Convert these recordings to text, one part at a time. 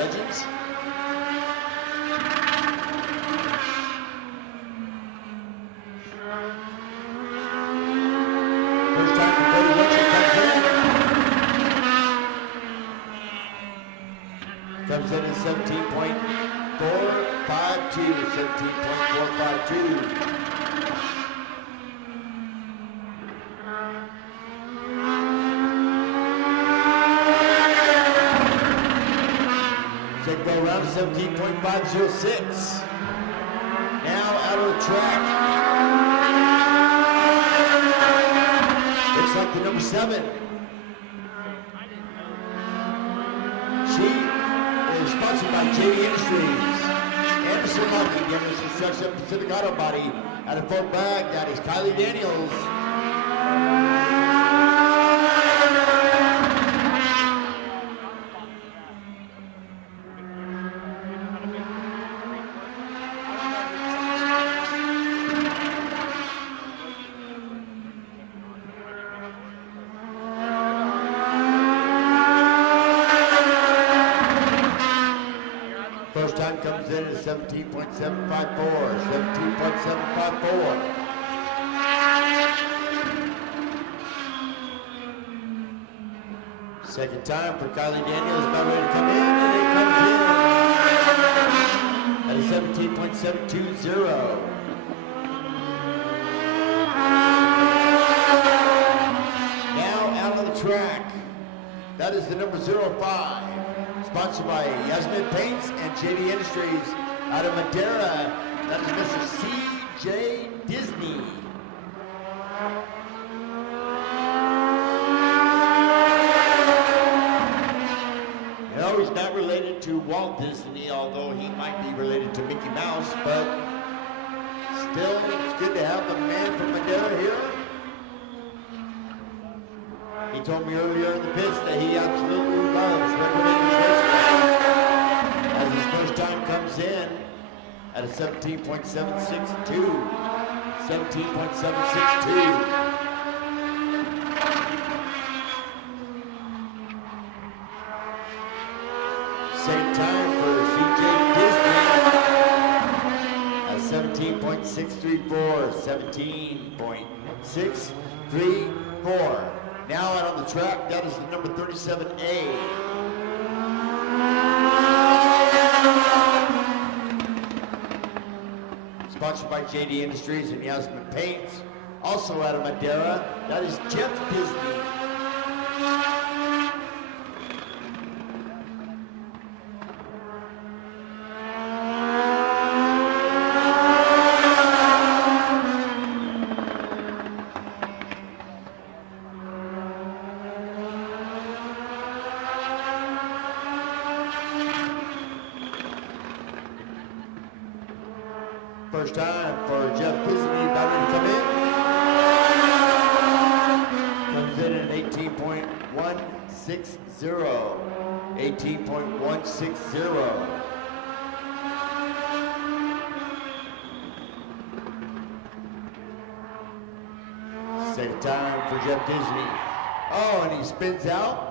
Legends. First time for Cody Winchell comes in at 17.452, 17.452. Go around 17.506. Now out of the track. Looks like the number 7. She is sponsored by JD Industries. Anderson Lucky, Anderson Construction, Pacific Auto Body. Out of Fort Bragg, that is Kylie Daniels. First time comes in at 17.754, 17.754. Second time for Kylie Daniels, about ready to come in, and it comes in at a 17.720. Now out on the track, that is the number 05. Sponsored by Yasmin Paints and JD Industries out of Madeira. That is Mr. C.J. Disney. No, he's not related to Walt Disney, although he might be related to Mickey Mouse, but still, it's good to have the man from Madeira here. He told me earlier in the pits that he absolutely loves Redwood Raceway. As his first time comes in at a 17.762. 17.762. Same time for CJ Disney at 17.634. 17.634. Now out on the track, that is the number 37A. Sponsored by JD Industries and Yasmin Paints. Also out of Madeira, that is Jeff Disney. First time for Jeff Disney, about ready to come in. Comes in at 18.160. 18.160. Second time for Jeff Disney. Oh, and he spins out.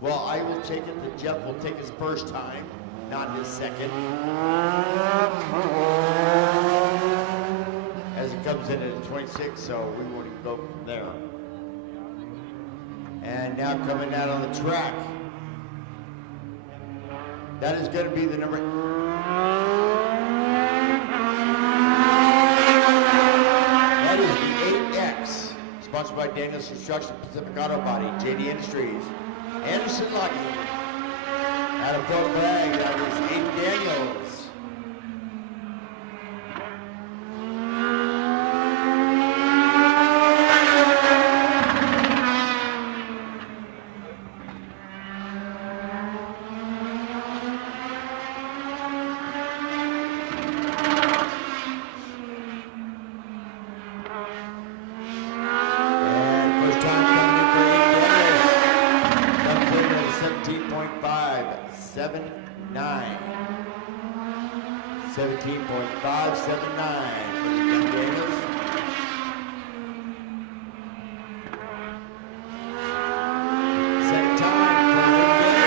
Well, I will take it that Jeff will take his first time, not his second. As it comes in at 26, so we won't even go from there. And now coming out on the track, that is going to be the number. That is the 8X, sponsored by Daniels Construction, Pacific Auto Body, JD Industries, Anderson Lucky. Out of Fort Bragg, that is Aiden Daniels. And first time coming in for Aiden Daniels. Comes in at 17.579. 17.579 for the young Daniels. Second time for Aiden Daniels.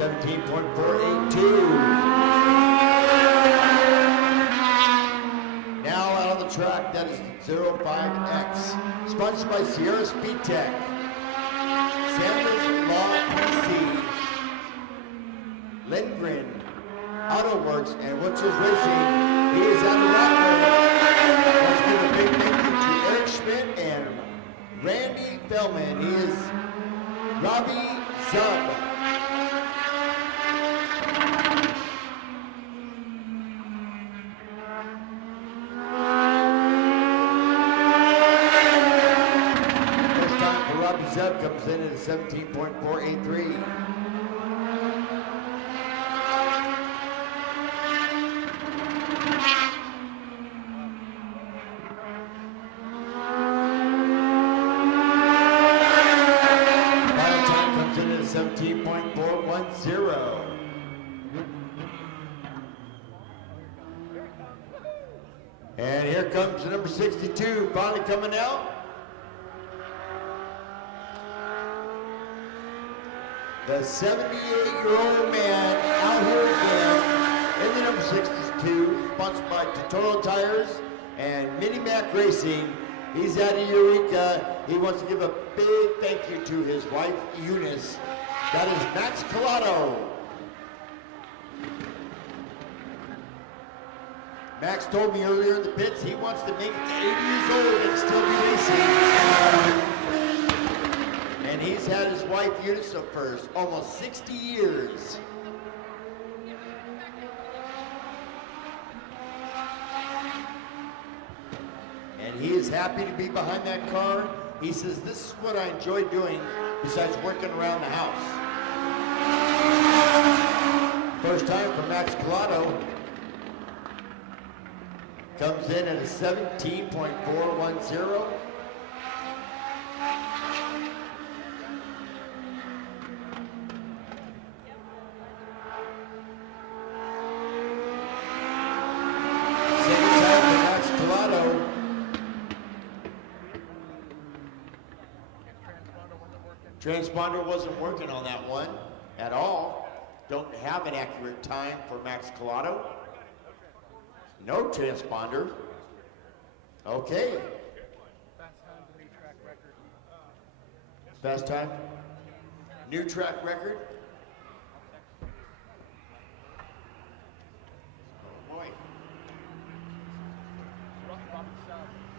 17.482. Now out on the track, that is 05X, sponsored by Sierra Speed Tech, Sanders Law PC, Lindgren Auto Works, and Witchell's Racing. He is out of Redwood. Let's give a big thank you to Eric Schmidt and Randy Feldman. He is Robbie Zub. First time for Robbie Zub comes in at a 17.483. Final time comes in at a 17.410. And here comes the number 62, finally coming out. The 78-year-old man out here again in the number 62, sponsored by Totoro Tires and Mini Mac Racing. He's out of Eureka. He wants to give a big thank you to his wife, Eunice. That is Max Collado. Max told me earlier in the pits he wants to make it to 80 years old and still be racing. And he's had his wife Eunice for almost 60 years. And he is happy to be behind that car. He says, this is what I enjoy doing besides working around the house. First time for Max Collado. Comes in at a 17.410. Transponder wasn't working on that one at all. Don't have an accurate time for Max Collado. No transponder. Okay. Fast time? New track record? Oh boy.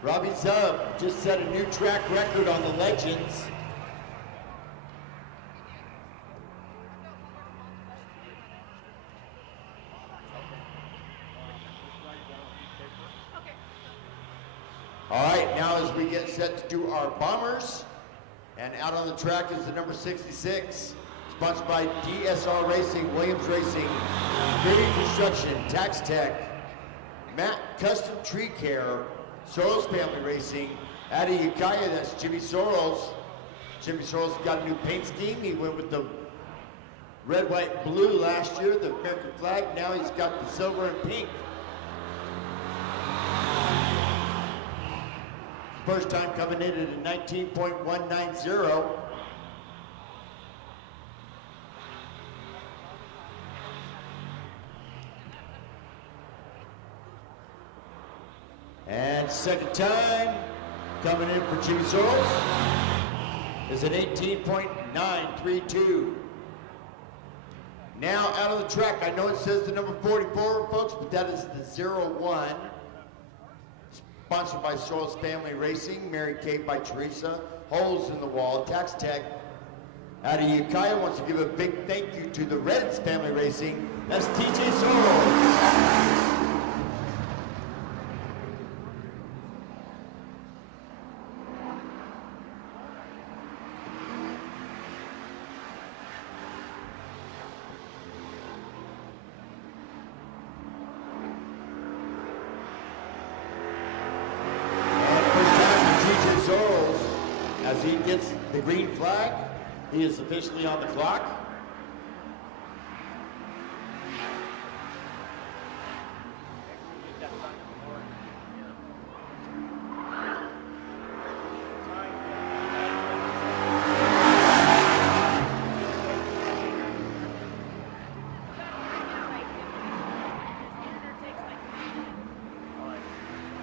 Robbie Zub just set a new track record on the Legends. All right, now as we get set to do our bombers, and out on the track is the number 66, sponsored by DSR Racing, Williams Racing, Green Construction, Tax Tech, Matt Custom Tree Care, Sorrells Family Racing, out of Ukiah, that's Jimmy Sorrells. Jimmy Sorrells got a new paint scheme. He went with the red, white, blue last year, the American flag. Now he's got the silver and pink. First time coming in at a 19.190. And second time coming in for Jimmy Sorrells is an 18.932. Now out of the track, I know it says the number 44, folks, but that is the 01. Sponsored by Sorrells Family Racing, Mary Kay by Teresa, Holes in the Wall, Tax Tech. Out of Ukiah wants to give a big thank you to the Reds Family Racing. That's TJ Sorrells. As he gets the green flag, he is officially on the clock.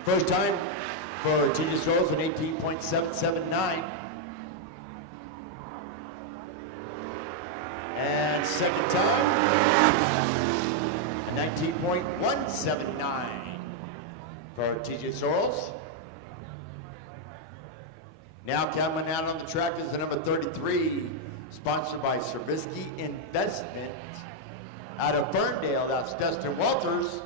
First time for Genius Rolls an 18.779. And second time, a 19.179 for TJ Sorrells. Now coming out on the track is the number 33, sponsored by Serbisky Investment out of Ferndale. That's Dustin Walters.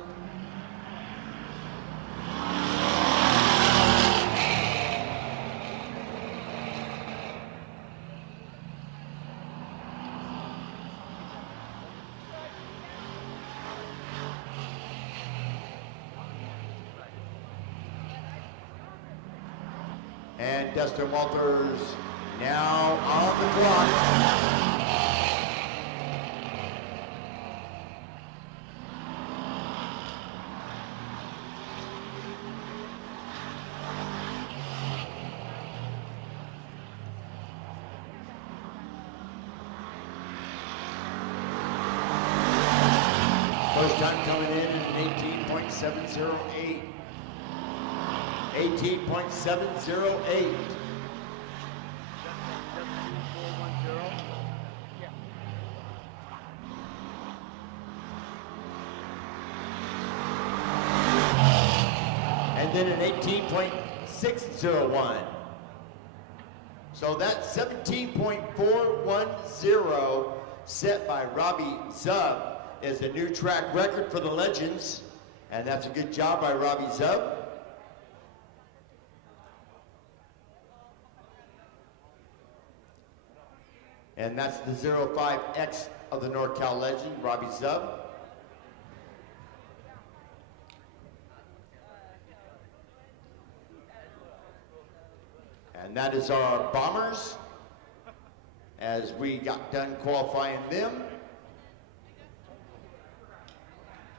And Dustin Walters now on the clock. First time coming in at an 18.708. 18.708. And then an 18.601. So that's 17.410 set by Robbie Zub is a new track record for the Legends. And that's a good job by Robbie Zub. And that's the 05X of the NorCal legend, Robbie Zub. And that is our Bombers, as we got done qualifying them.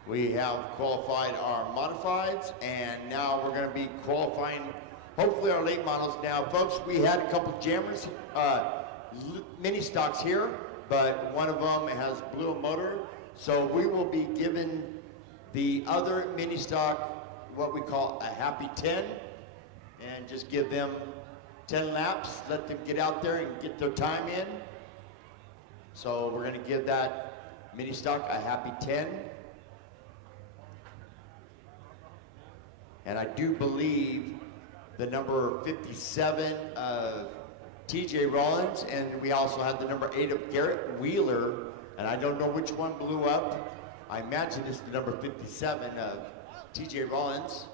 We have qualified our modifieds, and now we're going to be qualifying, hopefully, our late models. Now, folks, we had a couple jammers, mini stocks here, but one of them has blew a motor, so we will be giving the other mini stock what we call a happy 10, and just give them 10 laps, let them get out there and get their time in. So we're going to give that mini stock a happy 10. And I do believe the number 57 of TJ Rollins, and we also had the number 8 of Garrett Wheeler, and I don't know which one blew up. I imagine it's the number 57 of TJ Rollins.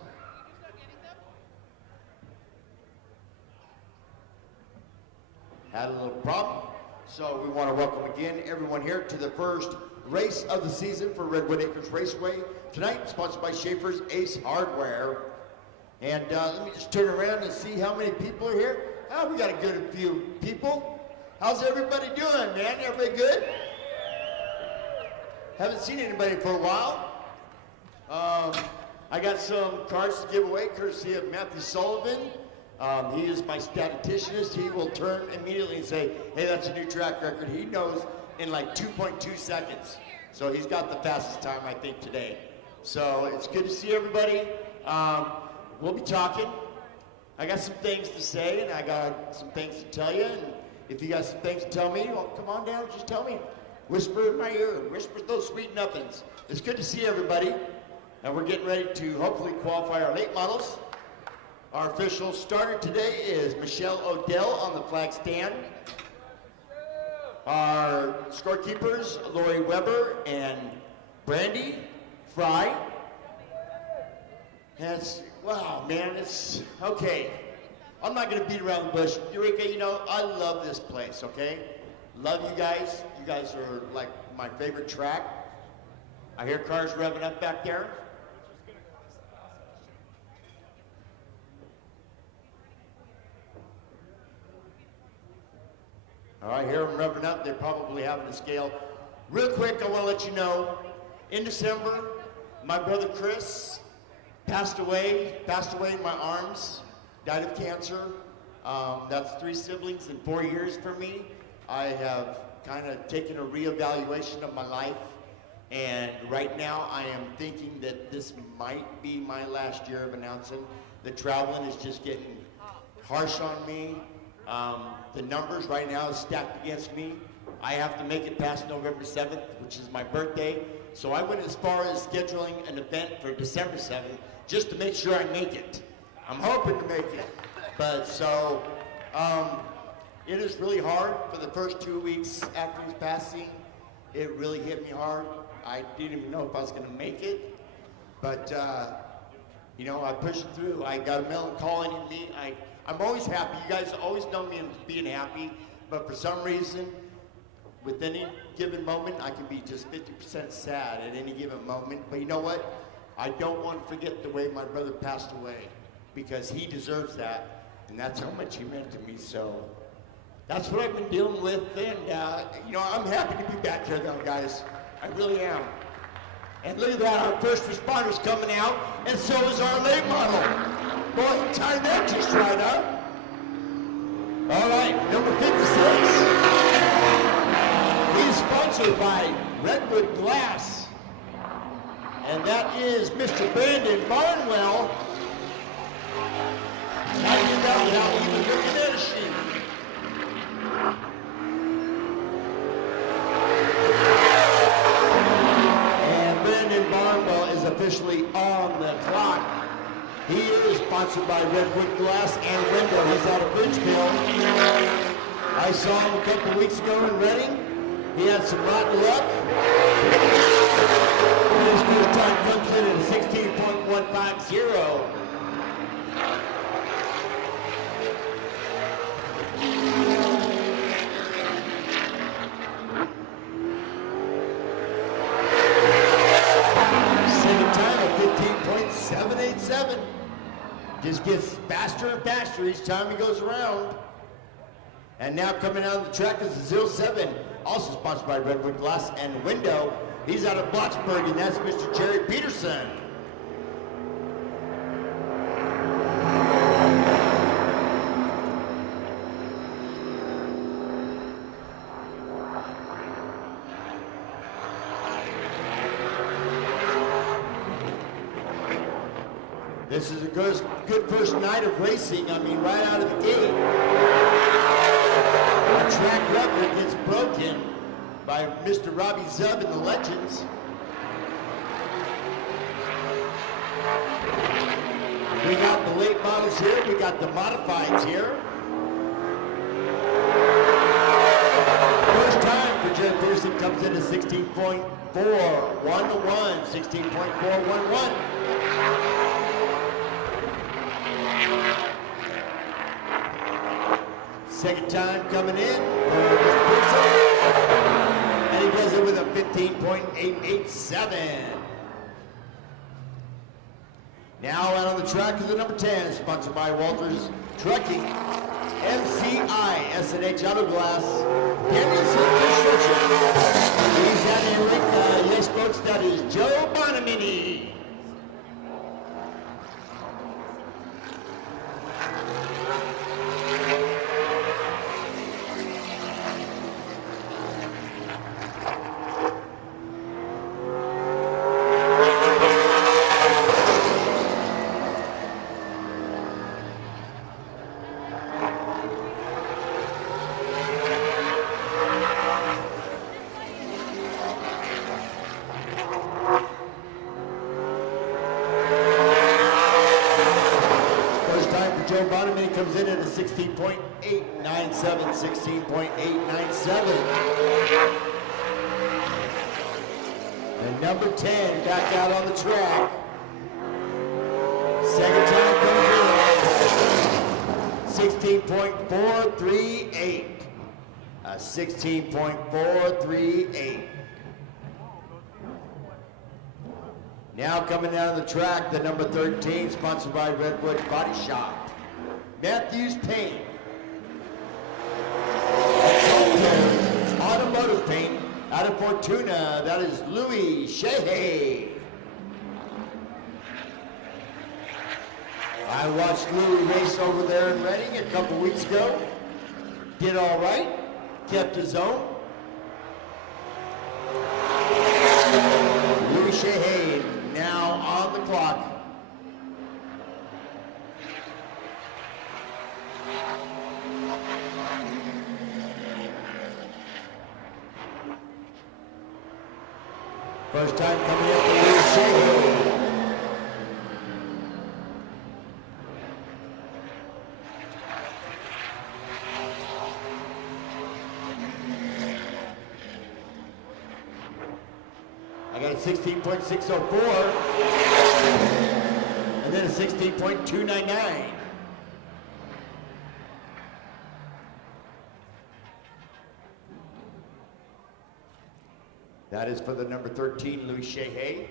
Had a little problem, so we want to welcome again everyone here to the first race of the season for Redwood Acres Raceway. Tonight, sponsored by Schaefer's Ace Hardware. And let me just turn around and see how many people are here. Oh, we got a good few people. How's everybody doing, man? Everybody good? Haven't seen anybody for a while. I got some cards to give away, courtesy of Matthew Sullivan. He is my statisticianist. He will turn immediately and say, hey, that's a new track record. He knows in like 2.2 seconds. So he's got the fastest time, I think, today. So it's good to see everybody. We'll be talking. I got some things to say, and I got some things to tell you. And if you got some things to tell me, well, come on down, just tell me. Whisper in my ear, whisper those sweet nothings. It's good to see everybody. And we're getting ready to hopefully qualify our late models. Our official starter today is Michelle Odell on the flag stand. Our scorekeepers, Lori Weber and Brandy Fry. Yes, wow, man, it's, okay. I'm not gonna beat around the bush. Eureka, you know, I love this place, okay? Love you guys. You guys are like my favorite track. I hear cars revving up back there. All right, here I'm revving up. They're probably having a scale. Real quick, I want to let you know, in December, my brother Chris passed away in my arms, died of cancer. That's 3 siblings in 4 years for me. I have kind of taken a reevaluation of my life, And right now, I am thinking that this might be my last year of announcing. The traveling is just getting harsh on me. The numbers right now is stacked against me. I have to make it past November 7th, which is my birthday. So I went as far as scheduling an event for December 7th, just to make sure I make it. I'm hoping to make it. But so, it is really hard for the first 2 weeks after his passing. It really hit me hard. I didn't even know if I was gonna make it. But, you know, I pushed through. I got a melancholy in me. I'm always happy. You guys always know me as being happy. But for some reason, with any given moment, I can be just 50% sad at any given moment. But you know what? I don't want to forget the way my brother passed away, because he deserves that, and that's how much he meant to me. So that's what I've been dealing with, and you know, I'm happy to be back here though, guys. I really am. And look at that, our first responders coming out, and so is our late model. Boy, timed that just right, huh? All right, number 56. He's sponsored by Redwood Glass, and that is Mr. Brandon Barnwell. I did that without even looking at a sheet. And Brandon Barnwell is officially on the clock. He is sponsored by Redwood Glass and Window. He's out of Bridgeville. I saw him a couple weeks ago in Reading. He had some rotten luck. His first time comes in at a 16.150. Second time at 15.787. Just gets faster and faster each time he goes around. And now coming out of the track is the 07, also sponsored by Redwood Glass and Window. He's out of Bloxburg, and that's Mr. Jerry Peterson. This is a good first night of racing. I mean, right out of the gate. Our track record gets broken by Mr. Robbie Zub and the Legends. We got the late models here. We got the modifieds here. First time for Jerry Peterson comes in at 16.4, 1-1, 16.411. Second time coming in for Mr. Peterson, and he does it with a 15.887. Now out on the track is the number 10, sponsored by Walters Trucking, MCI, S&H Auto Glass, Danielson Construction. He's at Eureka. Yes, folks, that is Joe Bonamini. Joe Bonamini comes in at a 16.897, 16.897. And number 10 back out on the track. Second time comes in 16.438. A 16.438. Now coming down the track, the number 13, sponsored by Redwood Body Shop. Matthews Paint. Automotive Paint out of Fortuna. That is Louis Shehay. I watched Louis race over there in Reading a couple weeks ago. Did all right. Kept his own. First time coming up to Raceway. I got a 16.604 and then a 16.299. That is for the number 13, Louis Shehe,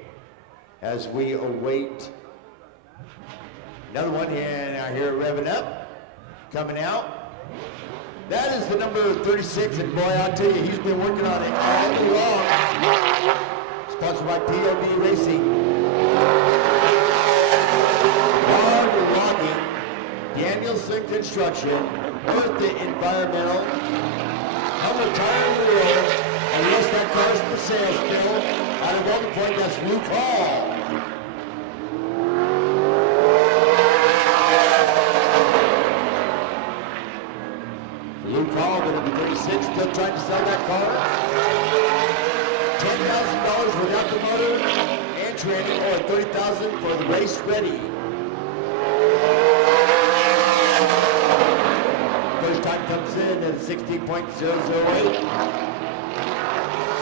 as we await another one. And I hear it revving up, coming out. That is the number 36, and boy, I'll tell you, he's been working on it all day long. Sponsored by POB Racing. Log Logging, Danielson Construction, Earth Environmental, Humble Tire Wheel, and yes, that car's for sale still. Out of Golden Point, that's Luke Hall. Luke Hall, with number 36, still trying to sell that car. $10,000 without the motor and training, or $30,000 for the race ready. First time comes in at 16.008.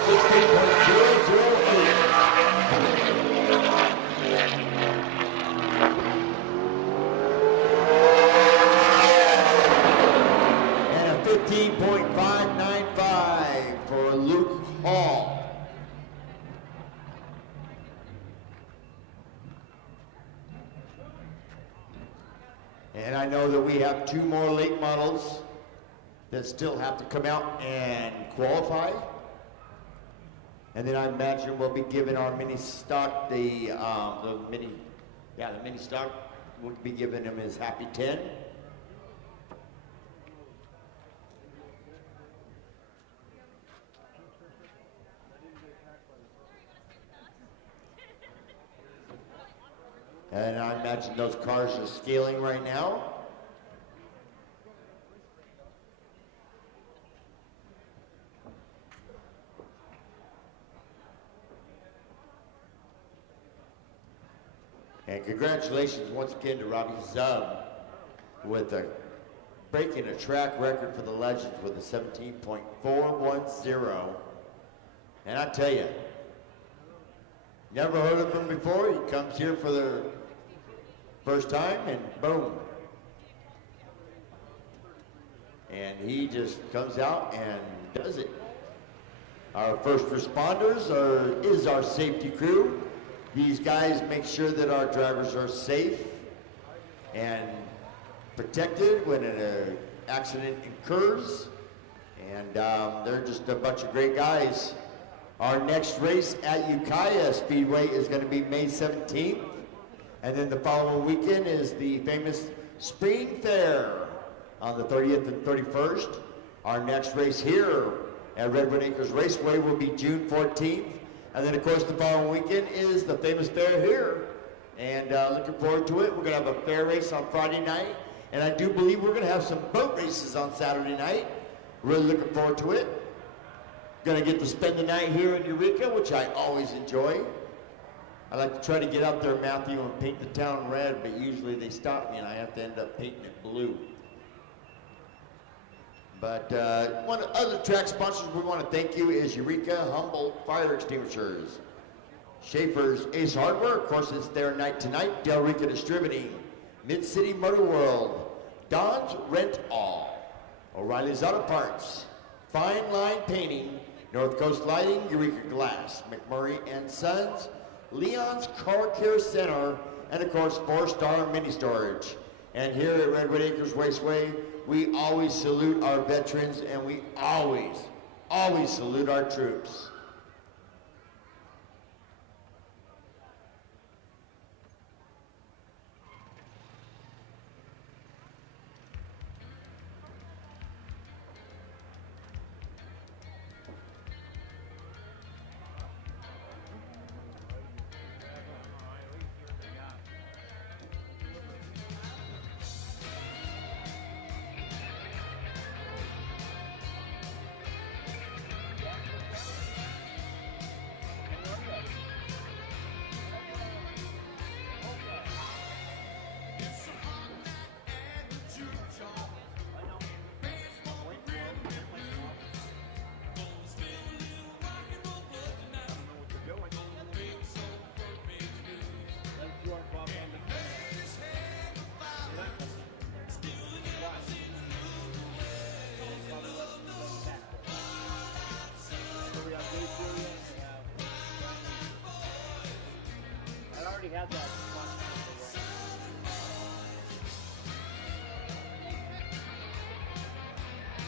16.008. And a 15.595 for Luke Hall. And I know that we have two more late models that still have to come out and qualify. And then I imagine we'll be giving our mini stock, the mini stock, we'll be giving him his Happy 10. And I imagine those cars are scaling right now. And congratulations once again to Robbie Zub with breaking a track record for the Legends with a 17.410. And I tell you, never heard of him before. He comes here for the first time and boom. And he just comes out and does it. Our first responders is our safety crew. These guys make sure that our drivers are safe and protected when an accident occurs. And they're just a bunch of great guys. Our next race at Ukiah Speedway is going to be May 17th. And then the following weekend is the famous Spring Fair on the 30th and 31st. Our next race here at Redwood Acres Raceway will be June 14th. And then, of course, the following weekend is the famous fair here. And looking forward to it. We're going to have a fair race on Friday night. And I do believe we're going to have some boat races on Saturday night. Really looking forward to it. Going to get to spend the night here in Eureka, which I always enjoy. I like to try to get out there, Matthew, and paint the town red, but usually they stop me and I have to end up painting it blue. But one of the other track sponsors we want to thank you is Eureka Humboldt Fire Extinguishers, Schaefer's Ace Hardware, of course it's their night tonight, Del Rica Distributing, Mid-City Motor World, Don's Rent All, O'Reilly's Auto Parts, Fine Line Painting, North Coast Lighting, Eureka Glass, McMurray and Sons, Leon's Car Care Center, and of course 4-Star Mini Storage. And here at Redwood Acres Raceway, we always salute our veterans and we always salute our troops. had that sponsorship.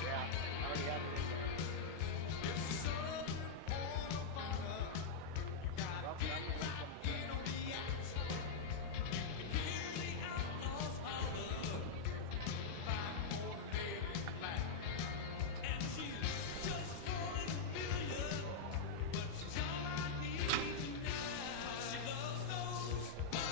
Yeah, I already have it in there. Well, that was one from the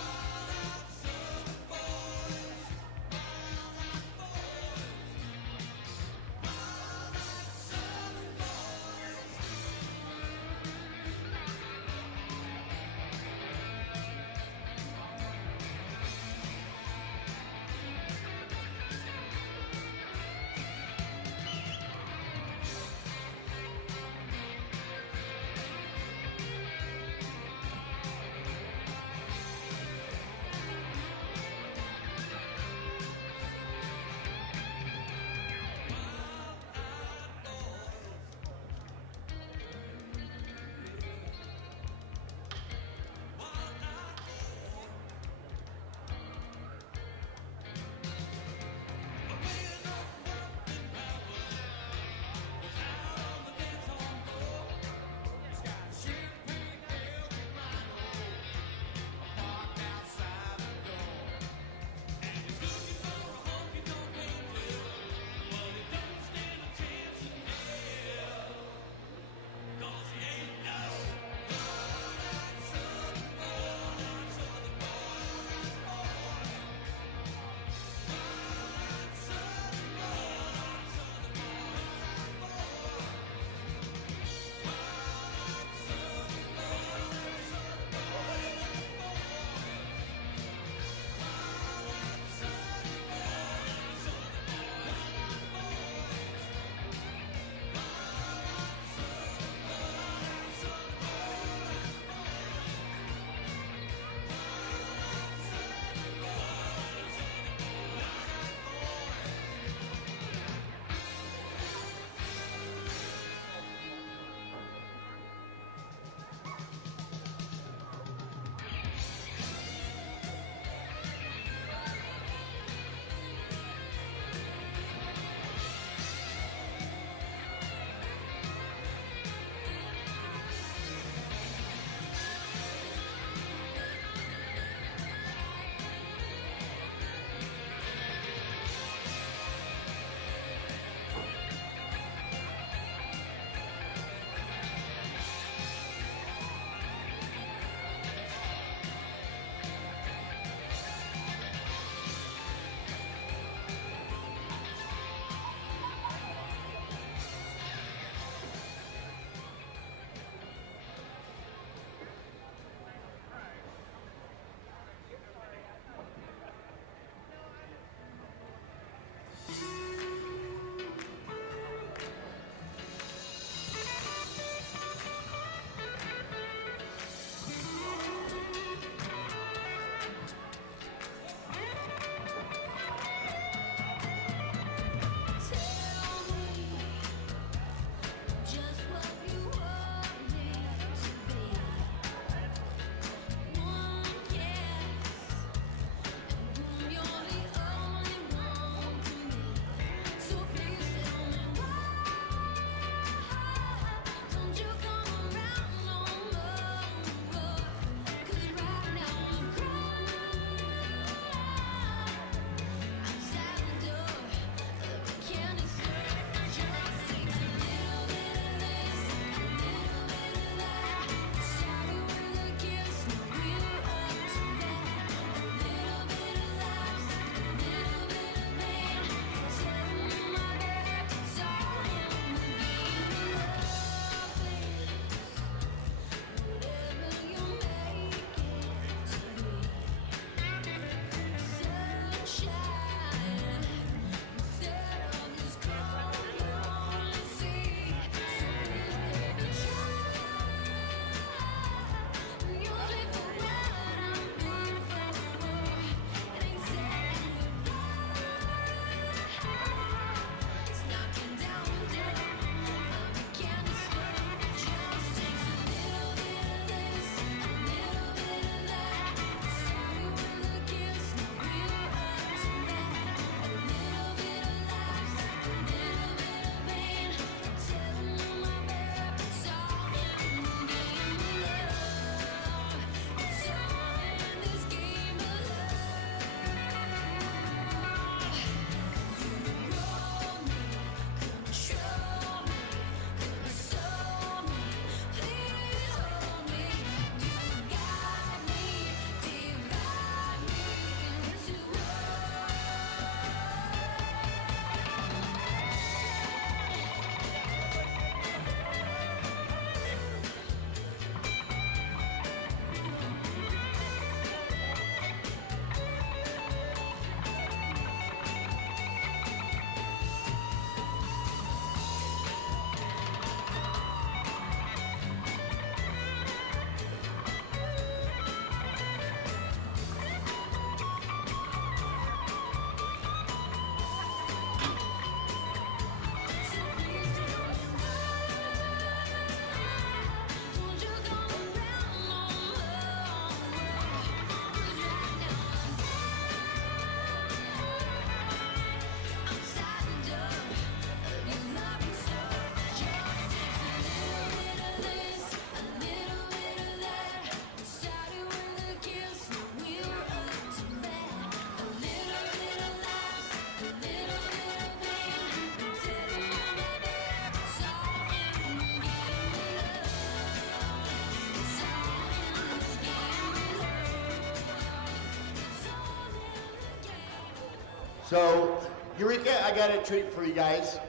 So, Eureka, I got a treat for you guys.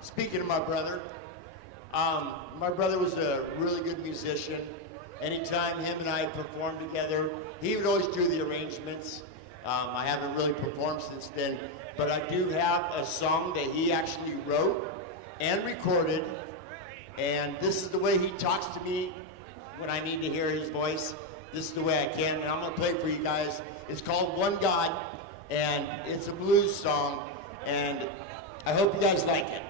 Speaking of my brother was a really good musician. Anytime him and I performed together, he would always do the arrangements. I haven't really performed since then, but I do have a song that he actually wrote and recorded, and this is the way he talks to me when I need to hear his voice. This is the way I can, and I'm gonna play it for you guys. It's called One God, and it's a blues song, and I hope you guys like it.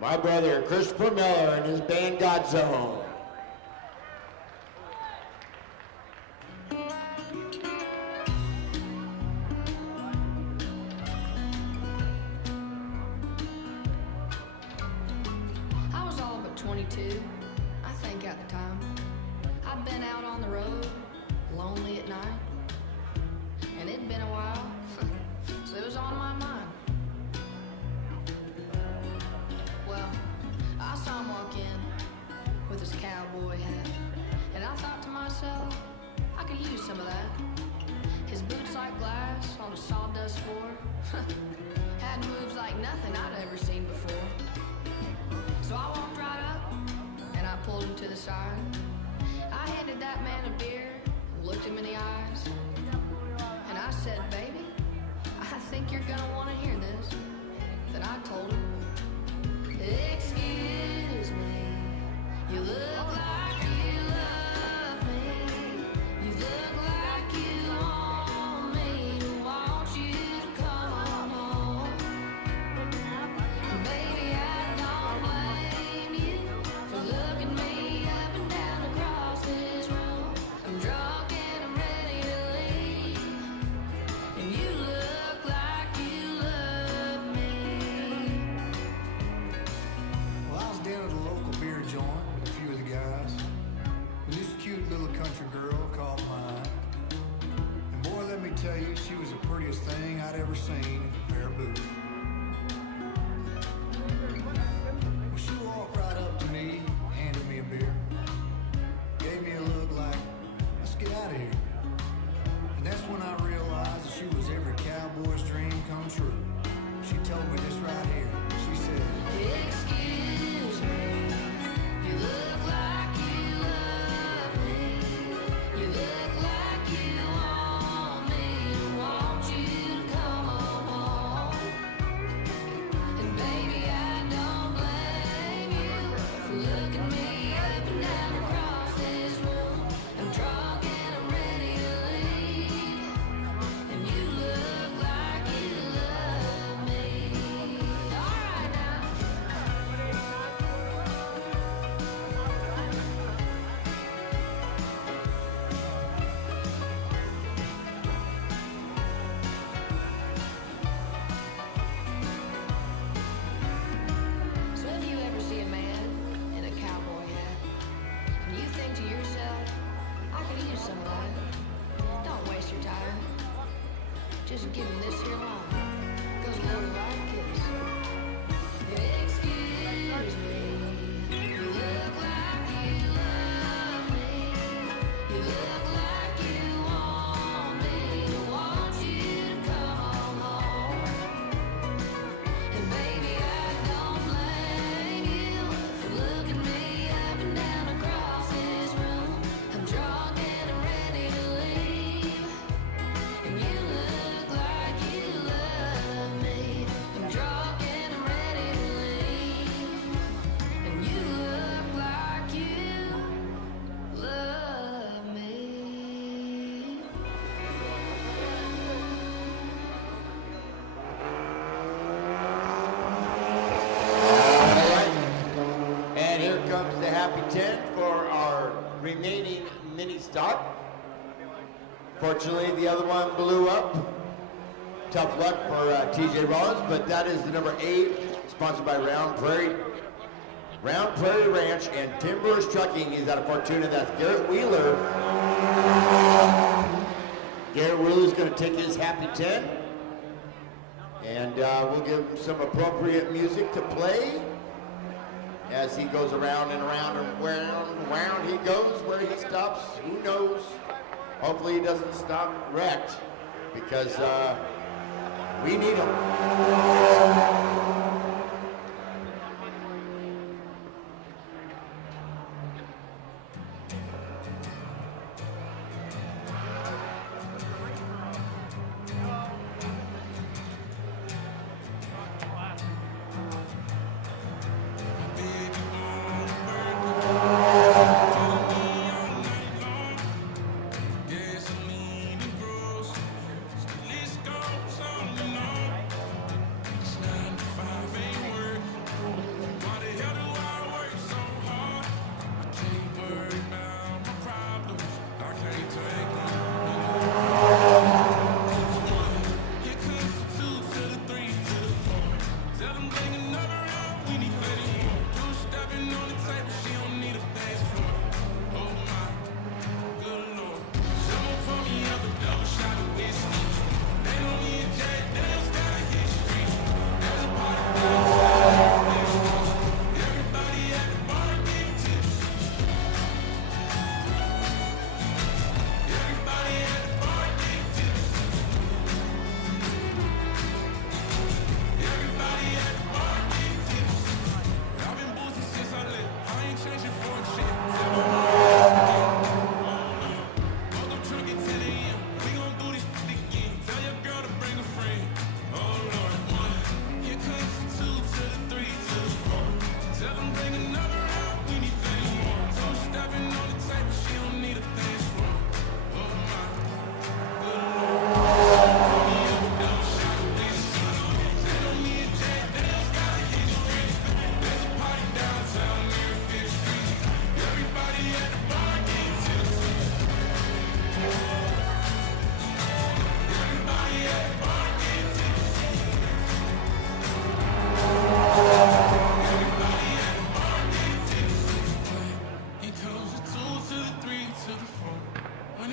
My brother, Christopher Miller, and his band Godzone. 22, I think at the time. I'd been out on the road, lonely at night, and it'd been a while, so it was on my mind. Well, I saw him walk in with his cowboy hat, and I thought to myself, I could use some of that. His boots like glass on a sawdust floor, had moves like nothing I'd ever seen before. So I walked right up, and I pulled him to the side. I handed that man a beer, and looked him in the eyes, and I said, baby, I think you're gonna want to hear this. Then I told him, excuse me, you look like you love me. You look like you want me to want you to come home. Baby, I don't blame you for looking me up and down across this room. I'm drunk and I'm ready to leave, and you look like you love me. Well, I was down at a local beer joint with a few of the guys, and this cute little country girl called mine. And boy, let me tell you, she was the prettiest thing I'd ever seen in a pair of boots. Well, she walked right up to me, handed me a beer, gave me a look like, let's get out of here. And that's when I realized that she was every cowboy's dream come true. She told me this right here. She said, Excuse me, you look like you love me. You look like you want me to want you to come home. And baby, I don't blame you for looking me up and down across this room. I'm drunk and I'm ready to leave, and you look like you love me. All right now. So if you ever see a man in a cowboy hat, and you think to yourself, I could use some of that, don't waste your time. Just give him this here line. Goes a little like this. Excuse me, you look like you love me. You look like you want me to want you to come home. And baby, I don't blame you for looking me up and down across this room. I'm drunk and I'm ready to leave, and you look like you love me. I'm drunk and I'm ready to leave, and you look like you love me. All right. And here comes the Happy 10 for our remaining mini stop. Fortunately, the other one blew up. Tough luck for TJ Rollins, but that is the number 8, sponsored by Round Prairie Ranch and Timbers Trucking. He's out of Fortuna. That's Garrett Wheeler. Garrett Wheeler's going to take his Happy 10, and we'll give him some appropriate music to play as he goes around and around and round he goes. Where he stops, who knows? Hopefully he doesn't stop wrecked, because we need him. It's 9 to 5.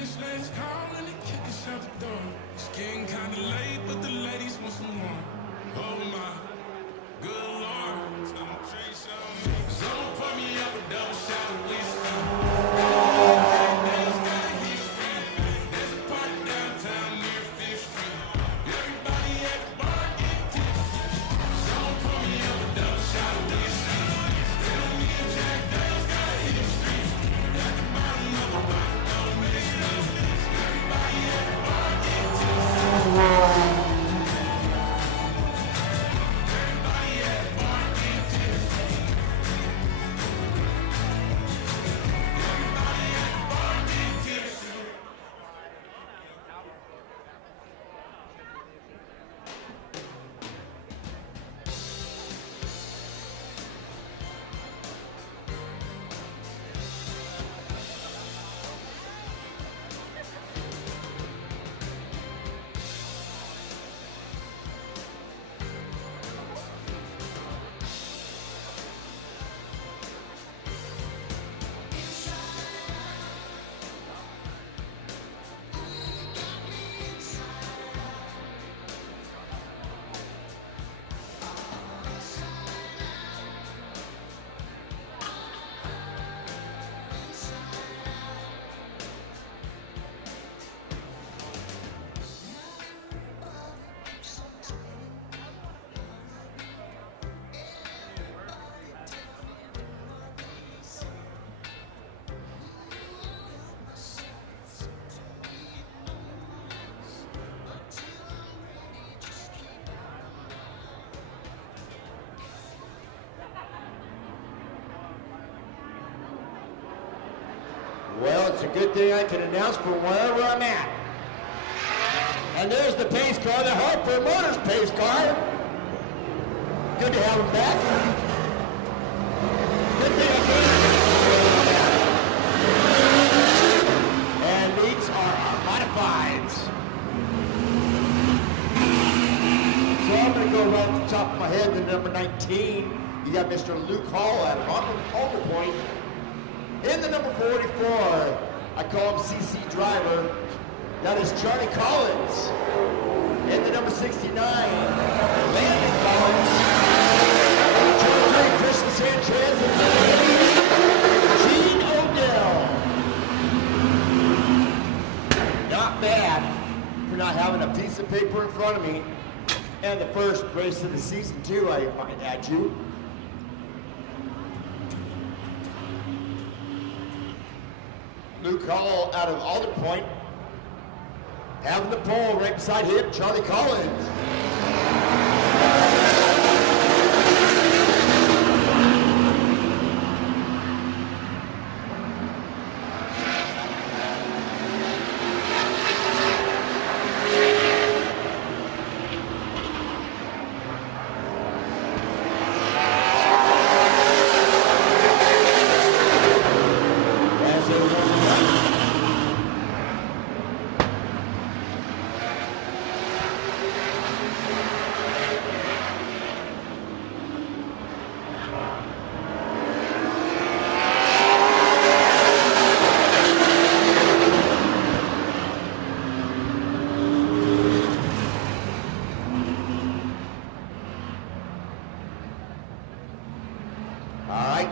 Miss Lane's calling and kick us out the door. It's getting kinda late, but the ladies want some more. Oh my, good Lord, tell them treat some. Someone pour me up a double shot of whiskey. Dale's got a history. There's a party downtown near Fifth Street. Everybody at the bar get tipsy. Someone pour me up a double shot of whiskey. Tell me and Jack Dale's got a history. At the bottom of the bar, no mystery. Everybody at the bar get tipsy. Well, it's a good thing I can announce from wherever I'm at. And there's the pace car, the Hartford Motors pace car. Good to have him back. Good thing I came. And these are our modifieds. So I'm going to go right off the top of my head to number 19. You got Mr. Luke Hall at Alder Point. In the number 44, I call him CC Driver. That is Charlie Collins. In the number 69, Landon Collins. Number 23, Christian Sanchez. And Gene Odell. Not bad for not having a piece of paper in front of me. And the first race of the season, too, I might add you. Luke Hall out of Alder Point. Having the pole right beside him, Charlie Collins.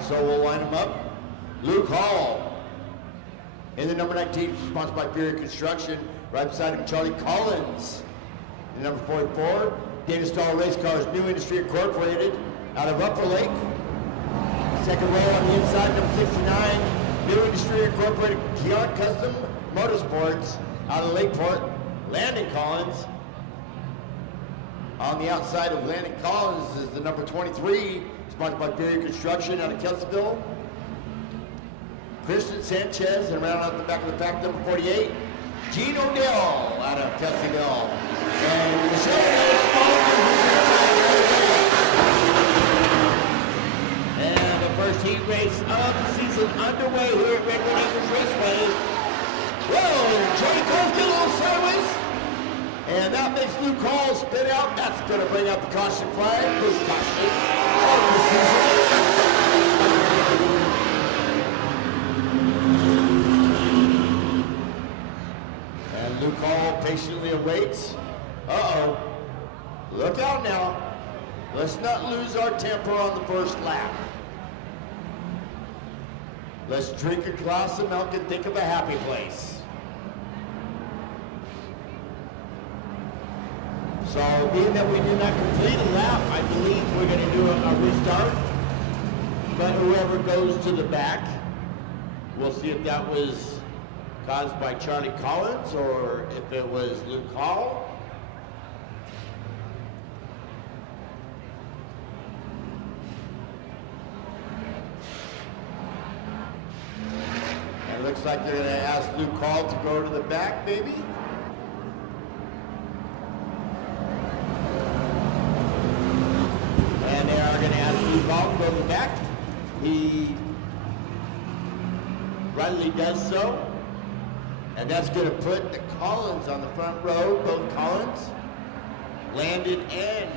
So we'll line them up. Luke Hall in the number 19, sponsored by Fury Construction. Right beside him, Charlie Collins. In the number 44, Dana Stahl Race Cars, New Industry Incorporated, out of Upper Lake. Second row on the inside, number 69, New Industry Incorporated, Keon Custom Motorsports, out of Lakeport, Landon Collins. On the outside of Landon Collins is the number 23, sponsored by Fury Construction out of Kelseyville. Christian Sanchez, and round out the back of the pack, number 48, Gene Odell out of Kelseyville. And Michelle and the first heat race of the season underway here at Redwood Raceway. Whoa, Johnny Cole's getting a little sideways. And that makes Luke Hall spin out. That's going to bring out the caution flag. First caution of the season. Luke Hall patiently awaits. Uh-oh. Look out now. Let's not lose our temper on the first lap. Let's drink a glass of milk and think of a happy place. So being that we did not complete a lap, I believe we're going to do a restart. But whoever goes to the back, we'll see if that was caused by Charlie Collins or if it was Luke Hall. And it looks like they're going to ask Luke Hall to go to the back, maybe. And they are going to ask Luke Hall to go to the back. He rightly does so. And that's going to put the Collins on the front row, both Collins, Landon and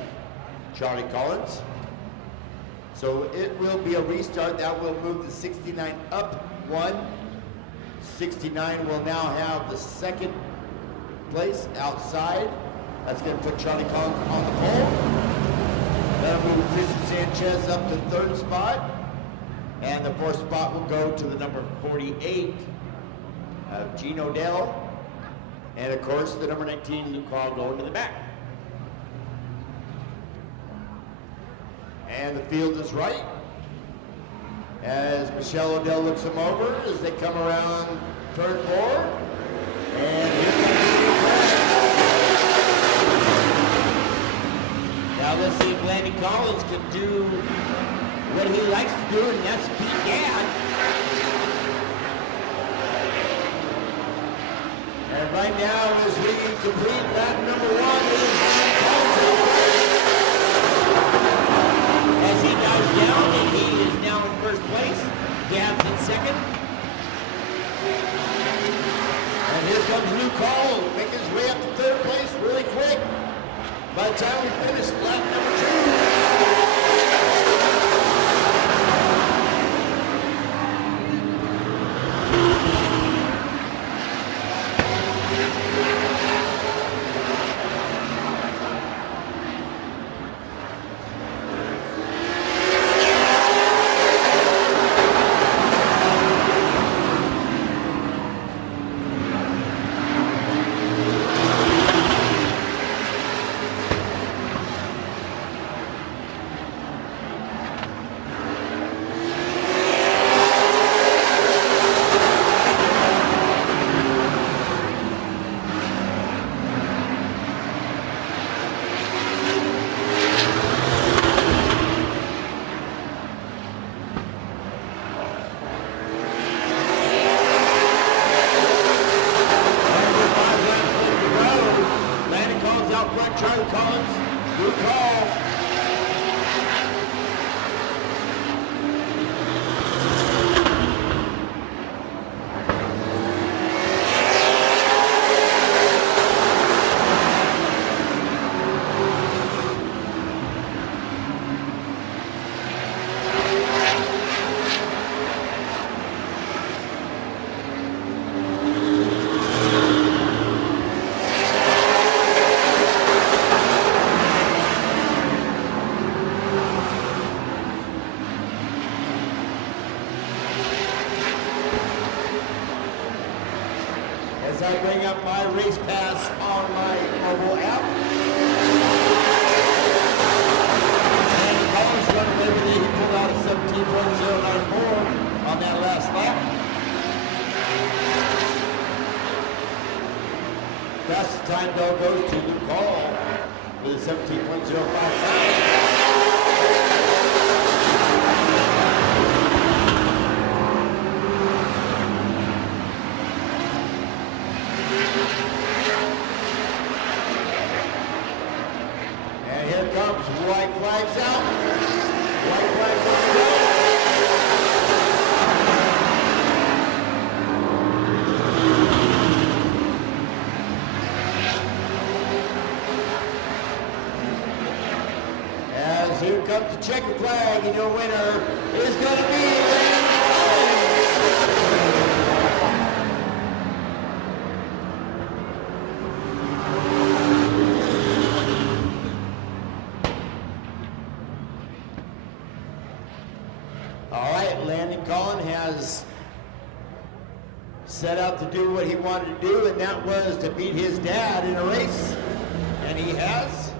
Charlie Collins. So it will be a restart. That will move the 69 up one. 69 will now have the second place outside. That's going to put Charlie Collins on the pole. That'll move Christian Sanchez up to third spot. And the fourth spot will go to the number 48 of Gene Odell. And of course, the number 19, Luke Hall, going to the back. And the field is right. As Michelle Odell looks them over as they come around turn 4. And here comes now let's see if Landy Collins can do what he likes to do, and that's beat Dad. And right now, as we complete lap number 1, it is Landy Collins. As he dives down, and he is now in first place. Dad's in second. And here comes Luke Hall, making his way up to third place really quick. By the time we finish lap number 2. I bring up my race pass on my mobile app. And Collins run away with it. He pulled out a 17.094 on that last lap. Fastest time though goes to Luke Hall with a 17.055. White flags out. White flag goes go. As here comes the checker flag, and your winner is going to be has set out to do what he wanted to do, and that was to beat his dad in a race, and he has.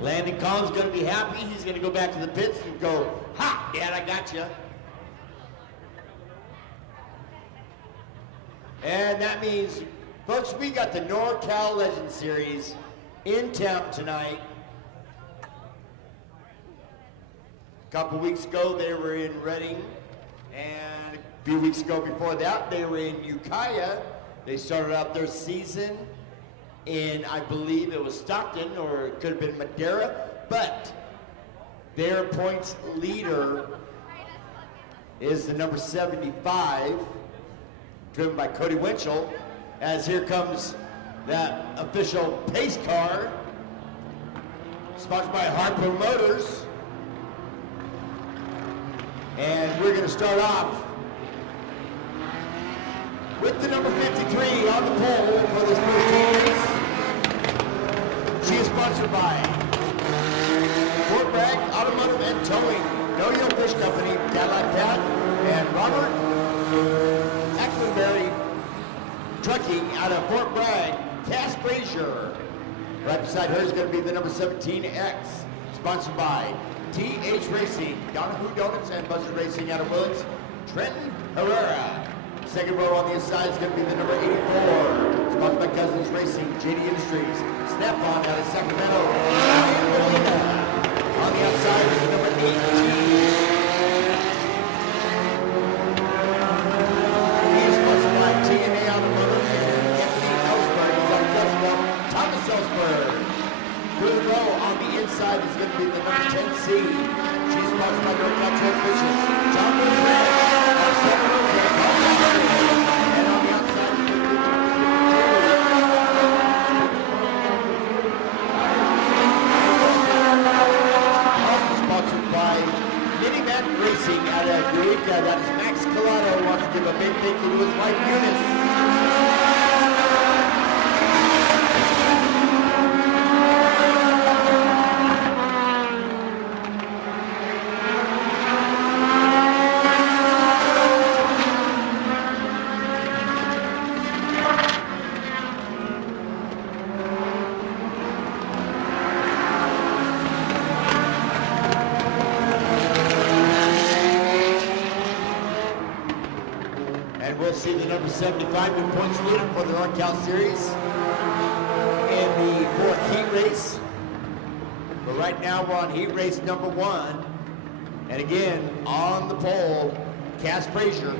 Landon Collins going to be happy. He's going to go back to the pits and go, "Ha, Dad, I got you." And that means, folks, we got the NorCal Legend Series in town tonight. A couple weeks ago, they were in Reading, and a few weeks ago before that, they were in Ukiah. They started out their season in, I believe it was Stockton, or it could have been Madera, but their points leader is the number 75, driven by Cody Winchell, as here comes that official pace car, sponsored by Harper Motors. And we're going to start off with the number 53 on the pole for this first race. She is sponsored by Fort Bragg Automotive and Towing, No-Yo Fish Company, Cadillac Pat, and Robert Acklenberry Trucking out of Fort Bragg, Cass Frazier. Right beside her is going to be the number 17X, sponsored by TH Racing, Donahue Donuts, and Buzzard Racing out of Willits, Trenton Herrera. Second row on the inside is going to be the number 84, sponsored by Cousins Racing, JD Industries, Snap-on out of Sacramento, Ryan Molina. On the outside is the number 18. He's sponsored by TNA Automotive and Anthony Ellsberg. He's out of Pleasantville, Thomas Ellsberg. Third row on the inside is going to be the number 10C. She's sponsored by NorCal Transmission, John Red, out of Santa Rosa, and on the outside is going to be the number 52. Also sponsored by Minivan Racing out of Eureka. That is Max Collado, who wants to give a big thank you to his wife Eunice. See the number 75 new points leader for the NorCal Series in the fourth heat race. But right now we're on heat race number 1. And again, on the pole, Cass Frazier.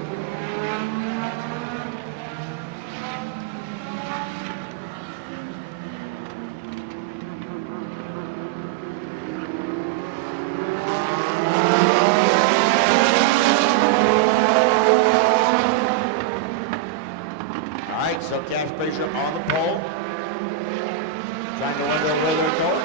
Cass Frazier on the pole, trying to wonder where they're going.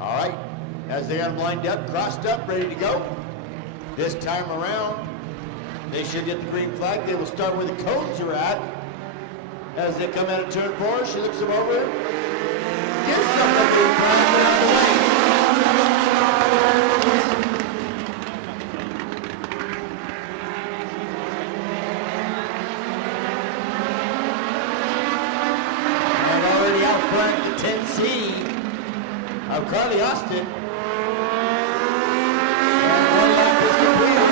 All right, as they are lined up, crossed up, ready to go. This time around, they should get the green flag. They will start where the cones are at. As they come out of turn 4, she looks them over, gives them the green flag, they're on the way. And already out front, the 10C. Of Carly Austin. And one lap is complete.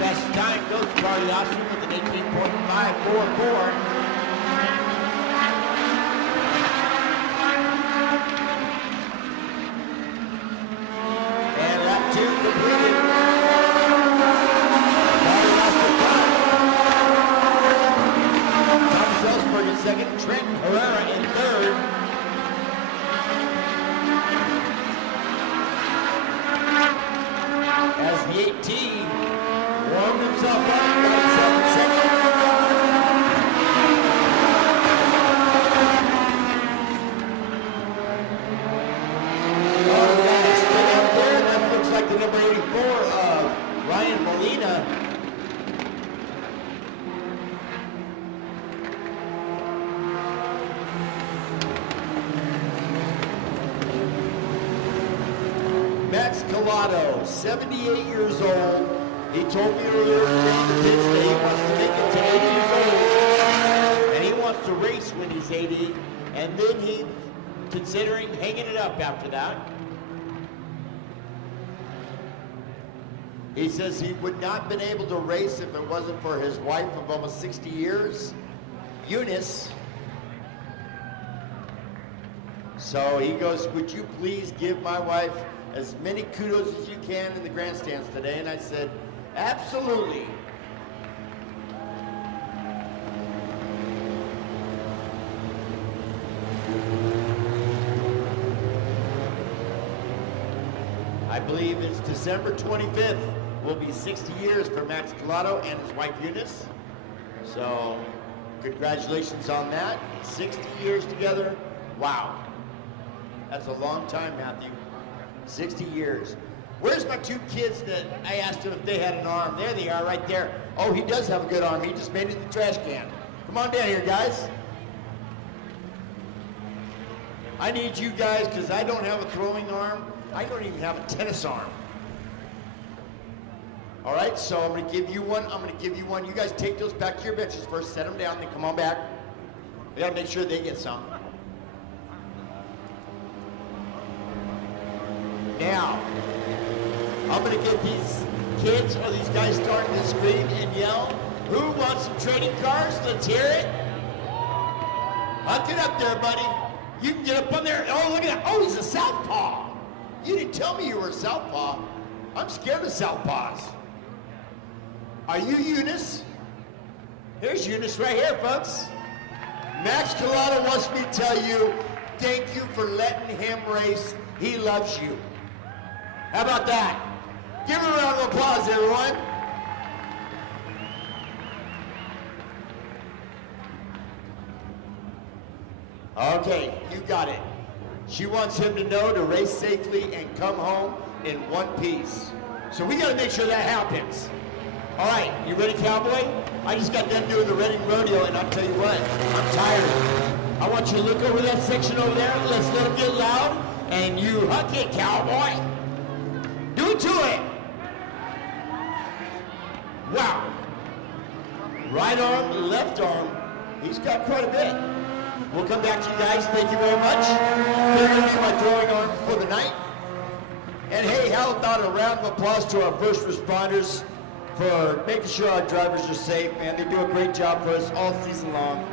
Best time goes to Carly Austin with an 18.544. And lap 2 completed. Carly Austin front. Thomas Ellsberg in second. Trenton Herrera in third. Collado, 78 years old. He told me earlier during the pits that he wants to make it to 80 years old. And he wants to race when he's 80. And then he's considering hanging it up after that. He says he would not have been able to race if it wasn't for his wife of almost 60 years, Eunice. So he goes, would you please give my wife as many kudos as you can in the grandstands today? And I said, absolutely. I believe it's December 25th. Will be 60 years for Max Collado and his wife Eunice. So congratulations on that. 60 years together. Wow. That's a long time, Matthew. 60 years. Where's my two kids that I asked them if they had an arm? There they are, right there. Oh, he does have a good arm. He just made it in the trash can. Come on down here, guys. I need you guys because I don't have a throwing arm. I don't even have a tennis arm. All right, so I'm going to give you one. I'm going to give you one. You guys take those back to your benches first. Set them down, then come on back. We got to make sure they get some. Now, I'm going to get these kids or these guys starting to scream and yell. Who wants some trading cars? Let's hear it. Huck it up there, buddy. You can get up on there. Oh, look at that. Oh, he's a southpaw. You didn't tell me you were a southpaw. I'm scared of southpaws. Are you Eunice? Here's Eunice right here, folks. Max Collado wants me to tell you, thank you for letting him race. He loves you. How about that? Give him a round of applause, everyone. Okay, you got it. She wants him to know to race safely and come home in one piece. So we got to make sure that happens. All right, you ready, cowboy? I just got done doing the Reading Rodeo, and I'll tell you what, I'm tired. I want you to look over that section over there. Let's let them get loud, and you huck it, cowboy. Do it to it. Wow. Right arm, left arm. He's got quite a bit. We'll come back to you guys. Thank you very much. They're going to be my throwing arm for the night. And hey, how about a round of applause to our first responders for making sure our drivers are safe, man. They do a great job for us all season long.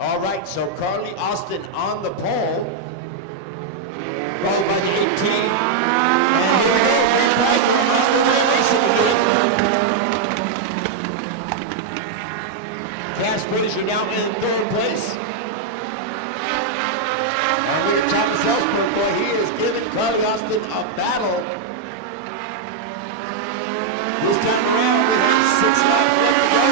All right, so Carly Austin on the pole, followed by the 18. And here we go, green flag on the way racing again. Cash British are now in third place. And look at Thomas Ellsberg, boy, he is giving Carly Austin a battle. This time around, we have 6 laps left to go.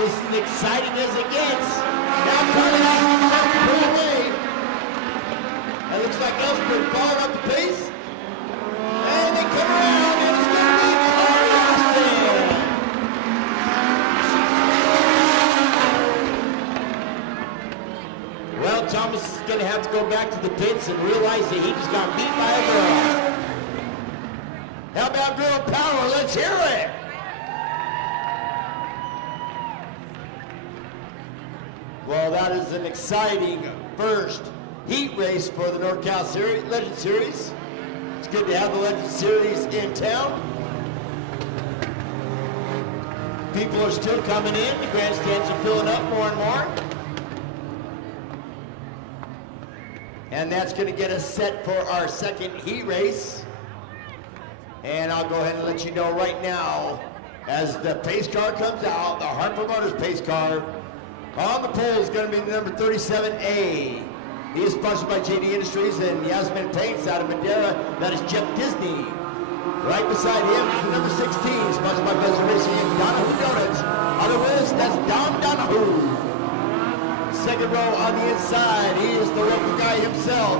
this is exciting as it gets. Now coming out to pull away. It looks like Ellsberg following up the pace. And they come around, and it's going to be Corey Austin. Well, Thomas is going to have to go back to the pits and realize that he just got beat by a girl. How about girl power? Let's hear it. Well, that is an exciting first heat race for the NorCal Series, Legend Series. It's good to have the Legend Series in town. People are still coming in. The grandstands are filling up more and more. And that's going to get us set for our second heat race. And I'll go ahead and let you know right now, as the pace car comes out, the Harper Motors pace car, on the pole is going to be the number 37A. He is sponsored by JD Industries and Yasmin Paints out of Madeira. That is Jeff Disney. Right beside him is the number 16, sponsored by Buzzer Racing and Donahue Donuts. Out of Willis, that's Don Donahue. Second row on the inside, he is the local guy himself.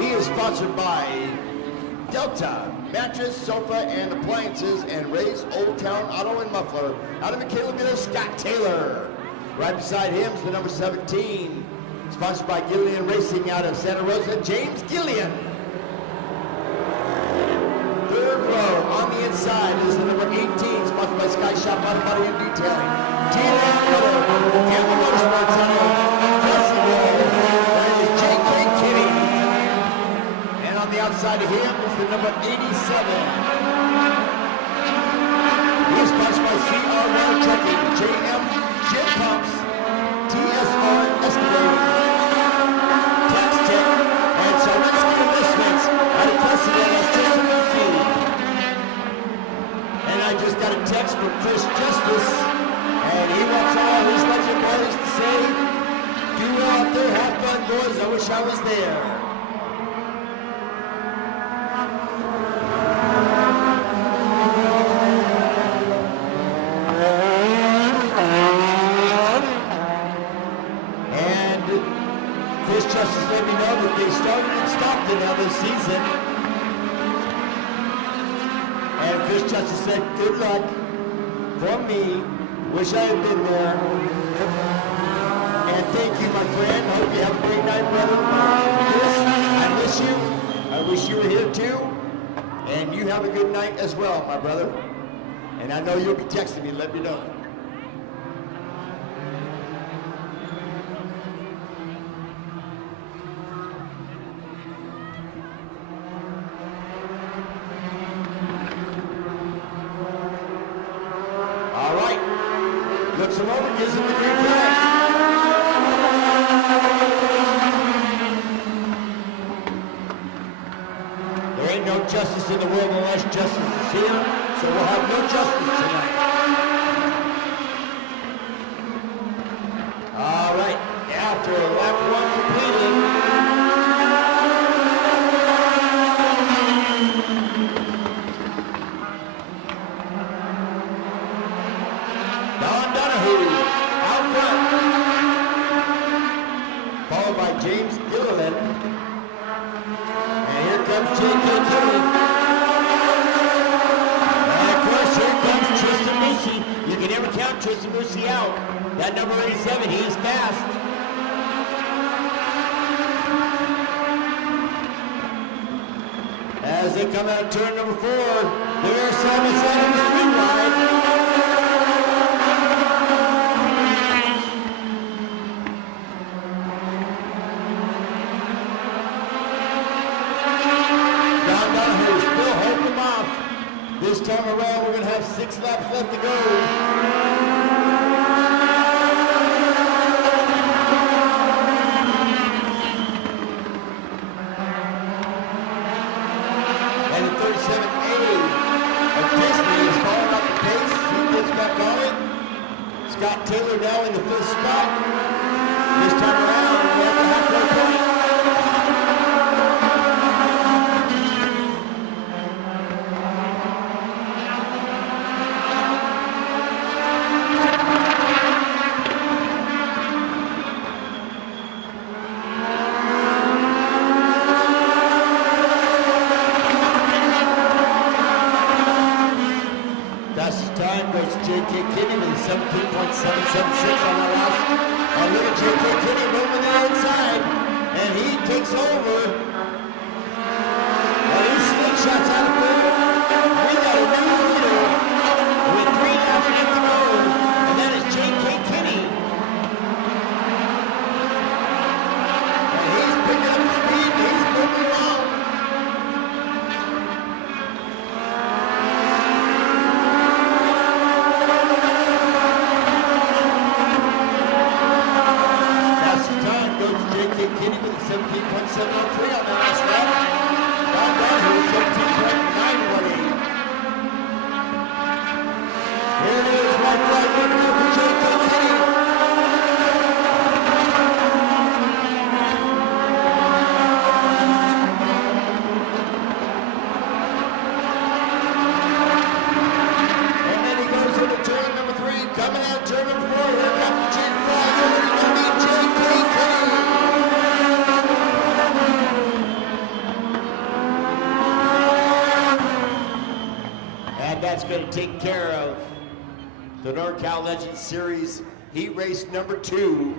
He is sponsored by Delta Mattress, Sofa, and Appliances, and Ray's Old Town Auto and Muffler. Out of McKayla, Scott Taylor. Right beside him is the number 17, sponsored by Gillian Racing out of Santa Rosa, James Gillian. Third row on the inside is the number 18, sponsored by Sky Shop Auto Body and Detailing. TNA Motor, Campbell Motorsports out of Russellville. That is J.K. Kitty. And on the outside of him is the number 87. He is sponsored by CR Water Trucking, JM Jet Pumps, TSR Excavating, Tax Tech, and Sarensky Investments out of President as Jason Lucy. And I just got a text from Chris Justice, and he wants all his Legend boys to say, do well out there, have fun, boys. I wish I was there. And Chris Justice let me know that they started and stopped another season. And Chris Justice said, good luck from me. Wish I had been there. And thank you, my friend. Hope you have a great night, brother. Chris, I miss you. I wish you were here too. And you have a good night as well, my brother. And I know you'll be texting me. Let me know. All right. Looks him over, gives him the green flag. There ain't no justice in the world unless justice is here, so we'll have no justice tonight. All right, after lap one completed, Don Donahue out front, followed by James Gilliland. And here comes J.K. Kelly. And of course, here comes Tristan Lucy. You can never count Tristan Lucy out. That number 87, he's fast. As they come out turn number 4, they're side by side on the street line. Don Donahue still holding them off. This time around, we're going to have 6 laps left to go. And the 37A of Disney is falling off the pace. He gets back on it. Scott Taylor now in the 5th spot. This time around, we're at the halfway point. 17.776 on the last. And look at J.K. Kinney moving the inside. And he takes over. And he slingshots out of there. We got a new leader with 3 laps left to go. And that is J.K. Kinney. And he's picking up the speed. He's moving along. Kinney with a 17.703 on the last lap. Don Donahue, 17.918. Here it is, right flag running over J.K. Kinney. And then he goes into turn number 3, coming out turn number 4. Here comes the change flag. It's going to be J.K. Kinney. That's going to take care of the NorCal Legends Series heat race number 2.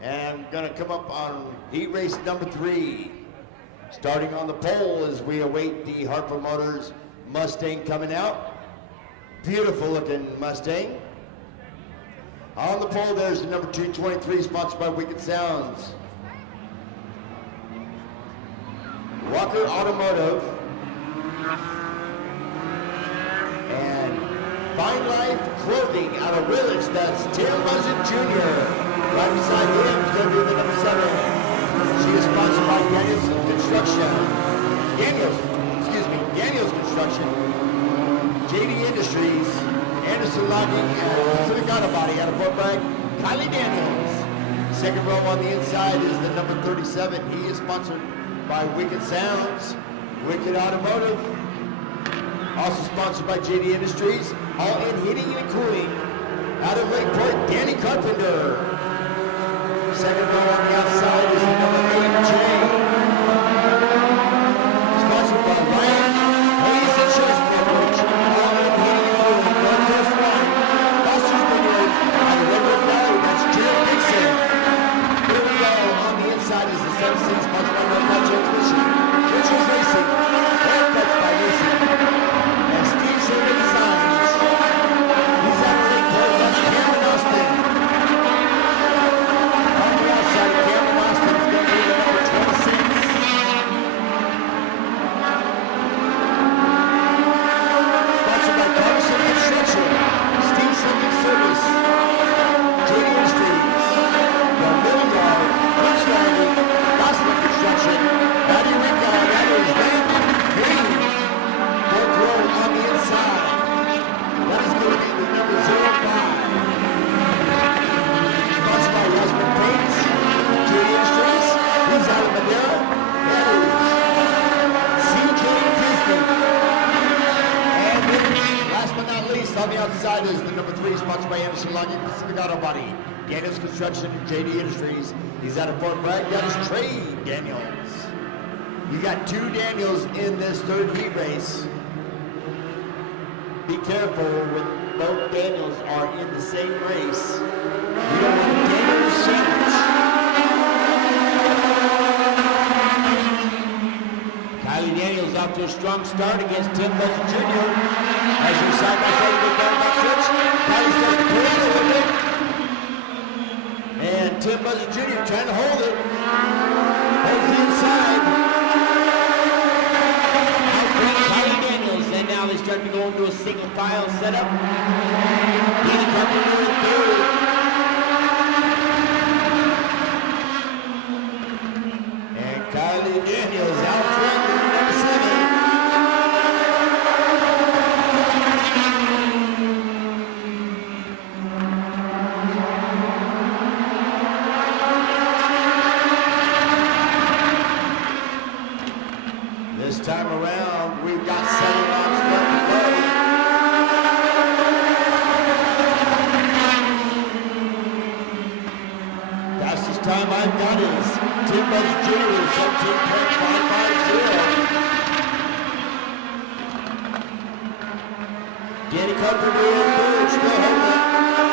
And going to come up on heat race number 3. Starting on the pole as we await the Harper Motors Mustang coming out. Beautiful looking Mustang. On the pole there's the number 223 sponsored by Wicked Sounds. Walker Automotive. And Fine Life Clothing out of Willits, that's Tim Buzzard Jr. Right beside him is going to be the number 7. She is sponsored by Daniels Construction. Daniels Construction. JD Industries, Anderson Logging, and Pacific Auto Body out of Fort Bragg, Kylie Daniels. Second row on the inside is the number 37. He is sponsored by Wicked Sounds, Wicked Automotive. Also sponsored by JD Industries, All In Heating and Cooling. Out of Lakeport, Danny Carpenter. Second row on the outside is the number 8, Jay. Sponsored by Ryan Hayes Insurance Brokerage. All In Heating and Cooling, Northwest One. Foster's Vineyard, out of Redwood Valley, that's Jared Dixon. Third row on the inside is the 7-6, sponsored by NorCal Transmission. Richards Racing, Haircuts by Racing. Designs. He's out of Lakeport, that's Cameron Austin. On the outside, Cameron Austin is going to be the number 26. Sponsored by Carson Construction, Steve Septic Service, JD Industries, The Middle Yard, Roots Landing, Gosling Construction, Matty Rico, that is Landon Green. Fourth row on the inside. That is going to be the number 05. Sponsored by Yasmin Paints, JD Industries. He's out of Madeira. That is CJ Disney. And then, last but not least, on the outside is the number 3, sponsored by Anderson Logging, Pacific Auto Body, Daniels Construction, and JD Industries. He's out of Fort Bragg. That is Trey Daniels. You got 2 Daniels in this third heat race. Be careful when both Daniels are in the same race. You don't want Daniels sandwich. Kylie Daniels off to a strong start against Tim Buzzard Jr. As you're side by side with down back stretch. Kylie starts to pull out a little bit. And Tim Buzzard Jr. trying to hold it. Holds the inside. And now they start to go into a single file setup. Danny Carpenter in third. And Kylie Daniels out front with number 7. This time around, we've got 7 laps left to go. Fastest time I've got is Tim Buzzard Jr. 17.550. Danny Carpenter in third, still holding.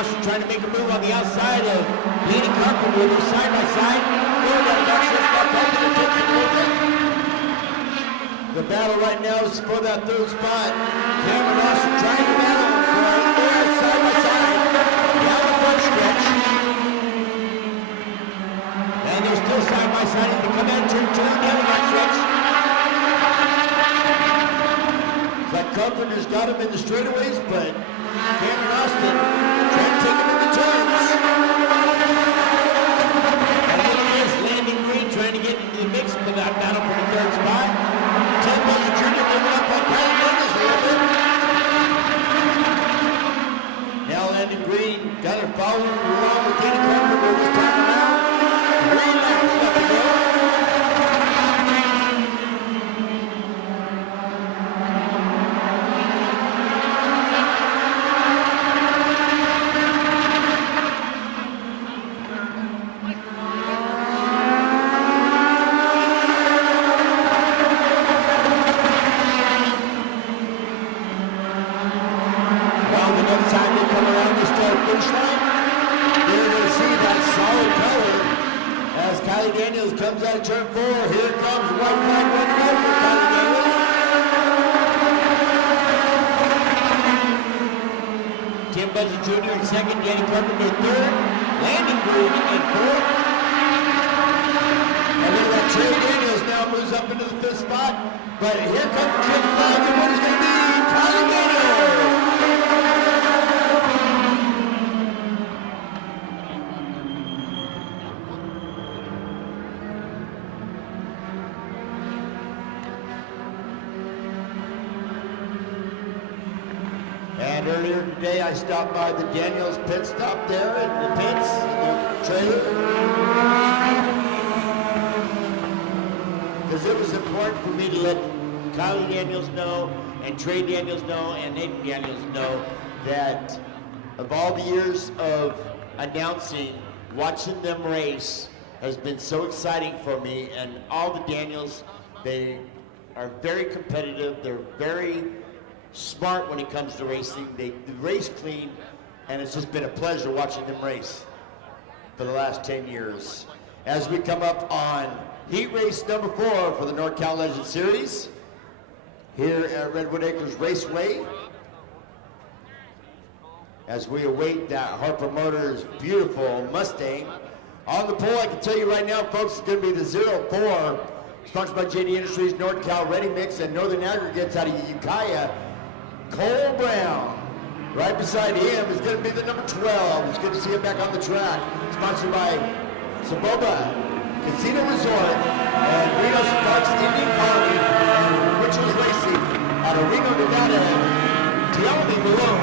Austin trying to make a move on the outside of Danny Carpenter. They're side by side. Going down the back stretch. Now Carpenter takes it a little bit. The battle right now is for that third spot. Cameron Austin trying to battle for there side by side. Down the front stretch. And they're still side by side as they come in turn two down the back stretch. But Carpenter's got him in the straightaways, but Cameron Austin trying to take him in the turns. And look at this, Landon Green trying to get into the mix for that battle for the third spot. Ted Buzzer Jr. moving up on Kylie Daniels a little bit. Now Landon Green got her following along with Danny Carpenter this time around. 3 laps left to go. Daniels comes out of turn 4. Here comes white flag running out for Kylie Daniels. Tim Buzzer Jr. in second, Danny Carpenter third, Landon Green in fourth. And look at that, Trey Daniels now moves up into the 5th spot. But here comes the trick flag, and what is going to be Kylie Daniels. And earlier today, I stopped by the Daniels pit stop there in the pits, the trailer. Because it was important for me to let Kylie Daniels know, and Trey Daniels know, and Nathan Daniels know that of all the years of announcing, watching them race has been so exciting for me. And all the Daniels, they are very competitive. They're very smart when it comes to racing. They race clean, and it's just been a pleasure watching them race for the last 10 years. As we come up on heat race number 4 for the NorCal Legend Series here at Redwood Acres Raceway, as we await that Harper Motors beautiful Mustang. On the pole, I can tell you right now, folks, it's going to be the 04, sponsored by JD Industries, NorCal Ready Mix, and Northern Aggregates out of Ukiah. Cole Brown. Right beside him is going to be the number 12. It's good to see him back on the track. Sponsored by Saboba Casino Resort and Reno Sparks Indian Colony and Richards Racing out of Reno, Nevada. Tiami Malone.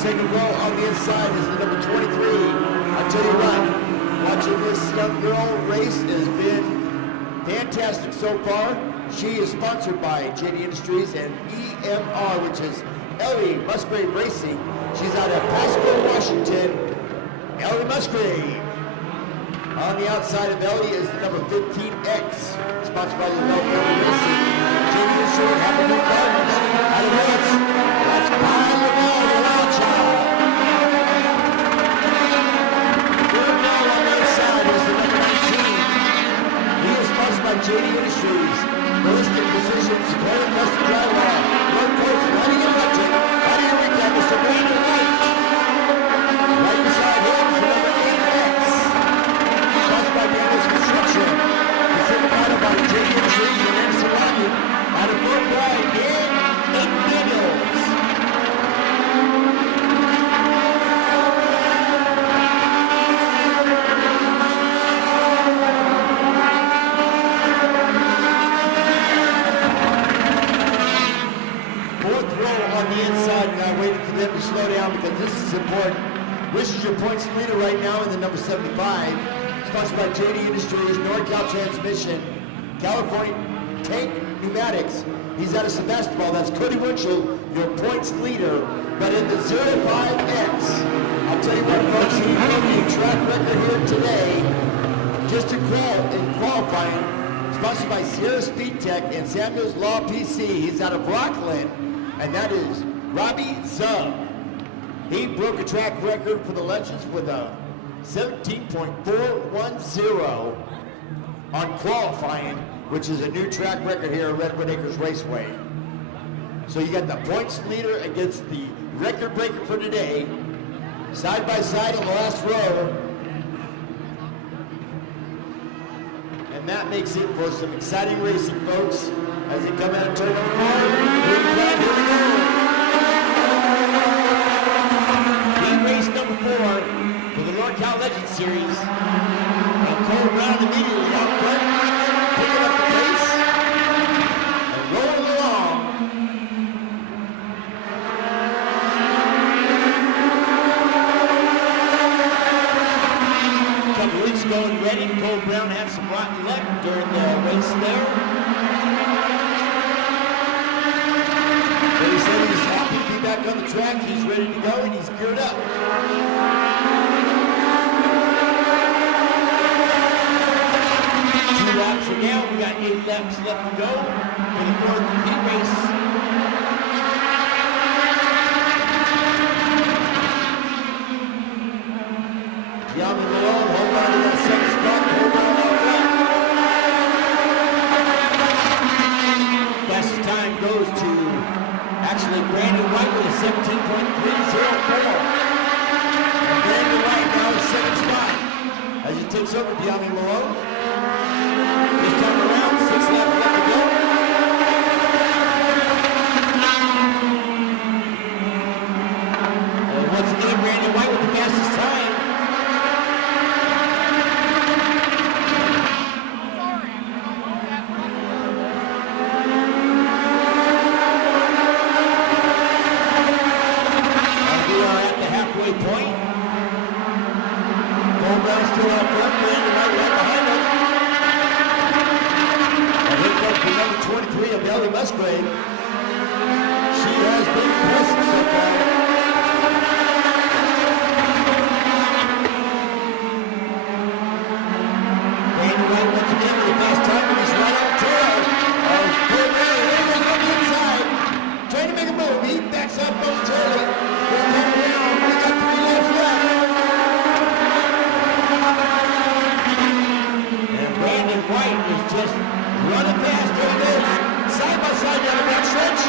Second row on the inside is the number 23. I'll tell you what, watching this young girl race has been fantastic so far. She is sponsored by JD Industries and EMR, which is Ellie Musgrave Racing. She's out of Pasco, Washington. Ellie Musgrave. On the outside of Ellie is the number 15X, sponsored by the Ellie Racing. JD Industries, Happy New Gardens. Out of Woods, that's Kyle Lavelle, the wild child. Third row on the inside is the number 19. He is sponsored by JD Industries. Ballistic Precision, Sequoia Custom Drywall, Road Coast, Lighting and Electric, out of Eureka, Mr. Brandon White. Right beside him is the number 8X, sponsored by Daniels Construction, considered battle by JD Industries and Anderson Logging, out of Fort Bragg, and Nathan Daniels. On the inside, and I'm waiting for them to slow down because this is important. This is your points leader right now in the number 75. Sponsored by JD Industries, NorCal Transmission, California Tank Pneumatics. He's out of Sebastopol. That's Cody Winchell, your points leader. But in the 05X, I'll tell you what, folks, he broke a track record here today. Just in qualifying, sponsored by Sierra Speed Tech and Samuel's Law PC. He's out of Rockland. And that is Robbie Zub. He broke a track record for the Legends with a 17.410 on qualifying, which is a new track record here at Redwood Acres Raceway. So you got the points leader against the record breaker for today, side by side on the last row. And that makes it for some exciting racing, folks, as they come out of turn number 4. Green flag, here we go. Heat race number 4 for the NorCal Legends Series. And Cole Brown immediately out front, picking up the pace and rolling along. A couple weeks ago in Reading, Cole Brown had some rotten luck during the race there. But he said he's happy to be back on the track, he's ready to go, and he's geared up. 2 laps from now, we got 8 laps left to go for the 4th heat race. Yami Malone, hold on to that second spot, hold on to that. Fastest time goes to actually Brandon White with a 17.304. And Brandon White now is 7th spot as he takes over Yami Malone. This time around, 6 laps left to go. And once again, Brandon White with the fastest time. And we are at the halfway point. Cole Brown still out front, Brandon White right behind him. And here comes the number 23 of Ellie Musgrave. She has been impressive so far. Brandon White once again with a fast time, and he's right on tail of Cole Brown. And there he goes on the inside, trying to make a move. He backs up momentarily. This time around, we got 3 laps left. And Brandon White is just running fast. There he goes, side by side down the back stretch.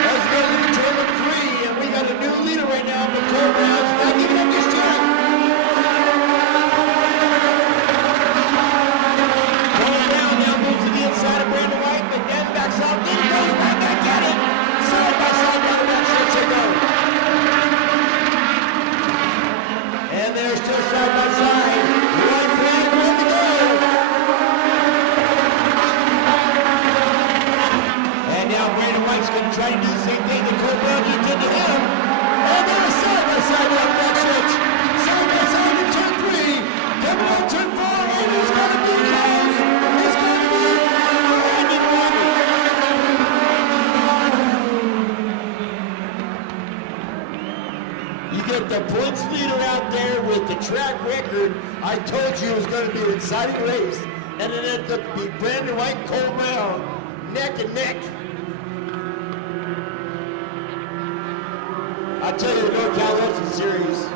As we go into turn number 3, and we got a new leader right now, but Cole Brown's not giving up this track. Cole Brown now moves to the inside of Brandon White, but then backs out, then goes right back at it. Side by side down the back stretch they go. And they're still side by side. White flag, ready to go. And now Brandon White's going to try to do the same thing that Cole Brown just did to him. And they're side by side down the back stretch. Side by side in turn 3. Coming on turn 4, and it's going to be close. It's going to be Brandon White. You get the points leader out there with the track record. I told you it was going to be an exciting race, and it ended up to be Brandon White and Cole Brown neck and neck. I tell you, the NorCal Legends Series,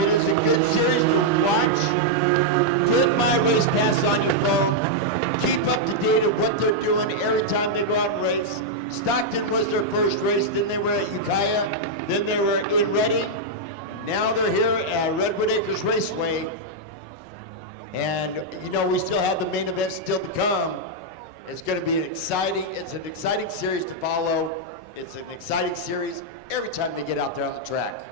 it is a good series to watch. Put my race pass on your phone. Keep up to date of what they're doing every time they go out and race. Stockton was their first race, then they were at Ukiah, then they were in Reading. Now they're here at Redwood Acres Raceway. And you know, we still have the main event still to come. It's going to be an exciting series to follow. It's an exciting series every time they get out there on the track.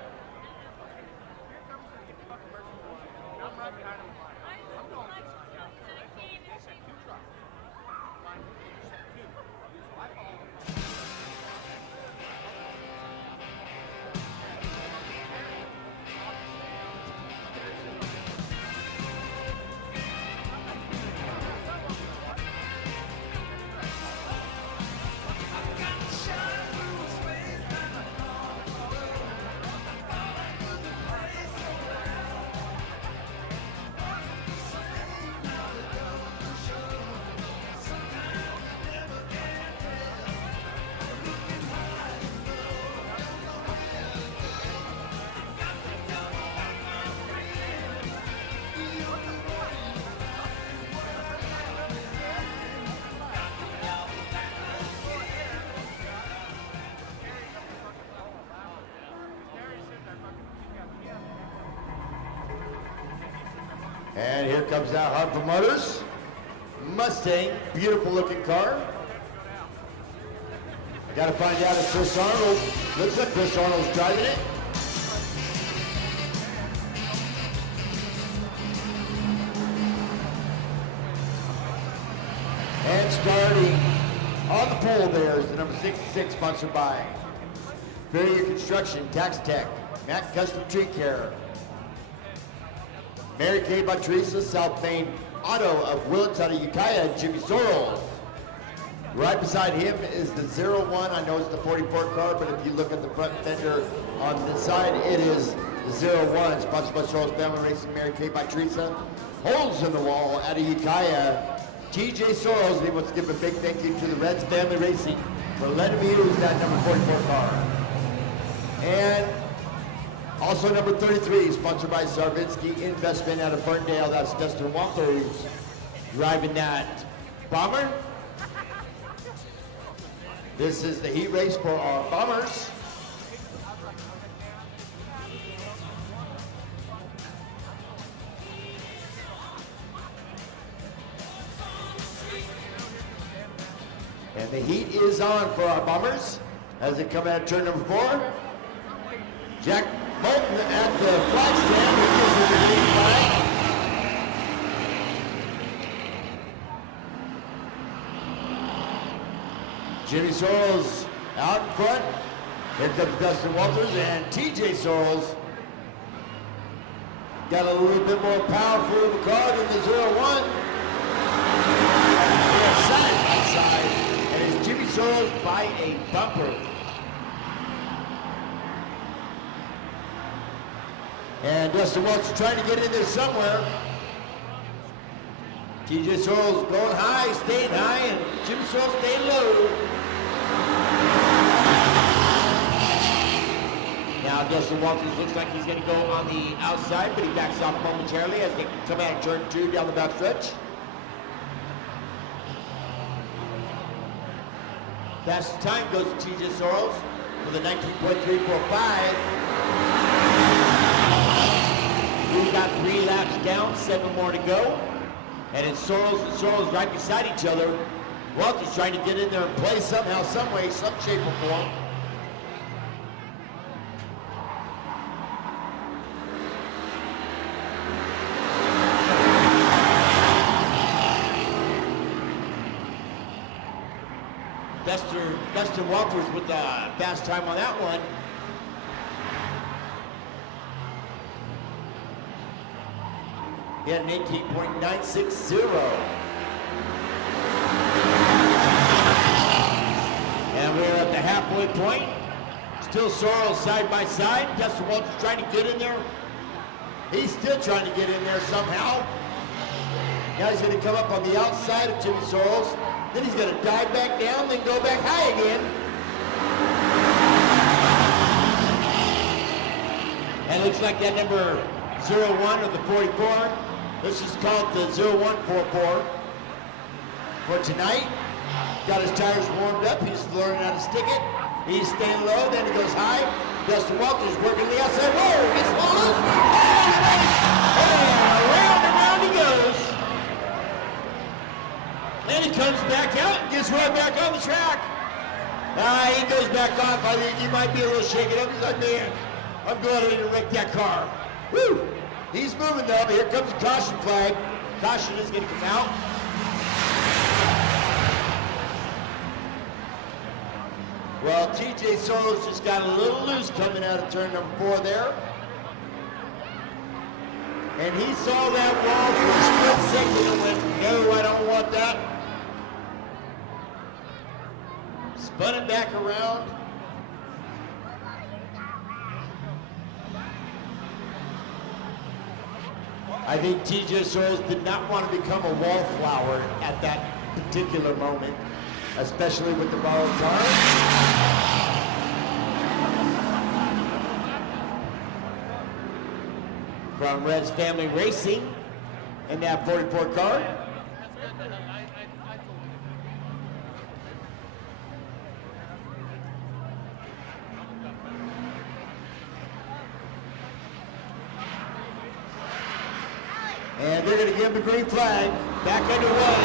And here comes out Harper Motors. Mustang, beautiful looking car. Got to find out if Chris Arnold, looks like Chris Arnold's driving it. And starting on the pole there is the number 66, sponsored by Barrier Construction, Tax Tech, Mac Custom Tree Care, Mary Kay by Teresa, South Main Auto of Willits out of Ukiah, Jimmy Sorrells. Right beside him is the 01. I know it's the 44 car, but if you look at the front fender on this side, it is the 01, sponsored by Sorrells Family Racing, Mary Kay by Teresa. Holes in the wall out of Ukiah, TJ Sorrells. And he wants to give a big thank you to the Reds Family Racing for letting me use that number 44 car. And also number 33, sponsored by Sarvinsky Investment out of Ferndale. That's Dustin Walters driving that Bomber. This is the heat race for our Bombers. And the heat is on for our Bombers as they come out of turn number 4. Jack Bolton at the flag stand. This is the green flag. Jimmy Sorrells out in front. Here comes Dustin Walters and TJ Sorrells. Got a little bit more powerful of a car than the 01. They're side by side. And it's Jimmy Sorrells by a bumper. And Dustin Walters trying to get in there somewhere. TJ Sorrells going high, staying high, and Jimmy Sorrells staying low. Now Dustin Walters looks like he's going to go on the outside, but he backs off momentarily as they come out of turn 2 down the back stretch. Fastest time goes to TJ Sorrells with a 19.345. We've got 3 laps down, 7 more to go. And it's Sorrells and Sorrells right beside each other. Walters trying to get in there and play somehow, some way, some shape or form. Dustin Walters with the fast time on that one. He had an 18.960. And we're at the halfway point. Still Sorrells side by side. Dustin Walters trying to get in there. He's still trying to get in there somehow. Now he's going to come up on the outside of Jimmy Sorrells. Then he's going to dive back down, then go back high again. And it looks like that number 01 of the 44. Let's just call it the 0144 for tonight. Got his tires warmed up. He's learning how to stick it. He's staying low, then he goes high. Dustin Walters working the outside. Whoa, gets loose. And around and around he goes. And he comes back out and gets right back on the track. He goes back off. I think he might be a little shaken up. He's like, man, I'm glad I didn't wreck that car. Woo! He's moving though, but here comes the caution flag. Caution is going to come out. Well, TJ Sorrells just got a little loose coming out of turn number 4 there. And he saw that wall for a split second and went, no, I don't want that. Spun it back around. I think TJ Sorrells did not want to become a wallflower at that particular moment, especially with the borrowed car. From Reds Family Racing in that 44 car. And they're going to give him the green flag. Back underway.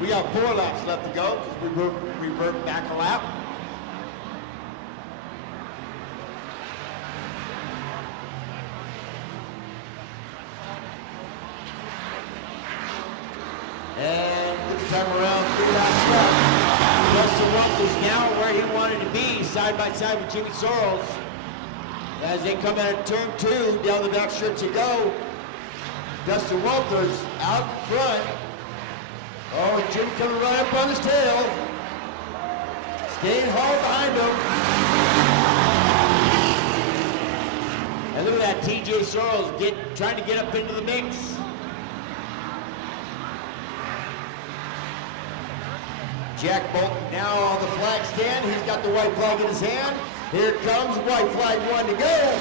We got 4 laps left to go because we revert back a lap. And this time around, 3 laps left. Russell Wolf is now where he wanted to be, side by side with Jimmy Sorrells. As they come out of turn 2, down the back stretch you go. Dustin Walters out in front. Oh, Jim coming right up on his tail. Staying hard behind him. And look at that, TJ Sorrells trying to get up into the mix. Jack Bolton now on the flag stand. He's got the white flag in his hand. Here comes white flag 1 to go.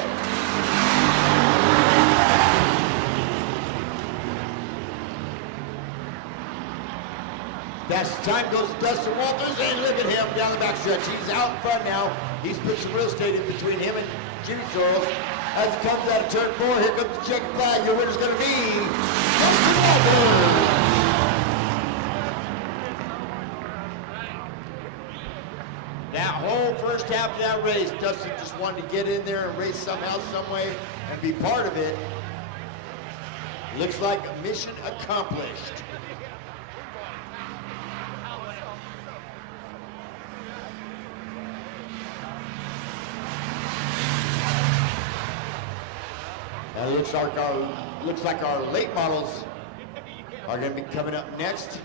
Fastest time goes to Dustin Walters, and look at him down the backstretch. He's out in front now. He's put some real estate in between him and Jimmy Sorrells. As he comes out of turn 4, here comes the checkered flag. Your winner's going to be Dustin Walters. That whole first half of that race, Dustin just wanted to get in there and race somehow, some way, and be part of it. Looks like a mission accomplished. Now looks like our late models are going to be coming up next.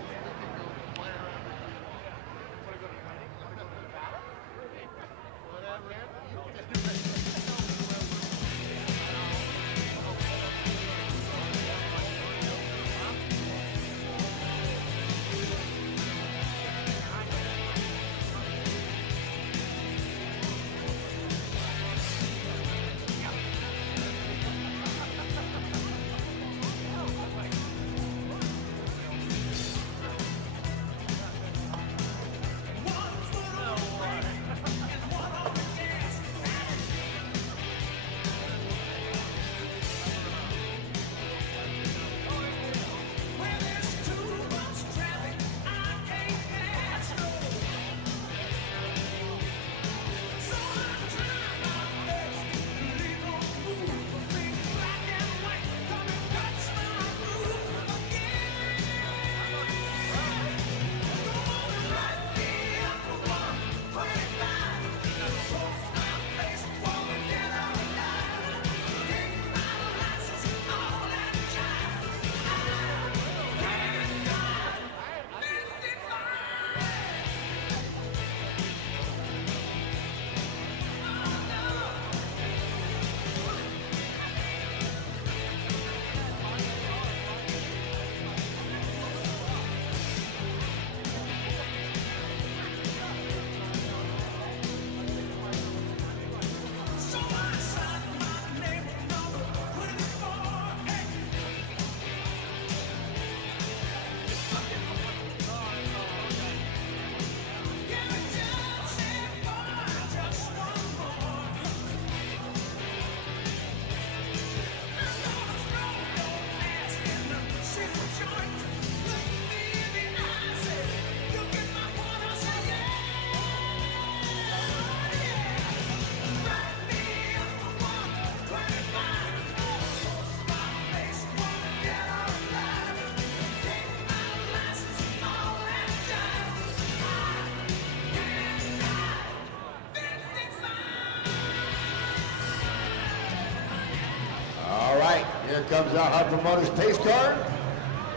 Here comes our Hard Promoters pace car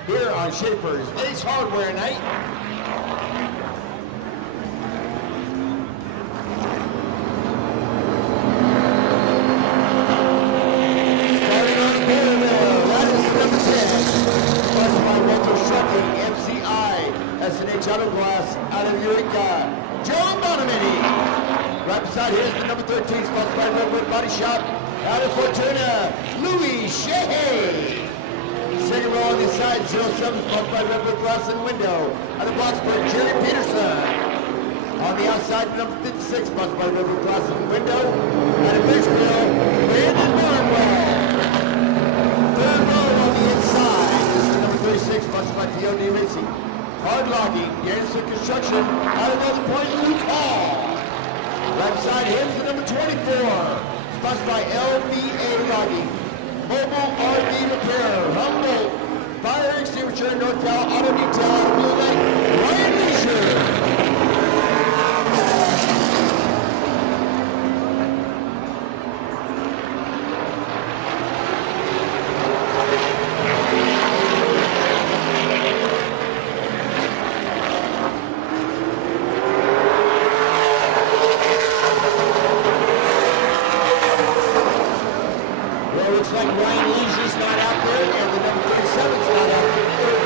here on Schaefer's Ace Hardware Night. Starting on the Porterville, that is number 10. Sponsored by Walter Trucking, MCI, SNH Auto Glass out of Eureka, Joe Bonamini. Right beside here is the number 13, sponsored by Redwood Body Shop out of Fortuna, Louis Shea. Second row on the side, 07, sponsored by Redwood Glass and Window. Out of Boxburg, Jerry Peterson. On the outside, number 56, sponsored by Redwood Glass and Window. Out of Bridgeville, Brandon Barnwell. 6, sponsored by POD Racing. Hard Logging, Garrison Construction, out of North Point, Luke Hall. Right beside him is the number 24, sponsored by LBA Logging. Mobile RV Repair, Humboldt, Fire Extinguisher, NorCal, Auto Detail, out of Blue Lake, Ryan Leisure. Looks like Ryan Leisure's not out there, and the number 37's not out there.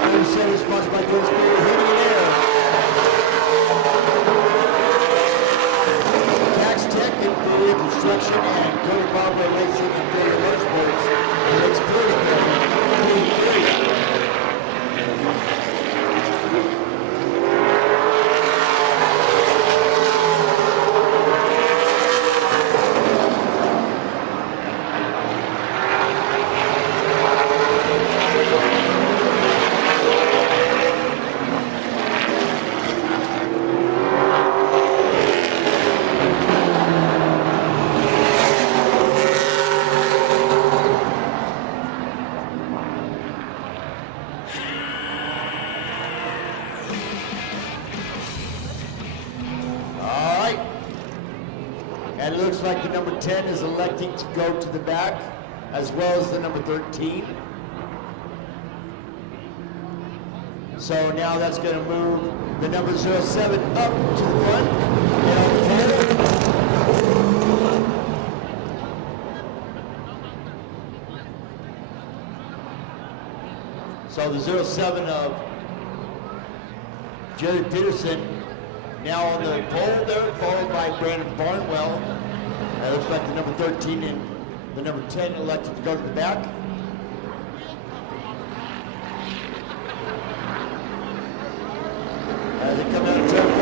Number 7 sponsored by Good Spirit Heating and Air. Tax Tech and Korea Construction and Cody Barbara Racing and Korea Motorsports. Next And it looks like the number 10 is electing to go to the back, as well as the number 13. So now that's going to move the number 07 up to the front. So the 07 of Jerry Peterson now on the pole there, followed by Brandon Barnwell. It looks like the number 13 and the number 10 elected to go to the back. As they come out of turn 4,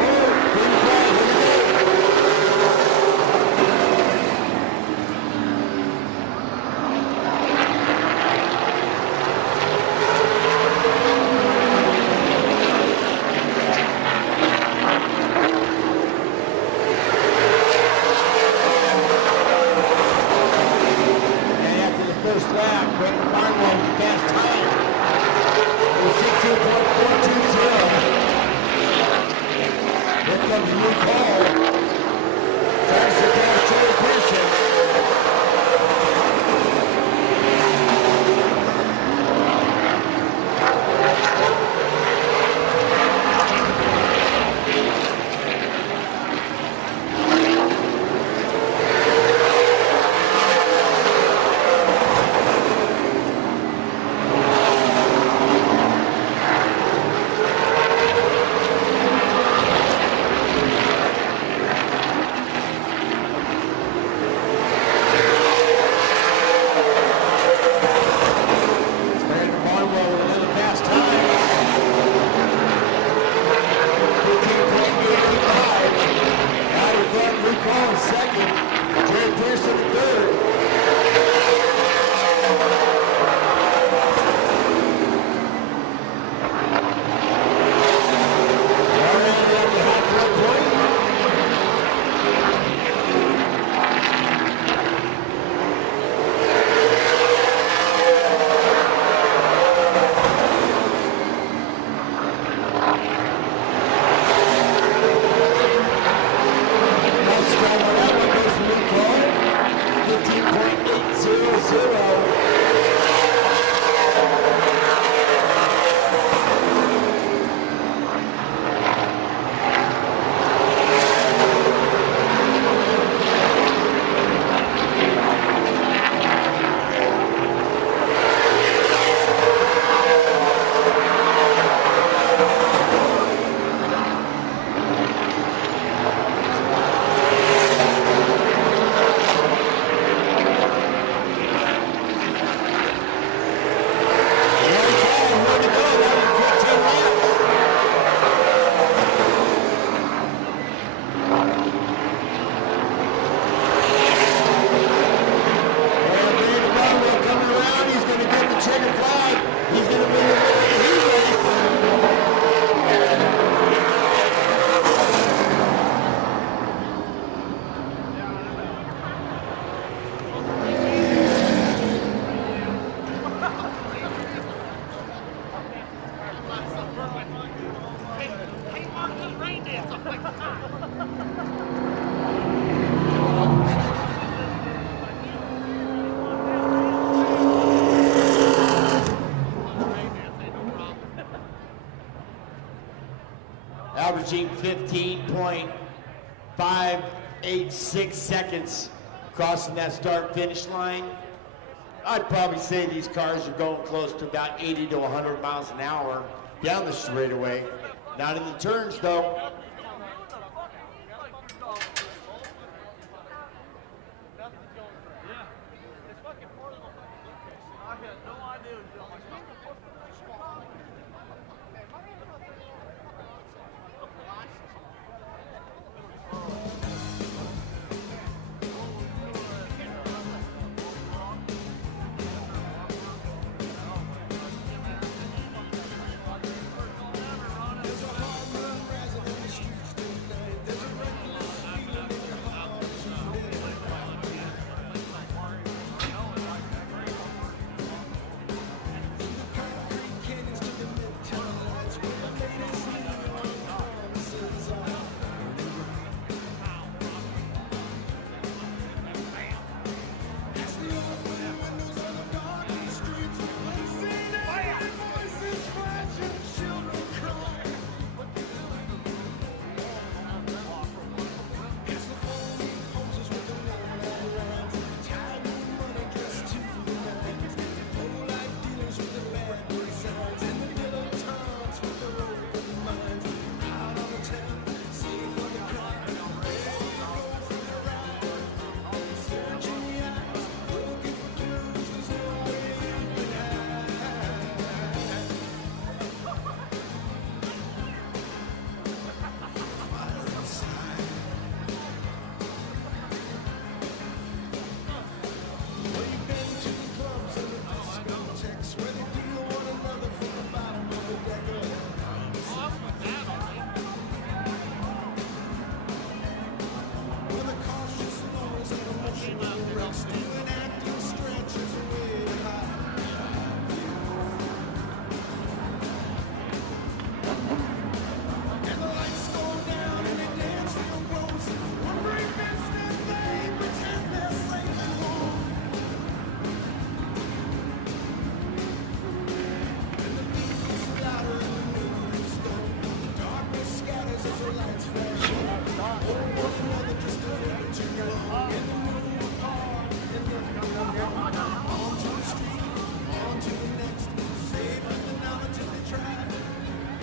green flag, here we go. First lap, Brandon Barnwell with the fast time. It was 16.420. Here comes Luke Hall. Trying to surpass Joey Pearson. Averaging 15.586 seconds crossing that start-finish line. I'd probably say these cars are going close to about 80 to 100 miles an hour down the straightaway. Not in the turns, though.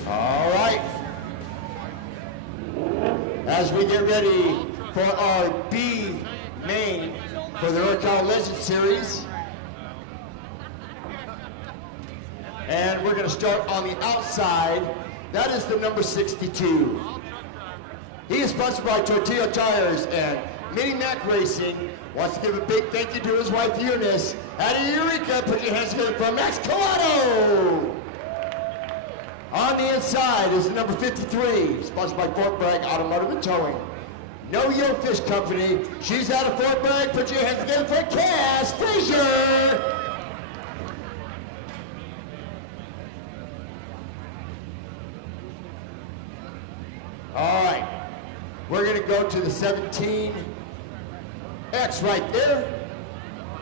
All right. As we get ready for our B main for the NorCal Legend Series. And we're going to start on the outside. That is the number 62. He is sponsored by Tortilla Tires, and Mini Mac Racing wants to give a big thank you to his wife Eunice. Out of Eureka, put your hands together for Max Collado. On the inside is the number 53, sponsored by Fort Bragg Automotive and Towing. No Yo Fish Company. She's out of Fort Bragg. Put your hands together for Cass Frazier. All right, we're gonna go to the 17X right there.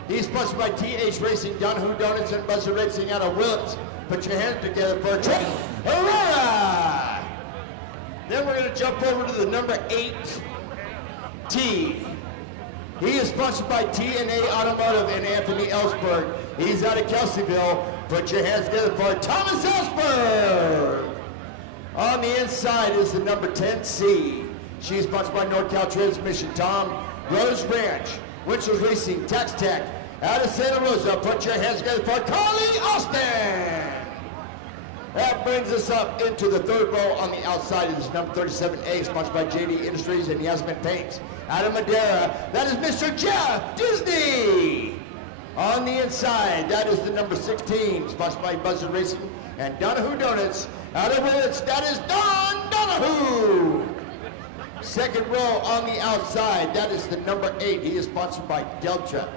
He's sponsored by TH Racing, Donahue Donuts, and Buzzer Racing out of Williams. Put your hands together for Trey Herrera. Then we're gonna jump over to the number 8T. He is sponsored by TNA Automotive and Anthony Ellsberg. He's out of Kelseyville. Put your hands together for Thomas Ellsberg. On the inside is the number 10C. She's sponsored by NorCal Transmission, Tom Rose Ranch, Winchell's Racing, Tex Tech, out of Santa Rosa. Put your hands together for Carly Austin. That brings us up into the third row. On the outside is number 37A, sponsored by JD Industries and Yasmin Paints. Out of Madera, that is Mr. Jeff Disney. On the inside, that is the number 16, sponsored by Buzzer Racing and Donahue Donuts. Out of Willits, that is Don Donahue. Second row on the outside, that is the number 8. He is sponsored by Delta.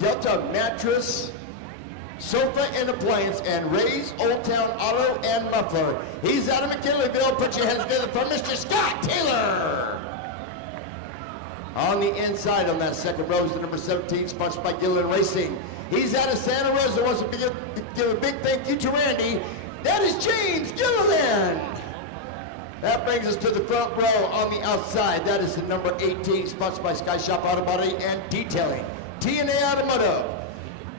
Delta Mattress Sofa and Appliance, and Ray's Old Town Auto and Muffler. He's out of McKinleyville. Put your hands together for Mr. Scott Taylor. On the inside on that second row is the number 17, sponsored by Gilliland Racing. He's out of Santa Rosa. Wants to give a big thank you to Randy. That is James Gilliland. That brings us to the front row on the outside. That is the number 18, sponsored by Sky Shop Auto Body and Detailing. TNA Automotive.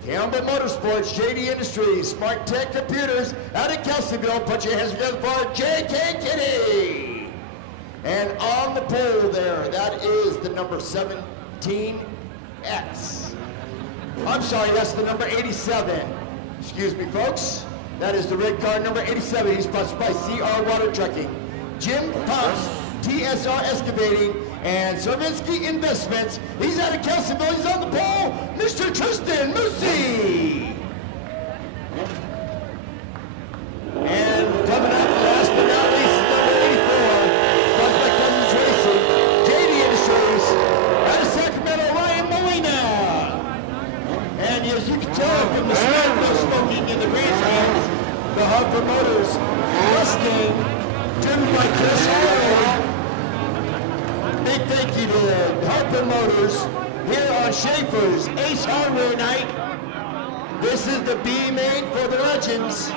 Campbell Motorsports, JD Industries, Smart Tech Computers, out of Kelseyville. Put your hands together for J.K. Kitty. And on the pole there, that is the number 17X. I'm sorry, that's the number 87. Excuse me, folks. That is the red car, number 87. He's sponsored by CR Water Trucking, Jim Pumps, TSR Excavating, and Servinsky Investments. He's out of Kelseyville. He's on the pole, Mr. Tristan Moosey. And coming up, last but not least, number 84, sponsored by Cousins Racing, JD Industries, out of Sacramento, Ryan Molina. And as you can tell from the smell of no smoking in the grandstands, the Harper Motors Mustang, driven by Chris Howard. Big thank you to Harper Motors here on Schaefer's Ace Hardware Night. This is the B main for the Legends.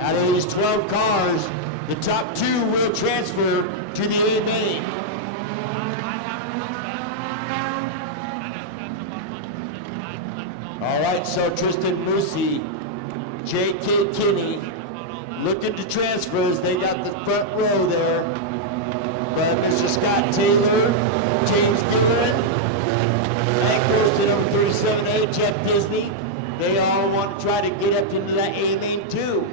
Out of these 12 cars, the top 2 will transfer to the A main. All right, so Tristan Moosey, J.K. Kinney, looking to transfers. They got the front row there. But Mr. Scott Taylor, James Gilliland, and goes to number 37A, Jeff Disney. They all want to try to get up into that A main too.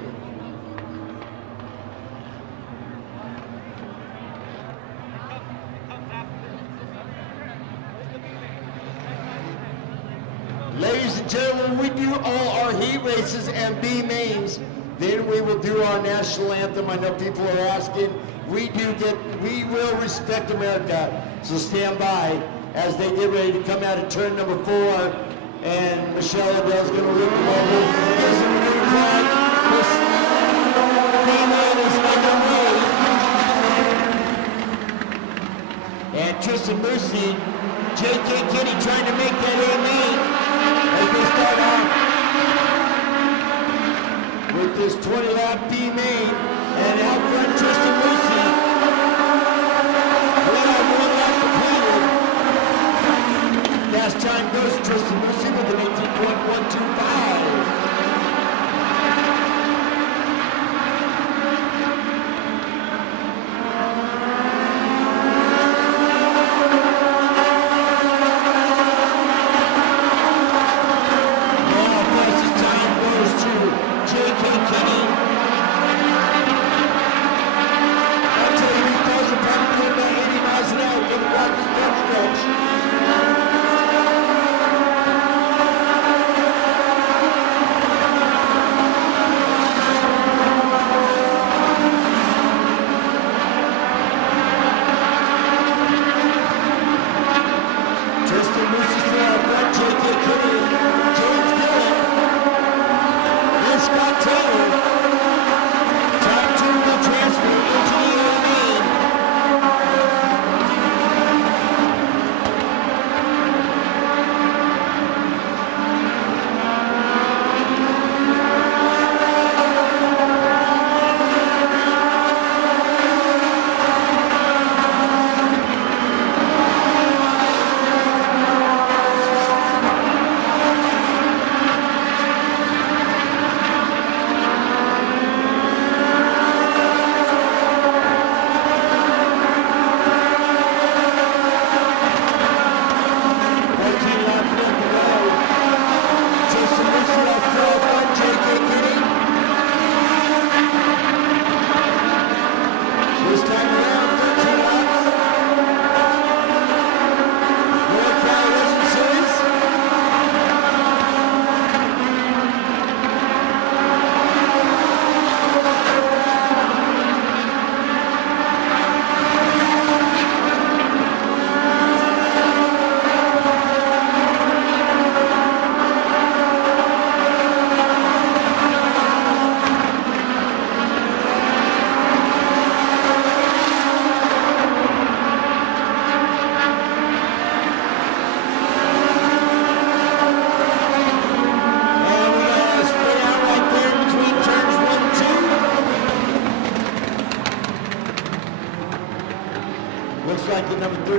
Ladies and gentlemen, we do all our heat races and B mains. Then we will do our national anthem. I know people are asking. We will respect America. So stand by as they get ready to come out of turn number 4. And Michelle Adele's going to look them over. Here's a new flag. This B-main is underway. And Tristan Moosey, J.K. Kinney trying to make that A-main as they start off with this 20-lap B-main. And out front, Tristan Moosey. Well, 1 lap completed. Fast time goes to Tristan Moosey with an 18.125.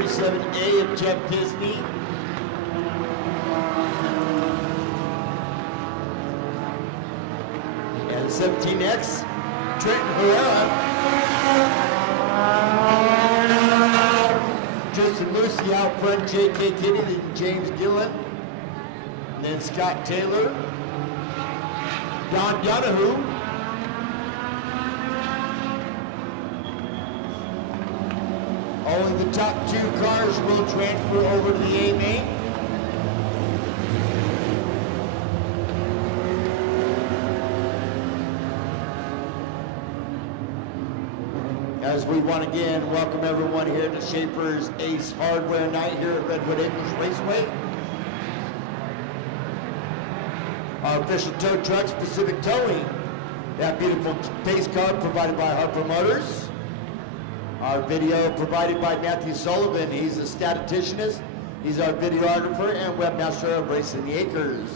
37A of Jeff Disney. And 17X, Trenton Herrera. Tristan Lucy out front, J.K. Kinney, then James Gillen. And then Scott Taylor. Don Donahue. Only the top two cars will transfer over to the A main. As we want again welcome everyone here to Schaefer's Ace Hardware Night here at Redwood Acres Raceway. Our official tow trucks, Pacific Towing. That beautiful pace car provided by Harper Motors. Our video provided by Matthew Sullivan. He's a statisticianist. He's our videographer and webmaster of Racing the Acres.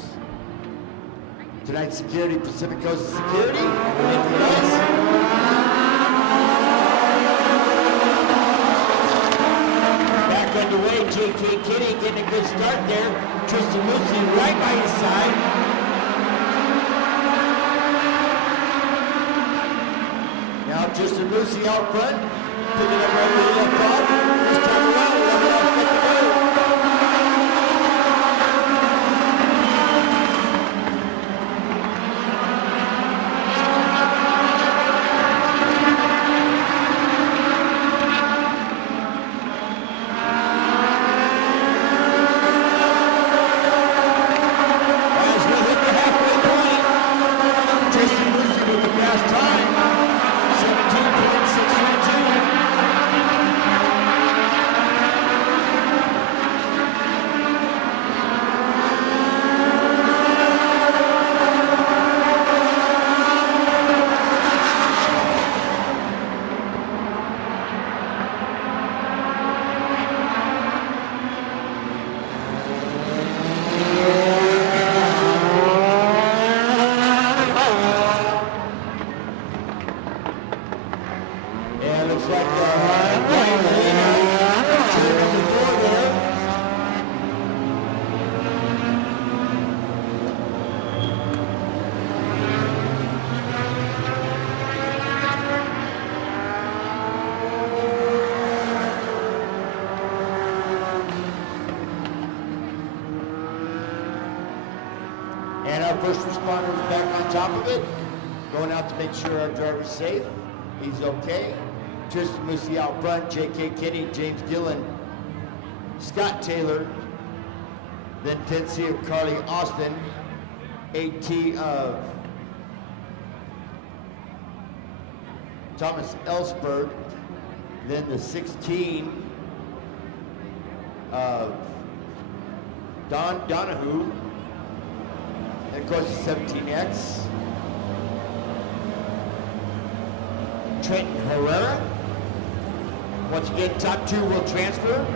Tonight's security, Pacific Coast Security. Thank you guys. Back underway, J.K. Kinney getting a good start there. Tristan Lucy right by his side. Now Tristan Lucy out front, picking up right where he left off. This time around, 11 laps left to go. As we hit the halfway point, Tristan Lucy with the fast time. 17.632. And it looks like Ryan Molina, turn number 4 there. And our first responder is back on top of it, going out to make sure our driver's safe. He's okay. Tristan Lucy out front, J.K. Kinney, James Gillen, Scott Taylor, then 10C of Carly Austin, 8T of Thomas Ellsberg, then the 16 of Don Donahue, and of course the 17X. Trenton Herrera. Once again, top two will transfer.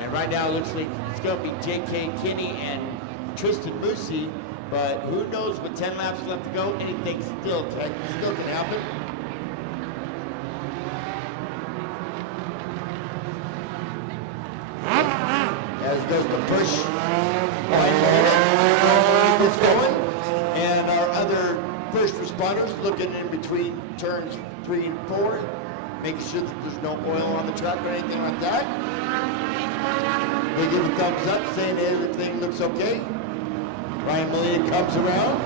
And right now it looks like it's going to be J.K. Kinney and Tristan Lucy, but who knows with 10 laps left to go, anything still can happen. As does the push. It's going. And our other first responders looking in between turns 3 and 4, making sure that there's no oil on the track or anything like that. They give a thumbs up saying that everything looks okay. Ryan Molina comes around.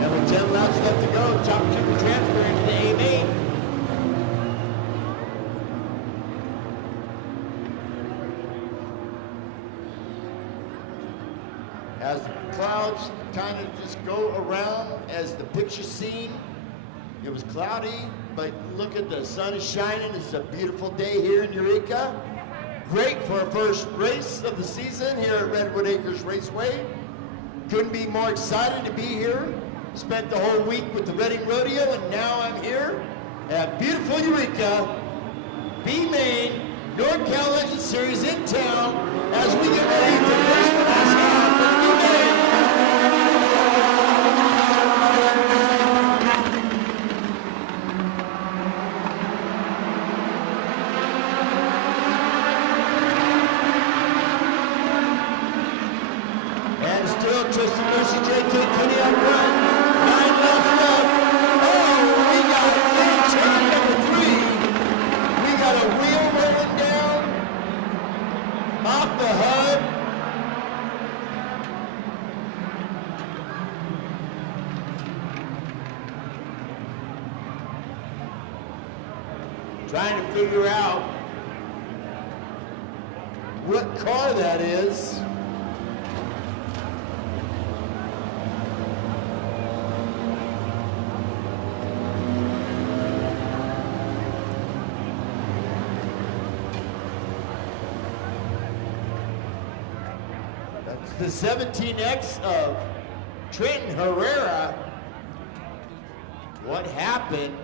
And with 10 laps left to go, top two will transfer into the A main. As the clouds kind of just go around as the picture scene. It was cloudy, but look at the sun is shining. It's a beautiful day here in Eureka. Great for our first race of the season here at Redwood Acres Raceway. Couldn't be more excited to be here. Spent the whole week with the Reading Rodeo, and now I'm here at beautiful Eureka, B-Main, NorCal Legend Series in town as we get ready to finish the last half of B-Main. Tristan Lucy, JK Kenny up front. 9 laps left. Oh, we got in turn number 3. We got a wheel rolling down off the hub. Trying to figure out what car that is. That's the 17X of Trenton Herrera. What happened?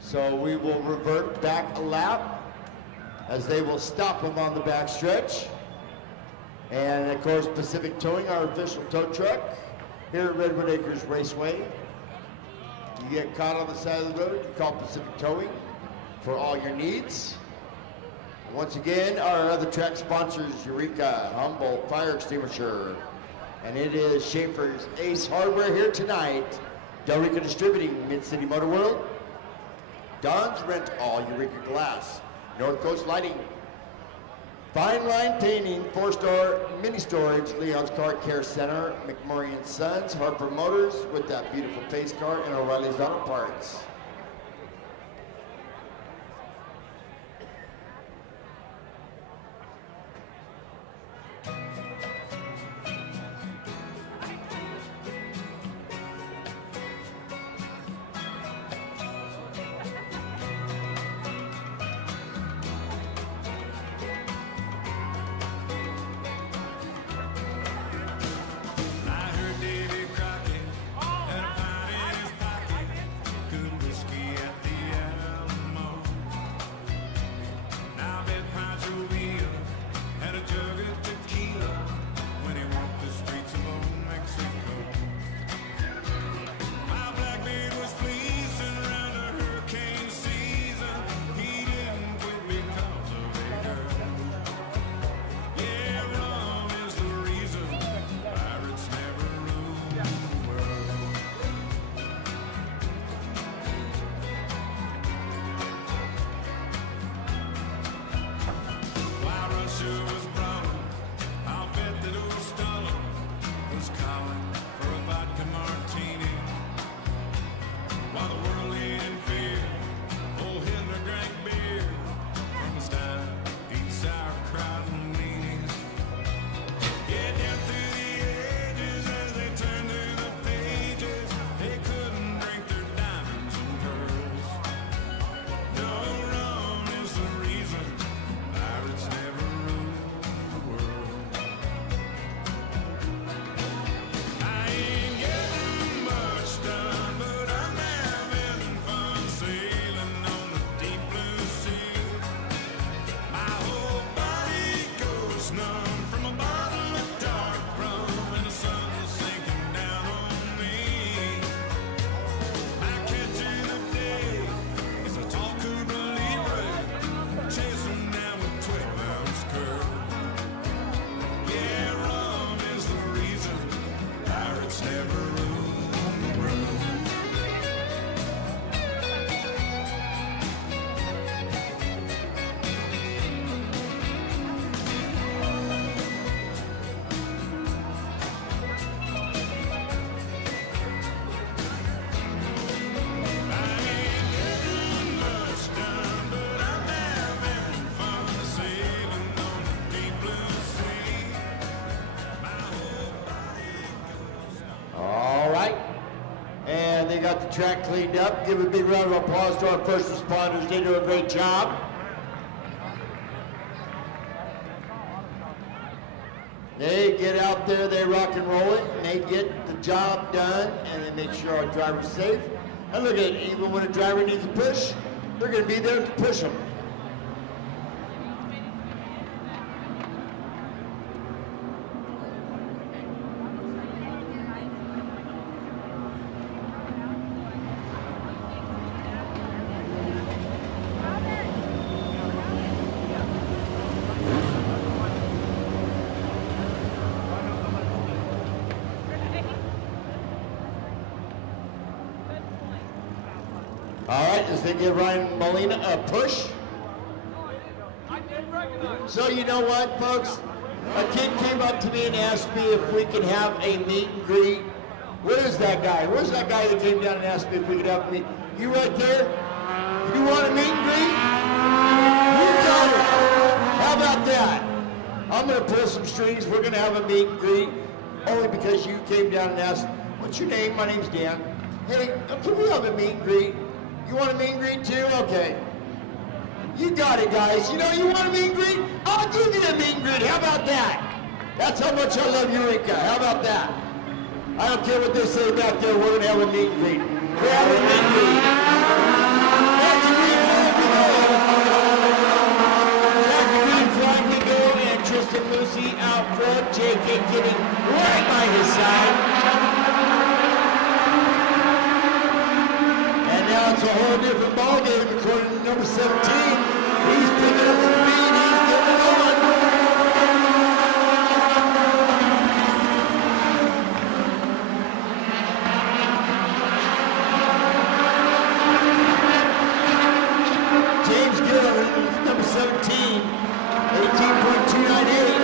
So we will revert back a lap as they will stop him on the backstretch. And of course, Pacific Towing, our official tow truck here at Redwood Acres Raceway. You get caught on the side of the road, you call Pacific Towing for all your needs. Once again, our other track sponsors, Eureka, Humboldt Fire Extinguisher, and it is Schaefer's Ace Hardware here tonight, Del Rica Distributing, Mid-City Motor World, Don's Rent All, Eureka Glass, North Coast Lighting, Fine Line Painting, 4-Star Mini Storage, Leon's Car Care Center, McMurray & Sons, Harper Motors with that beautiful pace car, and O'Reilly's Auto Parts. They got the track cleaned up. Give a big round of applause to our first responders. They do a great job. They get out there, they rock and roll it, and they get the job done, and they make sure our driver's safe. And look at it, even when a driver needs a push, they're going to be there to push them. All right, does they give Ryan Molina a push? So you know what, folks? A kid came up to me and asked me if we could have a meet and greet. Where's that guy? Where's that guy that came down and asked me if we could have a meet? You right there? You want a meet and greet? You got it. How about that? I'm gonna pull some strings. We're gonna have a meet and greet, only because you came down and asked, what's your name? My name's Dan. Hey, can we have a meet and greet? You want a meet and greet too? Okay. You got it, guys. You know, you want a meet and greet? I'll give you a meet and greet. How about that? That's how much I love Eureka. How about that? I don't care what they say back there. We're going to have a meet and greet. We're having a meet and greet. That's a green flag to go. That's a green flag to go. And Tristan Lucy out front. JK getting right by his side. And now it's a whole different ballgame according to number 17. He's picking up some speed. He's getting it on. James Gill, number 17, 18.298.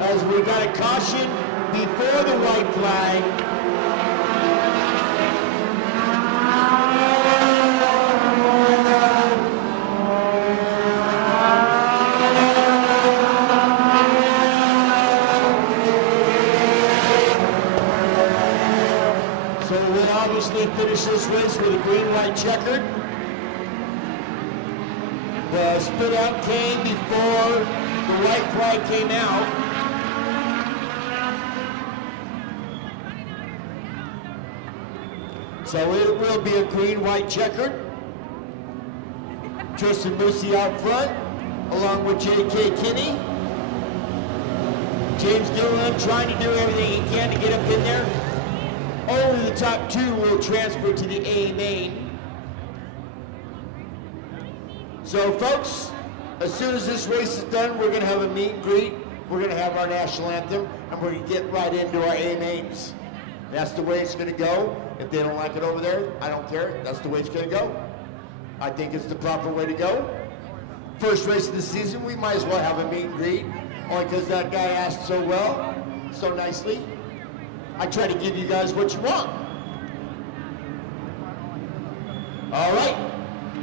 As we got a caution before the white flag. So we'll obviously finish this race with a green-white checkered. The spit out came before the white flag came out. So it will be a green-white checkered. Tristan Lucy out front, along with J.K. Kinney. James Gilliland trying to do everything he can to get up in there. Only the top two will transfer to the A main. So folks, as soon as this race is done, we're going to have a meet and greet. We're going to have our national anthem, and we're going to get right into our A mains. That's the way it's going to go. If they don't like it over there, I don't care. That's the way it's going to go. I think it's the proper way to go. First race of the season, we might as well have a meet and greet, only because that guy asked so well. so nicely. I try to give you guys what you want. All right,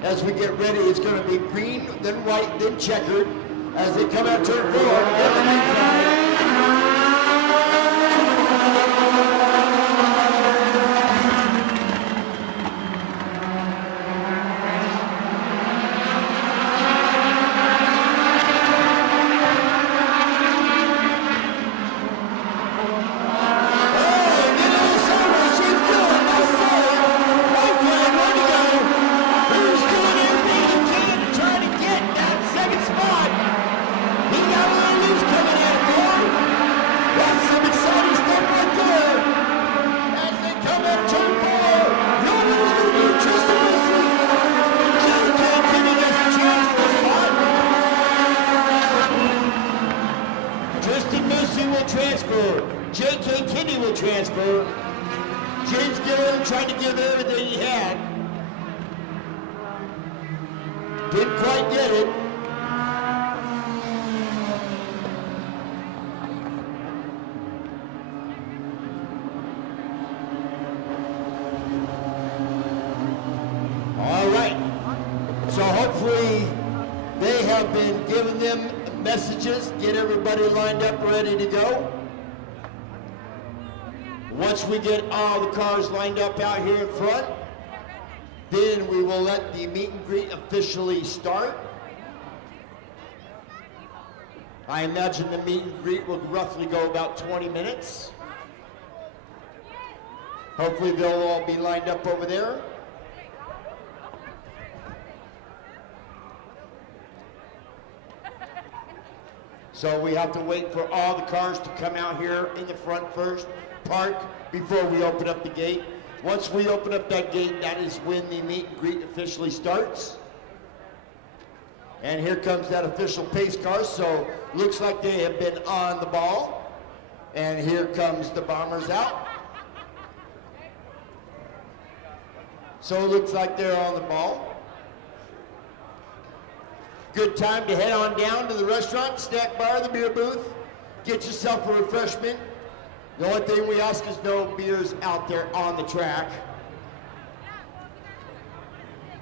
as we get ready, it's going to be green, then white, then checkered. As they come out turn 4, in the meantime, J.K. Kinney will transfer. James Gillen tried to give everything he had. Didn't quite get it. All right. So hopefully they have been giving them messages, get everybody lined up, ready to go. Once we get all the cars lined up out here in front, then we will let the meet and greet officially start. I imagine the meet and greet will roughly go about 20 minutes. Hopefully they'll all be lined up over there. So we have to wait for all the cars to come out here in the front first, park, before we open up the gate. Once we open up that gate, that is when the meet and greet officially starts. And here comes that official pace car, so looks like they have been on the ball. And here comes the Bombers out. So it looks like they're on the ball. Good time to head on down to the restaurant, snack bar, the beer booth. Get yourself a refreshment. The only thing we ask is no beers out there on the track.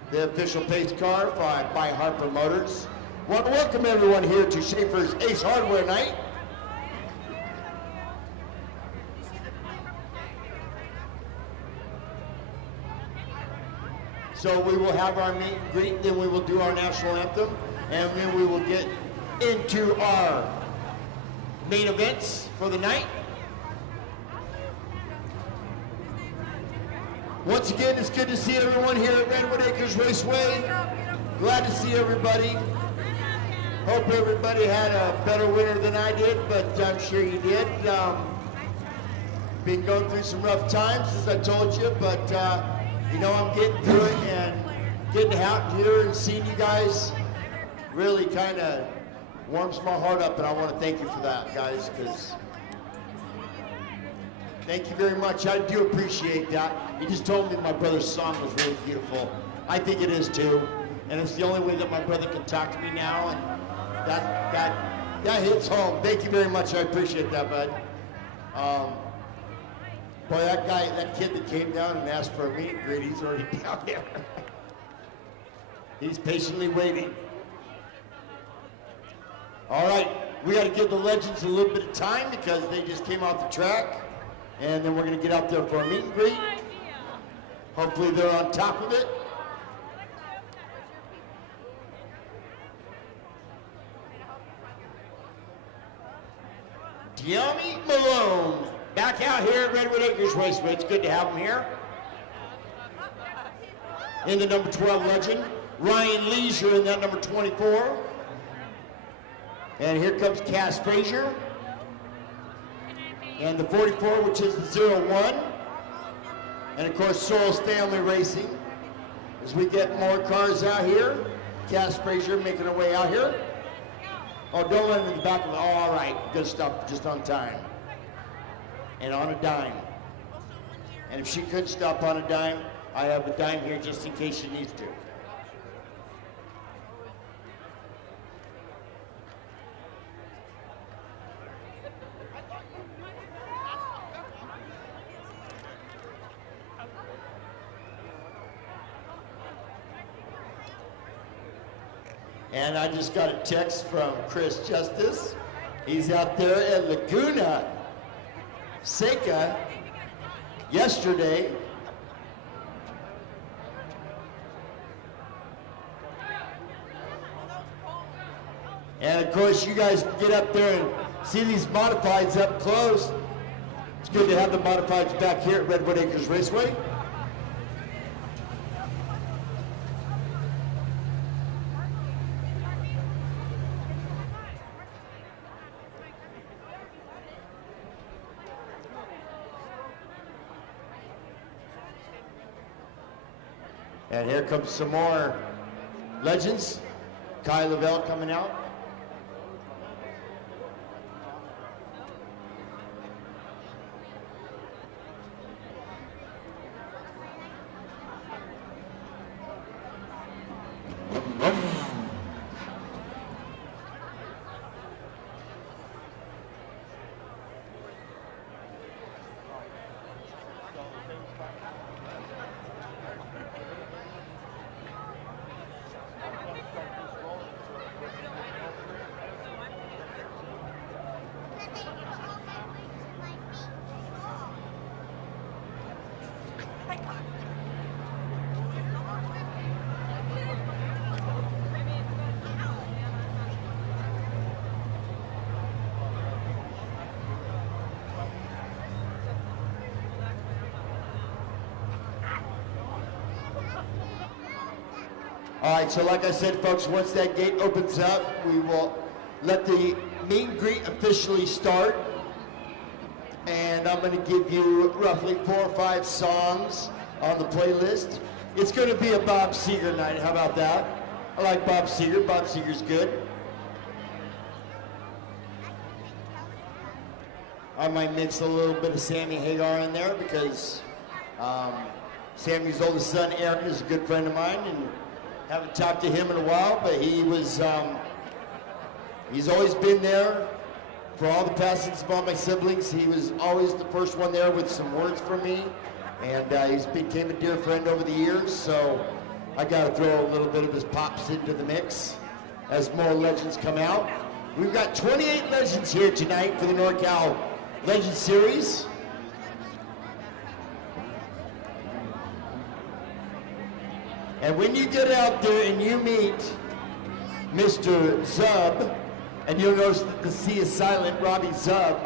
The official pace car by Harper Motors. Want to welcome everyone here to Schaefer's Ace Hardware Night. So we will have our meet and greet, then we will do our national anthem, and then we will get into our main events for the night. Once again, it's good to see everyone here at Redwood Acres Raceway. Glad to see everybody. Hope everybody had a better winter than I did, but I'm sure you did. Been going through some rough times, as I told you, but you know, I'm getting through it, and getting out here and seeing you guys really kind of warms my heart up, and I want to thank you for that, guys, because thank you very much. I do appreciate that. He just told me my brother's song was really beautiful. I think it is too, and it's the only way that my brother can talk to me now, and that hits home. Thank you very much. I appreciate that, bud. Boy, that kid that came down and asked for a meet and greet, he's already down there. He's patiently waiting. All right, we got to give the legends a little bit of time because they just came off the track, and then we're going to get out there for a meet and greet. Hopefully they're on top of it. Gianni Malone, back out here at Redwood Acres Raceway. It's good to have him here. In the number 12 legend, Ryan Leisure in that number 24. And here comes Cass Frazier. And the 44, which is the 01. And of course, Sorrell's Family Racing. As we get more cars out here, Cass Frazier making her way out here. Oh, don't let him in the back of it. Oh, all right, good stuff, just on time. And on a dime. And if she couldn't stop on a dime, I have a dime here just in case she needs to. And I just got a text from Chris Justice. He's out there at Laguna Seca yesterday. And of course, you guys get up there and see these modifieds up close. It's good to have the modifieds back here at Redwood Acres Raceway. And here comes some more legends. Kai Lavelle coming out. All right, so like I said, folks, once that gate opens up, we will let the meet and greet officially start. And I'm gonna give you roughly 4 or 5 songs on the playlist. It's gonna be a Bob Seger night, how about that? I like Bob Seger, Bob Seger's good. I might mix a little bit of Sammy Hagar in there because Sammy's oldest son, Aaron, is a good friend of mine, and haven't talked to him in a while, but he's always been there for all the passings of all my siblings. He was always the first one there with some words for me, and he's became a dear friend over the years, so I gotta throw a little bit of his pops into the mix as more legends come out. We've got 28 legends here tonight for the NorCal Legend Series. And when you get out there and you meet Mr. Zub, and you'll notice that the C is silent, Robbie Zub,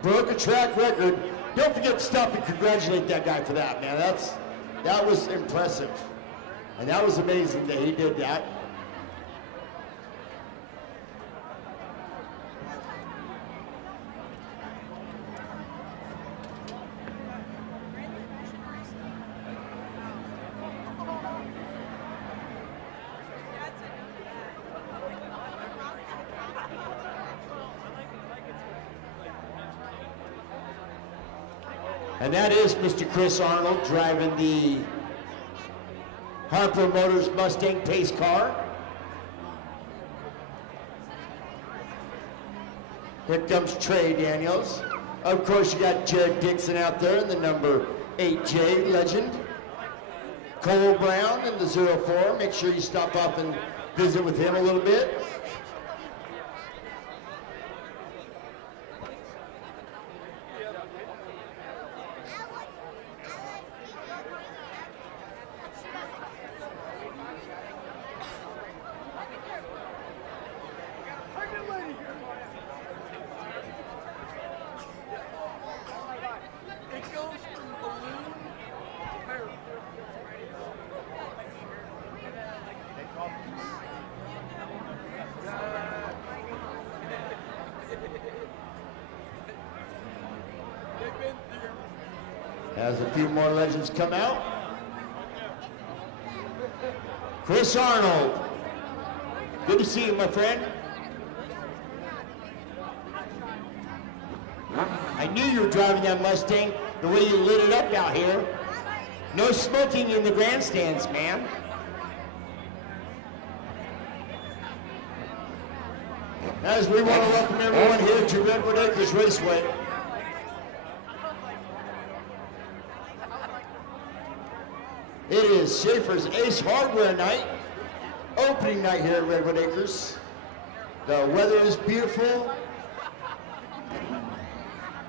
broke a track record. Don't forget to stop and congratulate that guy for that, man. That was impressive. And that was amazing that he did that. And that is Mr. Chris Arnold driving the Harper Motors Mustang pace car. Here comes Trey Daniels. Of course, you got Jared Dixon out there in the number 8J legend. Cole Brown in the 04. Make sure you stop up and visit with him a little bit. As a few more legends come out. Chris Arnold. Good to see you, my friend. I knew you were driving that Mustang the way you lit it up out here. No smoking in the grandstands, man. As we want to welcome everyone here to Redwood Acres Raceway. It is Schaefer's Ace Hardware Night. Oh opening night here at Redwood Acres. The weather is beautiful.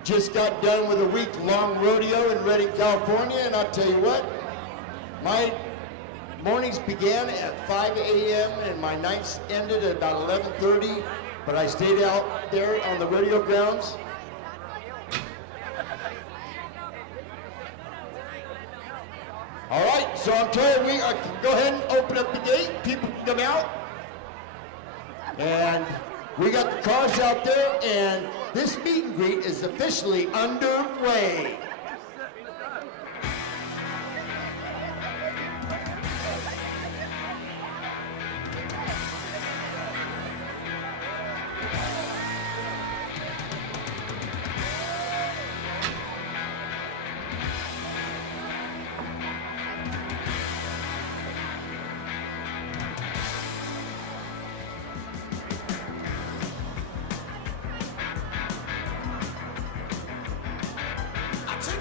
Just got done with a week-long rodeo in Redding, California, and I'll tell you what, my mornings began at 5 a.m. and my nights ended at about 11:30, but I stayed out there on the rodeo grounds. All right, so I'm told we go ahead and open up the gate. People can come out. And we got the cars out there, and this meet and greet is officially underway. I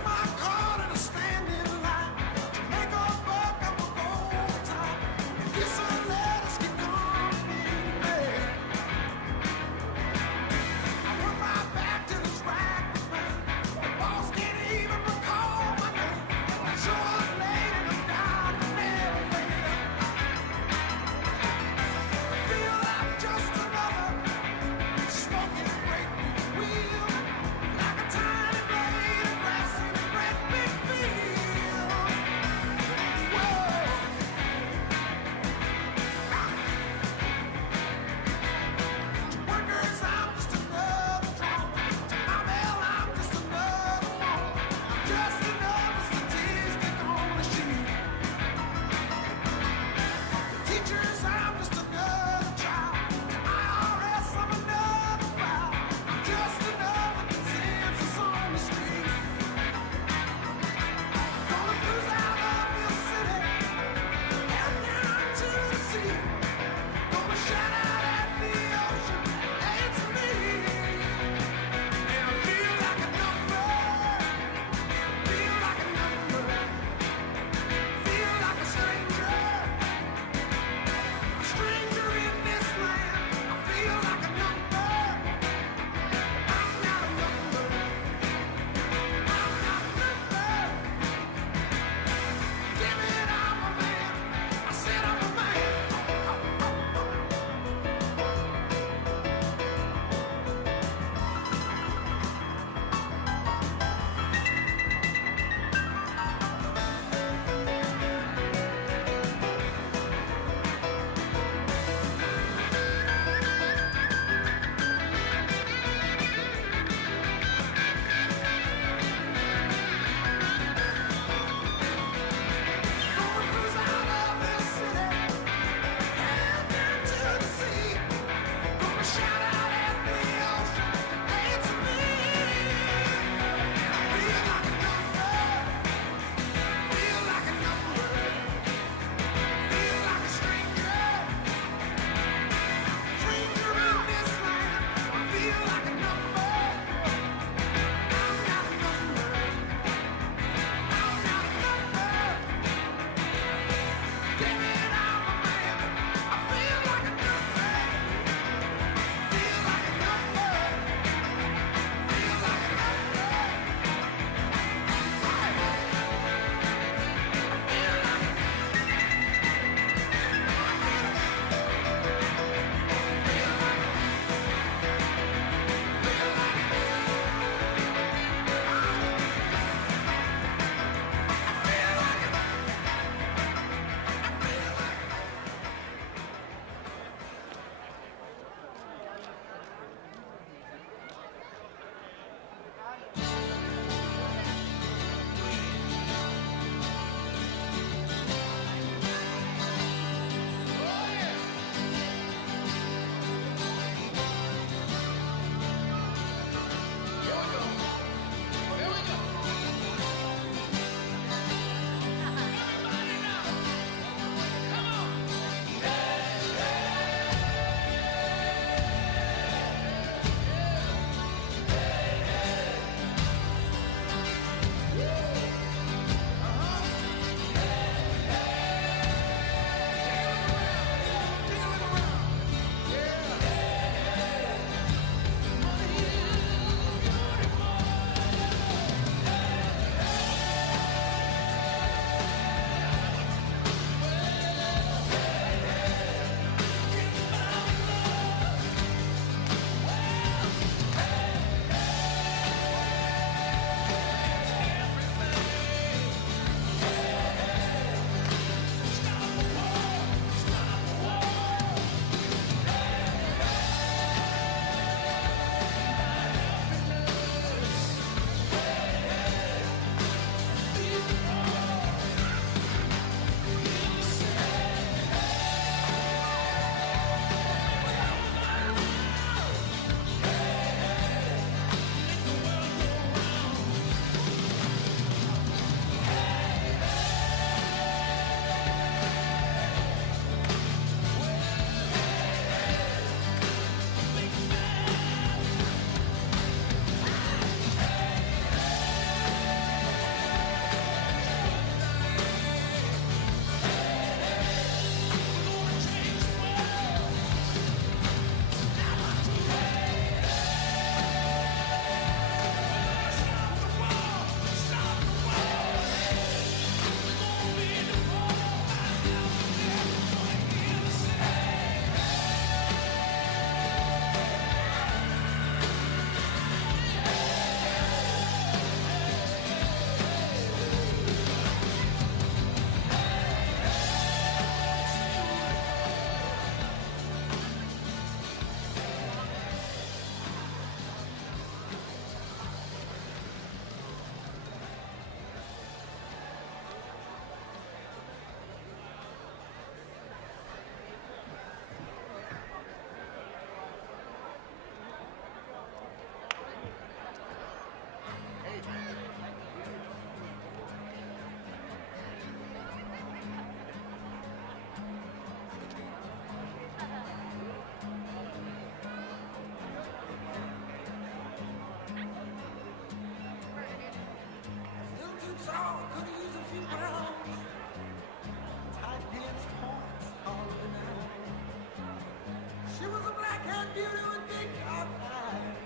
beauty with big dark eyes.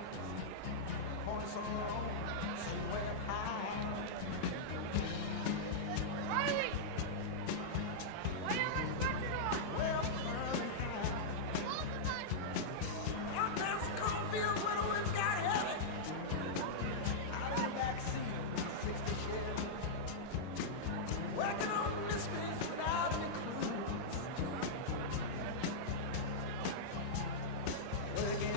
Points on her own, she's way up high. Riley! Why you have my sweatshirt on? Way up further high. Out there in cornfields where the winds got heavy. Out in the backseat of the 60 Chevy. Working on mysteries without any clues. Well,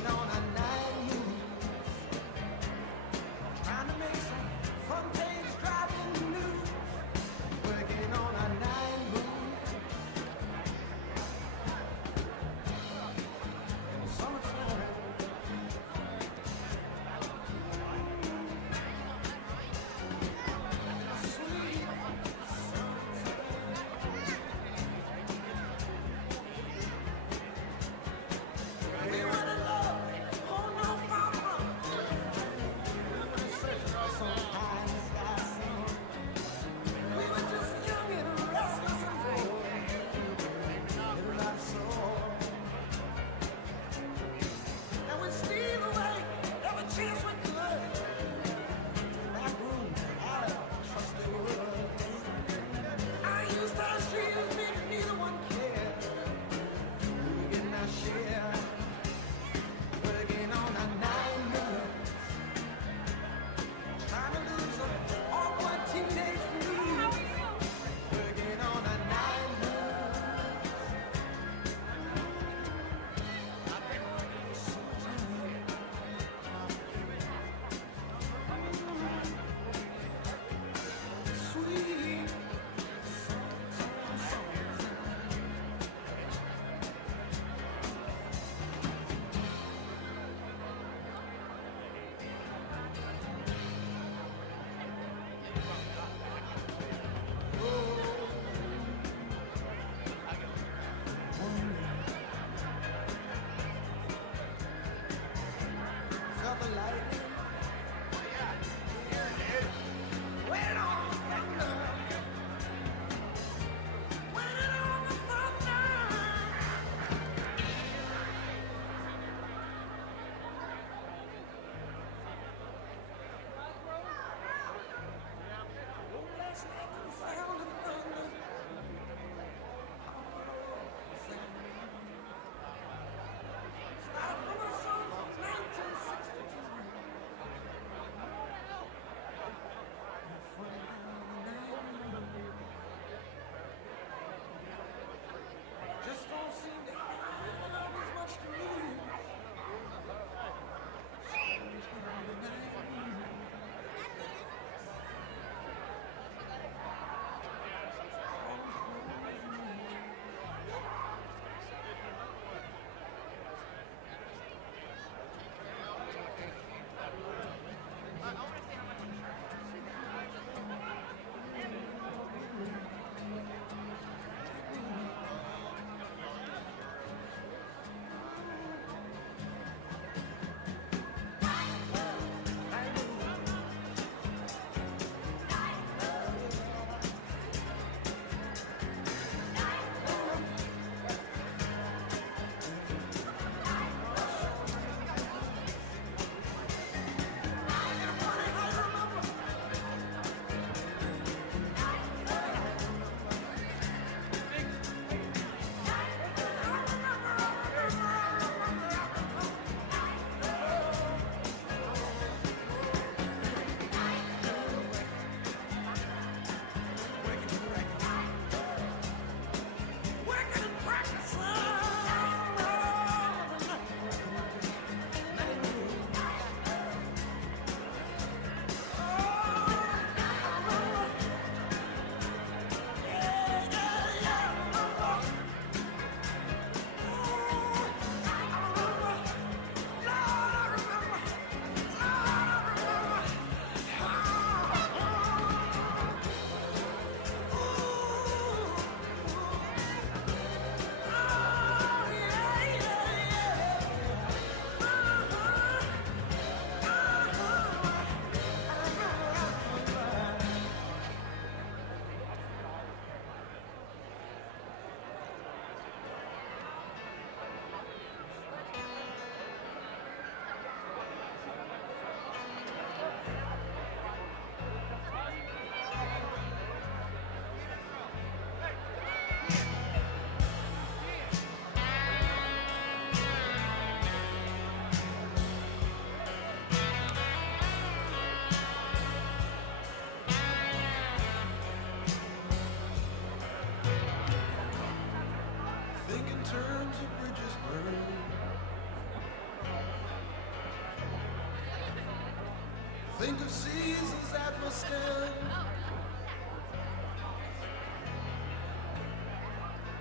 Think of seasons at my stem.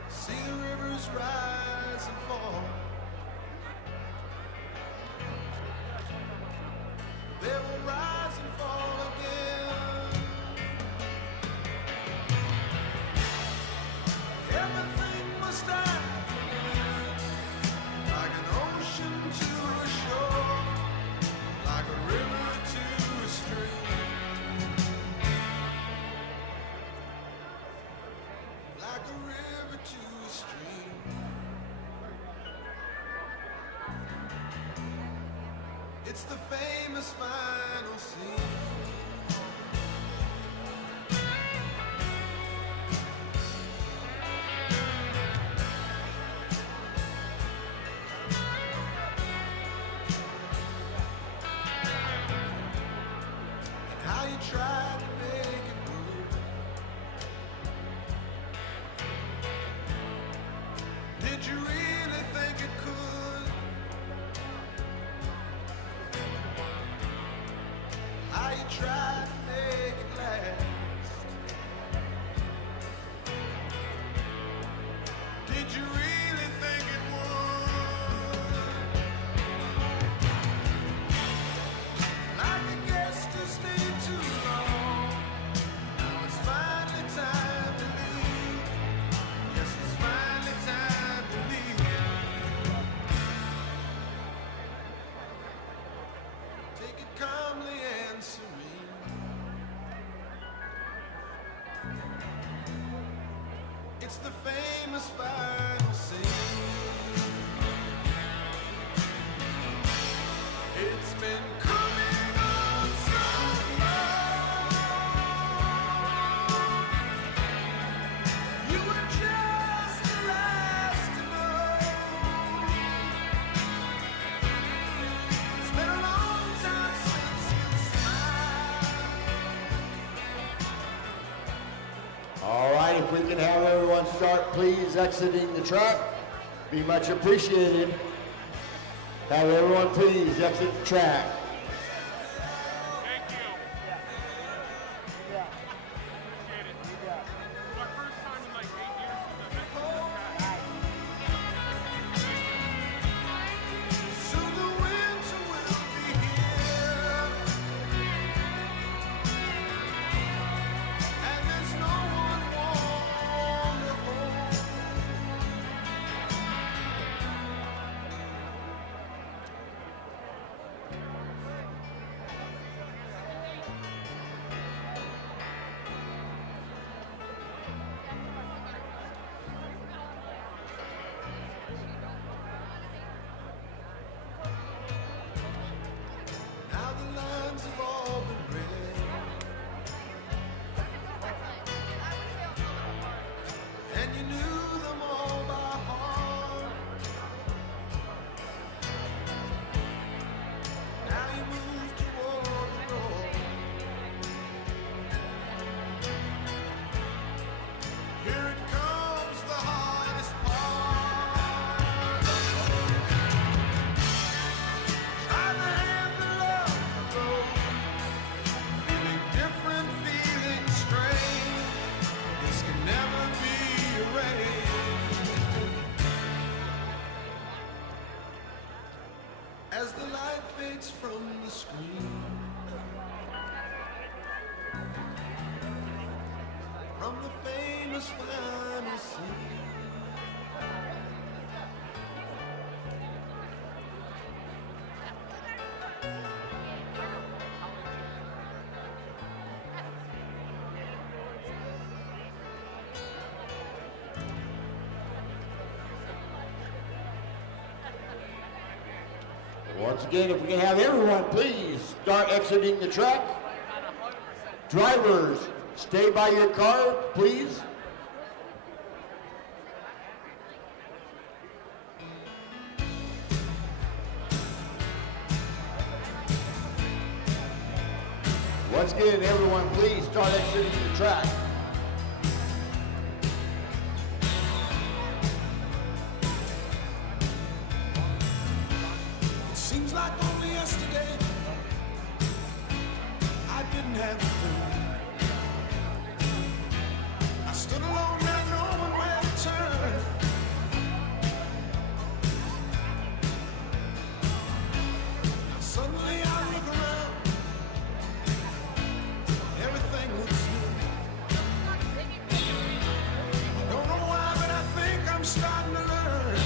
See the rivers rise and fall. They will rise and fall again. Everything must happen like an ocean to a shore, like a river to a stream, like a river to a stream. It's the famous final scene. And how you tried to make it move. Did you really think it could? How you tried to make it last. Did you really think it would? Like a guest who stayed too long. Now it's finally time to leave. Yes, it's finally time to leave. Take it calmly and serene. It's the famous final scene. It's been coming on so long. You were just the last to know. It's been a long time since you smiled. All right, if we can have everyone start, please, exiting the track, be much appreciated. Have everyone please exit the track. Thank you. Appreciate it. It's my first time in like 8 years since I've been to this guy. Soon the winter will be here, and there's no one warm to hold. Now the lines have all been read, and you knew them all by heart. Now you move toward the road. Here it comes, the hardest part. Try to handle up the road, feeling different, feeling strange. This can never be arranged. As the light fades from the screen, from the famous final scene. Once again, if we can have everyone please start exiting the track. Drivers, stay by your car, please. Once again, everyone please start exiting the track. It seems like only yesterday didn't have a clue. I stood alone, not knowing where to turn. Now suddenly I look around, everything looks new. I don't know why, but I think I'm starting to learn.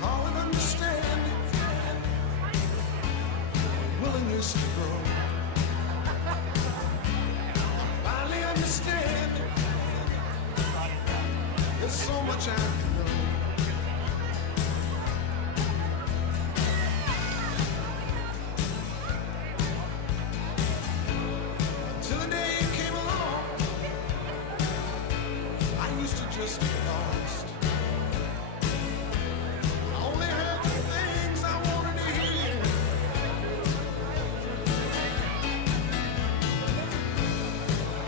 Call it understanding, willingness to grow. Finally understanding, there's so much I can know. Till the day came along, I used to just get lost. I only heard the things I wanted to hear.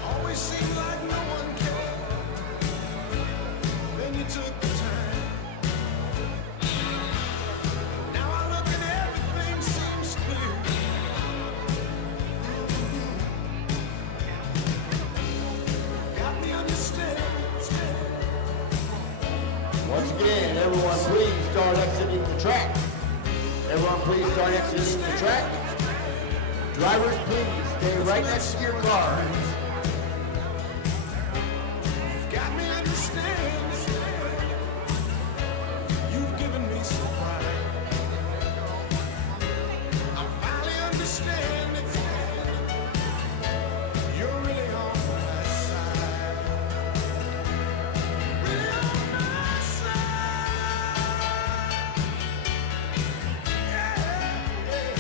Always seemed like no one cared. Then you took the time. Now I look and everything seems clear. Got me understanding. Once again, everyone please start exiting the track. Everyone please start exiting the track. Drivers, please stay right next to your cars. Got me understanding. You've given me some pride. I'm finally understanding. You're really on my side. Really on my side. Yeah, yeah.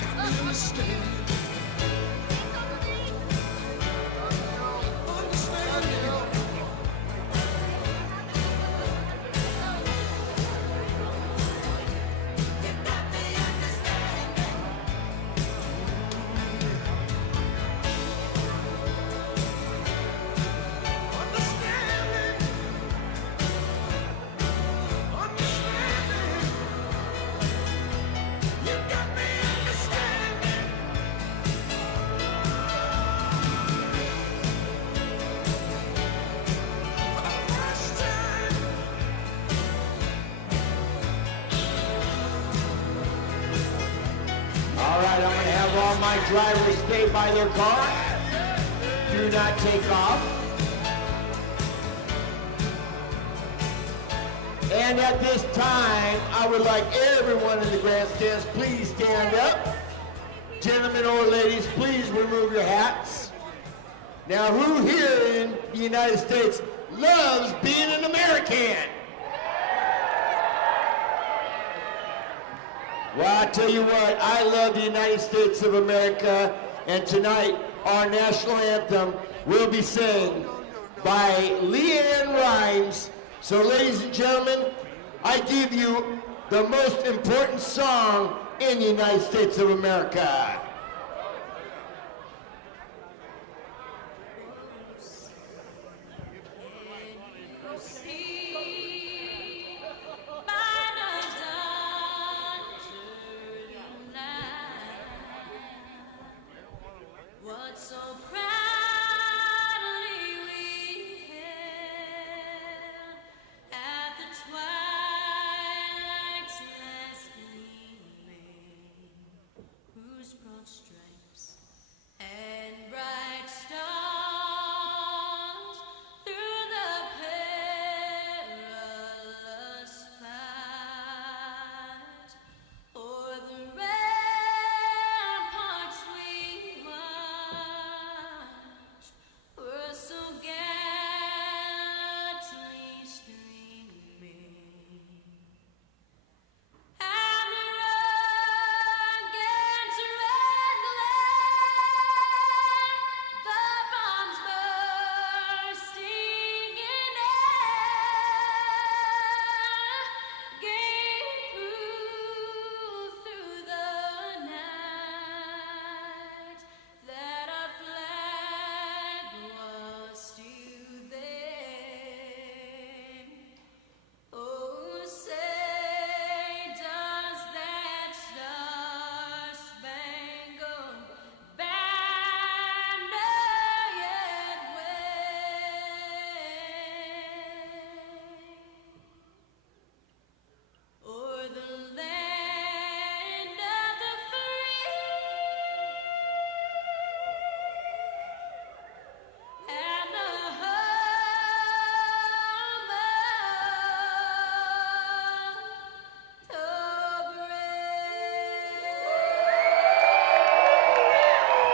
Got me understanding. Understanding. Understanding. Understanding. You got me understanding. For the first time. All right, I'm going to have all my drivers stay by their car. Do not take off. And at this time, I would like everyone in the grandstands, please stand up. Gentlemen or ladies, please remove your hats. Now, who here in the United States loves being an American? Well, I tell you what, I love the United States of America, and tonight our national anthem will be sung by Leanne Rimes. So, ladies and gentlemen, I give you the most important song in the United States of America. What so proudly we hailed at the twilight's last gleaming, whose broad stripes and bright stars through the perilous fight o'er the ramparts we watched.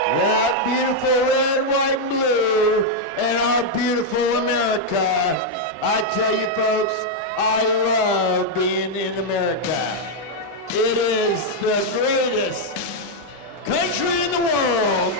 Yeah, beautiful red, white, and blue, and our beautiful America. I tell you folks, I love being in America. It is the greatest country in the world.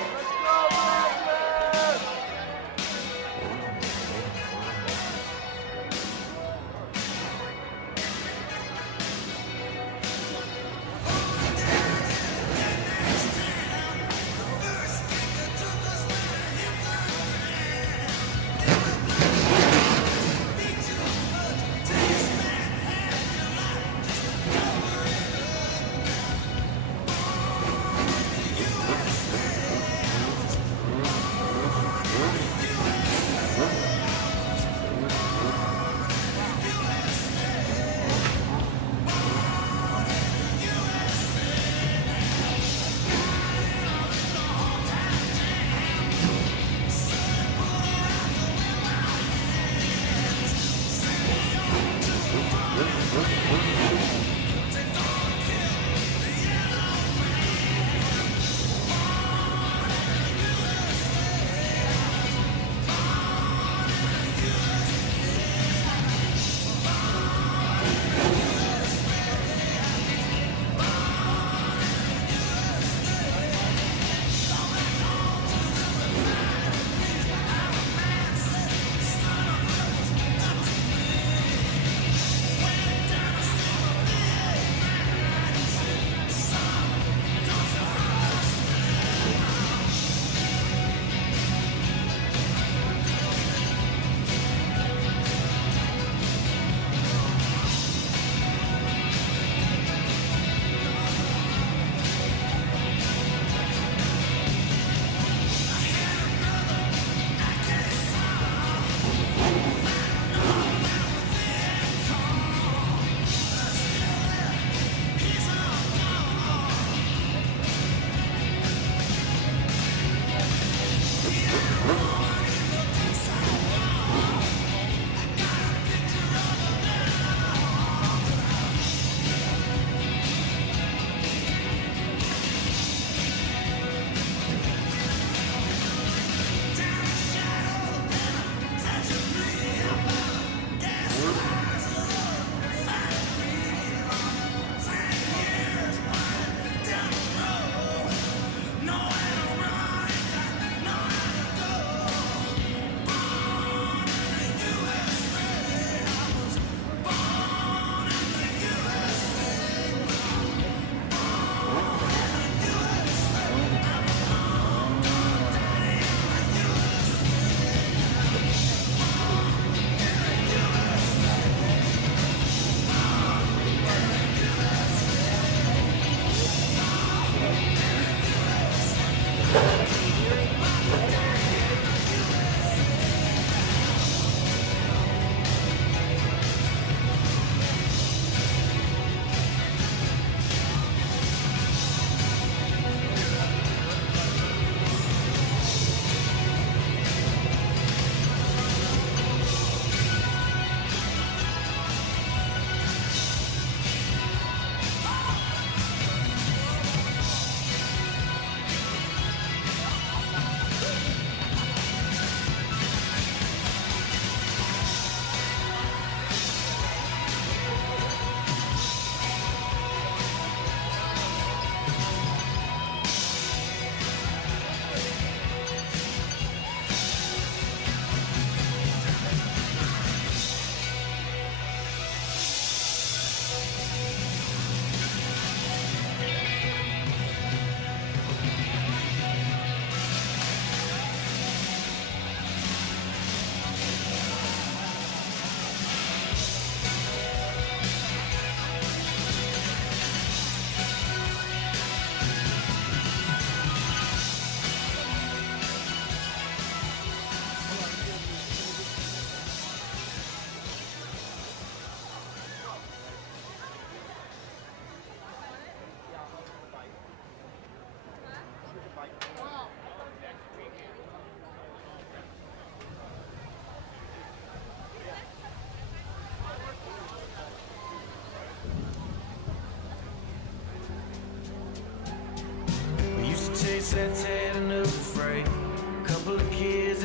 Taste that Chattanooga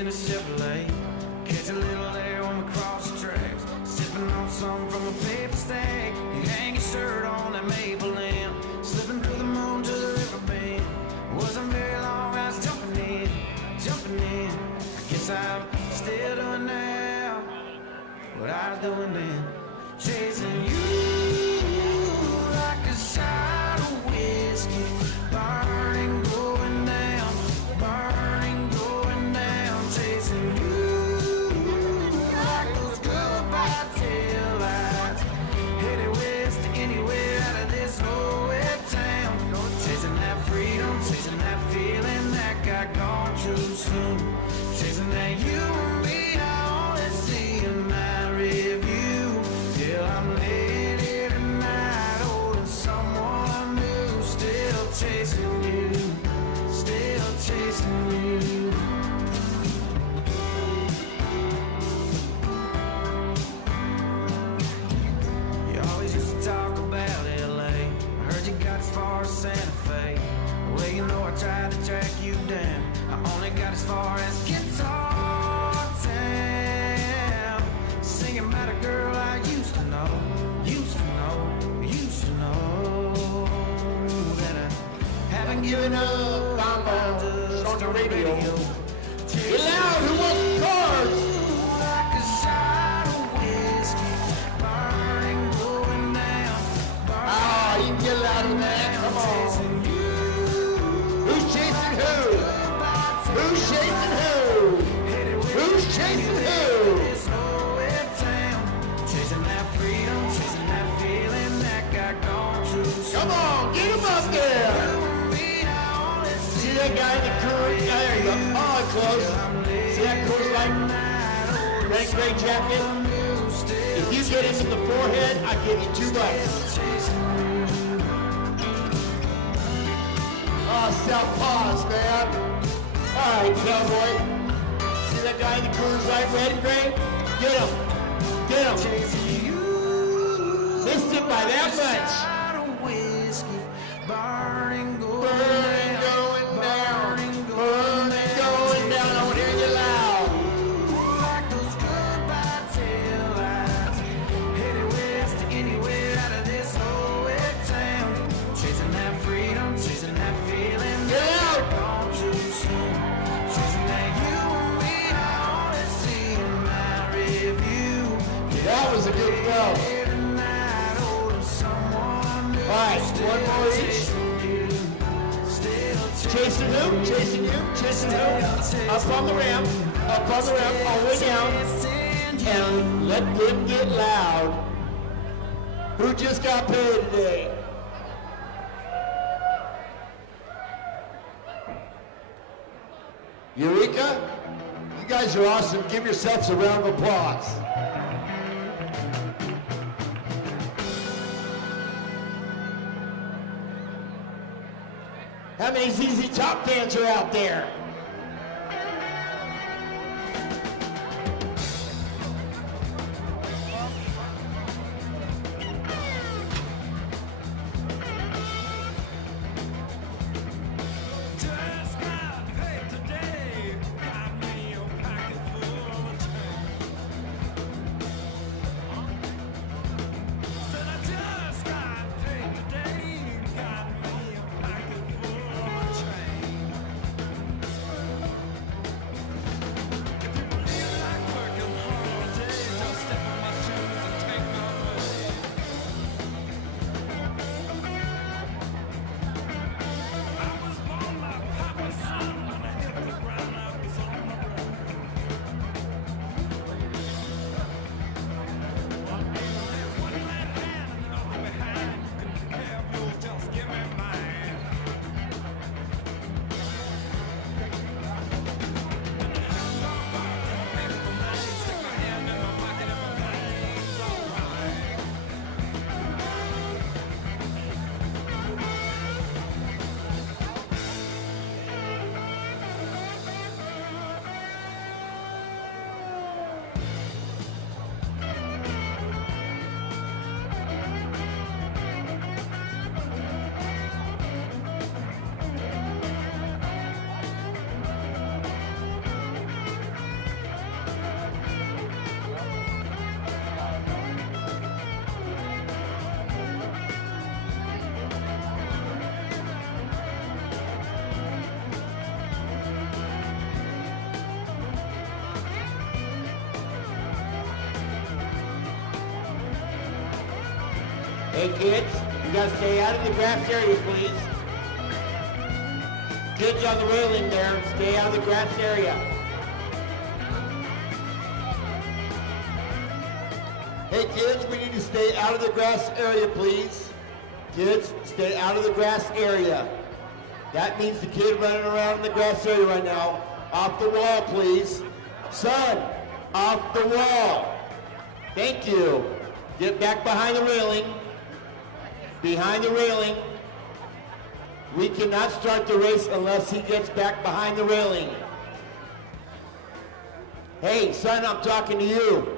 in a Chevrolet. Catch a little air when we cross the tracks. Sipping on something from a paper stack. You hang your shirt on that maple lamp. Slipping through the moon to the river bend. Wasn't very long, I was jumping in. I guess I'm still doing now what I was doing then. Chasing you like a shot of whiskey. Burning, going down. Burning, going down. Chasing you like those goodbye taillights. Headed west to anywhere out of this old wet town. Chasing that freedom, chasing that feeling that got gone too soon. Chasing that you and me, I only see in my review. Till I'm laying here tonight, holding someone new. Still chasing you, still chasing you. You always used to talk about LA. I heard you got as far as Santa Fe. Well, you know I tried to track you down. I only got as far as Guitar Town. Singing about a girl I used to know. That I haven't given up. I'm just on the radio. Get Get loud, who wants cars? like a shot of whiskey. Burning, going down. Ah, you can get louder than that, come on. Chasing you. Who's chasing who? Who's chasing who? Who's chasing who? This old wet town. Chasing that freedom, chasing that feeling that got gone too soon. Come on, get him up there. See that guy in the Coors? There you go. Oh, close. See that Coors Light? Red gray jacket? If you get him in the forehead, I give you $2. Oh, Southpaws, man. All right, cowboy. See that guy in the Coors Light, red and gray? Get him. Get him. Missed him by that much. Burning, going Burning, going down. Burning, going down. I want to hear you loud. like those goodbye taillights. Headed west to anywhere out of this old wet town. Chasing that freedom, chasing that feeling. Get out. Gone too soon. Chasing that you and me, I only see in my review. That was a good throw. Here tonight, holding someone new. All right, one more each. Chasing who? Chasing you? Chasing who? Up on the ramp. Up on the ramp. All the way down. And let them get loud. Who just got paid today? Eureka? You guys are awesome. Give yourselves a round of applause. How many ZZ Top fans are out there? Just got paid today. Got me a pocket full of change. Said I just got paid today. Got me a pocket full of change. Hey kids, you gotta stay out of the grass area, please. Kids on the railing there, stay out of the grass area. Hey kids, we need to stay out of the grass area, please. Kids, stay out of the grass area. That means the kid running around in the grass area right now. Off the wall, please. Son, off the wall. Thank you. Get back behind the railing. Behind the railing. We cannot start the race unless he gets back behind the railing. Hey, son, I'm talking to you.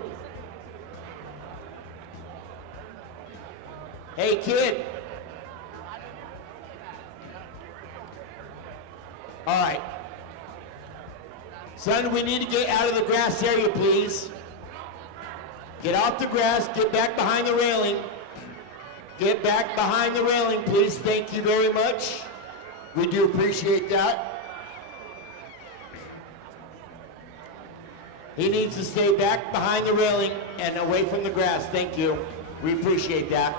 Hey, kid. All right. Son, we need to get out of the grass area, please. Get off the grass, get back behind the railing. Get back behind the railing, please. Thank you very much. We do appreciate that. He needs to stay back behind the railing and away from the grass. Thank you. We appreciate that.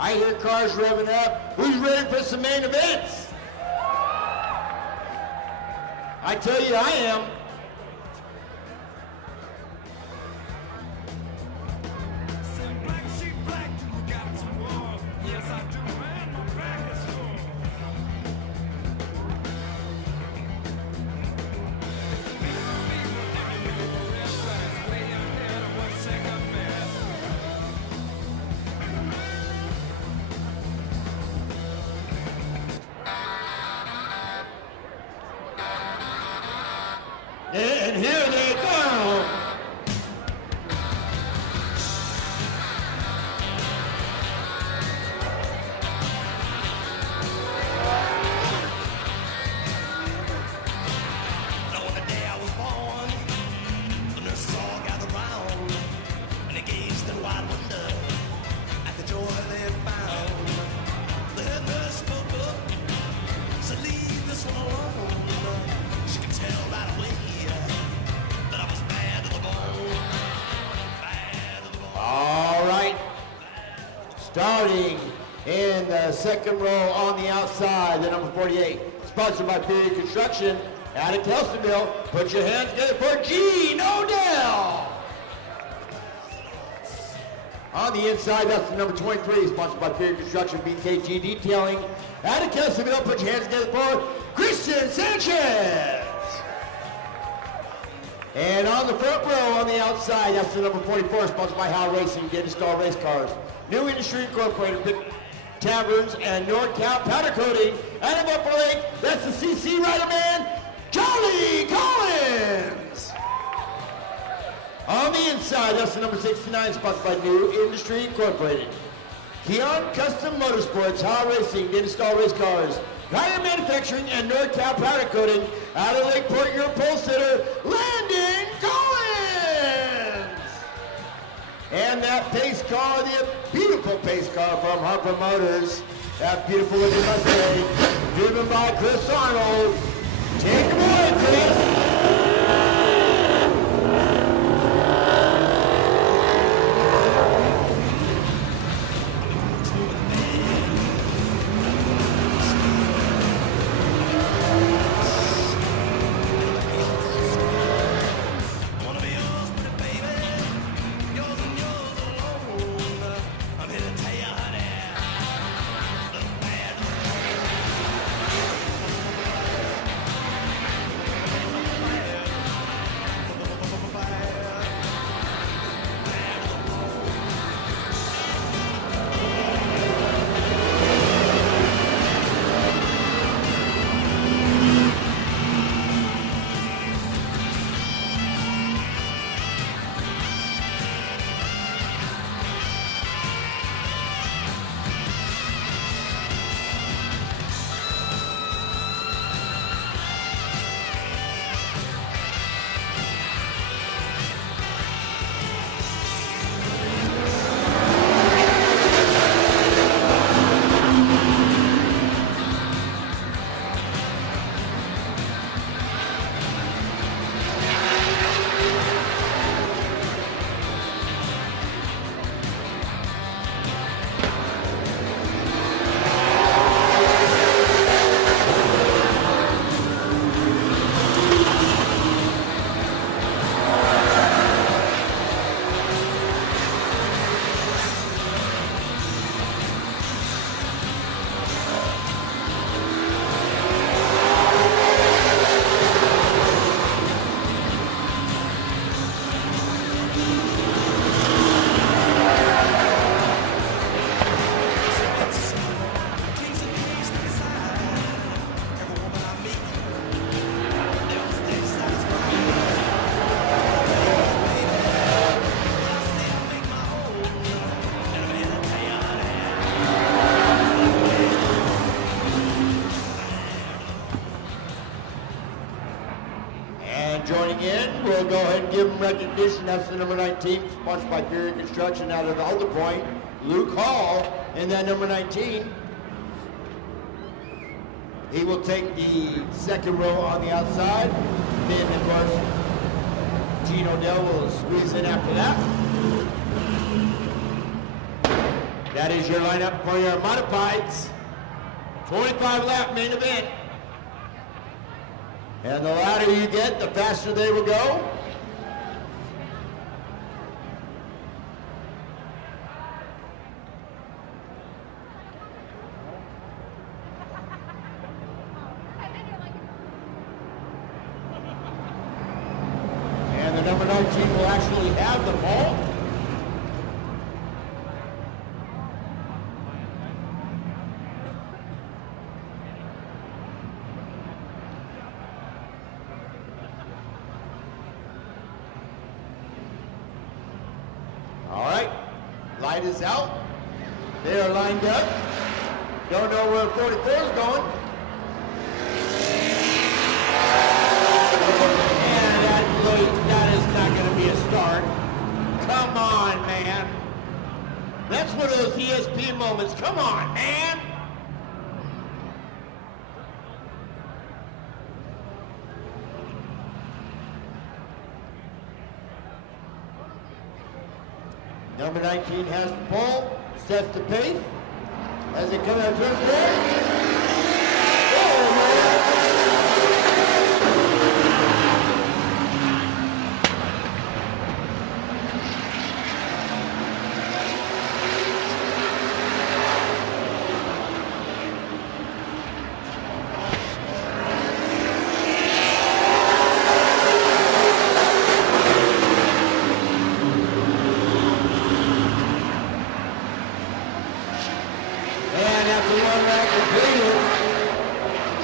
I hear cars revving up. Who's ready for some main events? I tell you, I am. Black sheep, black, you got to war. Yes, I do, man. My back is full. And here they go. On the day I was born, the nurses all gathered round, and they gazed in wide wonder at the joy they found. The head nurse spoke up, said, "Leave this one alone." She could tell right away that I was bad to the bone, bad to the bone. All right. Starting in the second row on the outside, the number 48. Sponsored by Period Construction out of Kelseyville. Put your hands together for Gene Odell. On the inside, that's the number 23. Sponsored by Period Construction, BKG Detailing out of Kelseyville. Put your hands together for Christian Sanchez. And on the front row on the outside, that's the number 44, sponsored by How Racing, Get Install Race Cars. New Industry Incorporated, Big Taverns, and NorCal Powder Coating. Out of Upper Lake, that's the CC Rider Man, Charlie Collins. On the inside, that's the number 69, sponsored by New Industry Incorporated. Keon Custom Motorsports, How Racing, Get Install Race Cars. Tire Manufacturing and NorCal Powder Coating. Out of Lakeport, your pole sitter, Landon Collins. And that pace car, the beautiful pace car from Harper Motors. That beautiful looking Mustang, driven by Chris Arnold. Take it away, Chris. Wanna be yours, pretty baby, yours and yours alone. I'm here to tell you, honey, look bad. recognition. That's the number 19, sponsored by Fury Construction out of Alder Point. Luke Hall in that number 19. He will take the second row on the outside. Then, of course, Gene Odell will squeeze in after that. That is your lineup for your modifieds. 25 lap main event. And the louder you get, the faster they will go. And the number 19 will actually have the ball. All right, light is out. They are lined up. Don't know where 44 is going. And that is not going to be a start. Come on, man. That's one of those ESP moments. Come on, man. Number 19 has the pole, sets the pace as they come out turn four. Oh, man.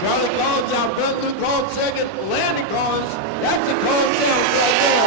Charlie Collins out front, Luke Collins second, Landon Collins, that's a Collins down right there.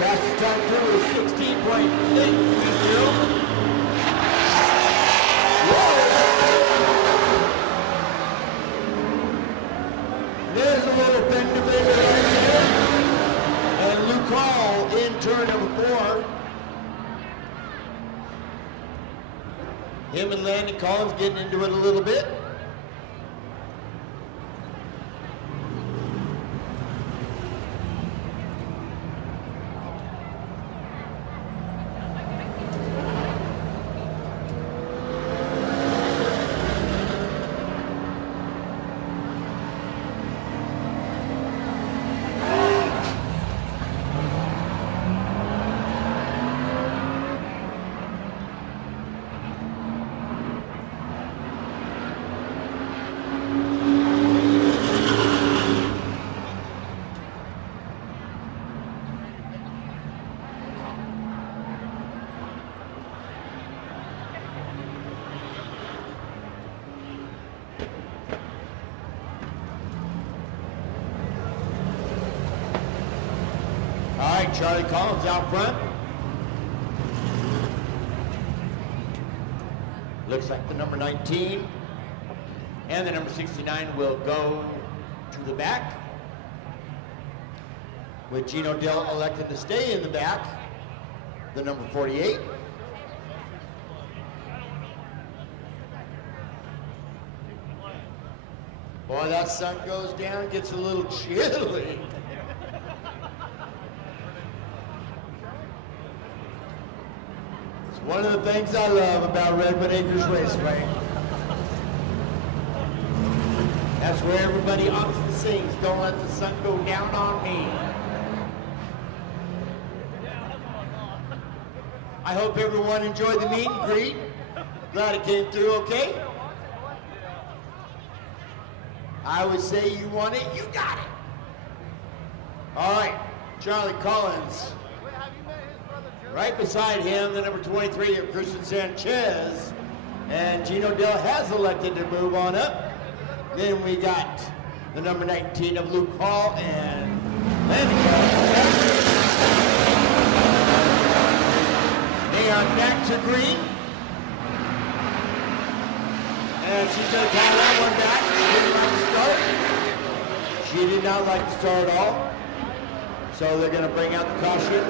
Fastest time through is 16.830. There's a little fender bender right there. And Luke Hall in turn number 4. Him and Landon Collins getting into it a little bit. All right, Charlie Collins out front. Looks like the number 19 and the number 69 will go to the back, with Gino Dell elected to stay in the back, the number 48. Boy, that sun goes down, gets a little chilly. It's one of the things I love about Redwood Acres Raceway. That's where everybody often sings, "Don't let the sun go down on me." I hope everyone enjoyed the meet and greet. Glad it came through okay. I would say you want it, you got it. All right, Charlie Collins. Right beside him, the number 23 of Christian Sanchez. And Gino Dell has elected to move on up. Then we got the number 19 of Luke Hall and Landon. They are back to green. And she's going to call that one back. She didn't like the start. She did not like the start at all. So they're going to bring out the caution.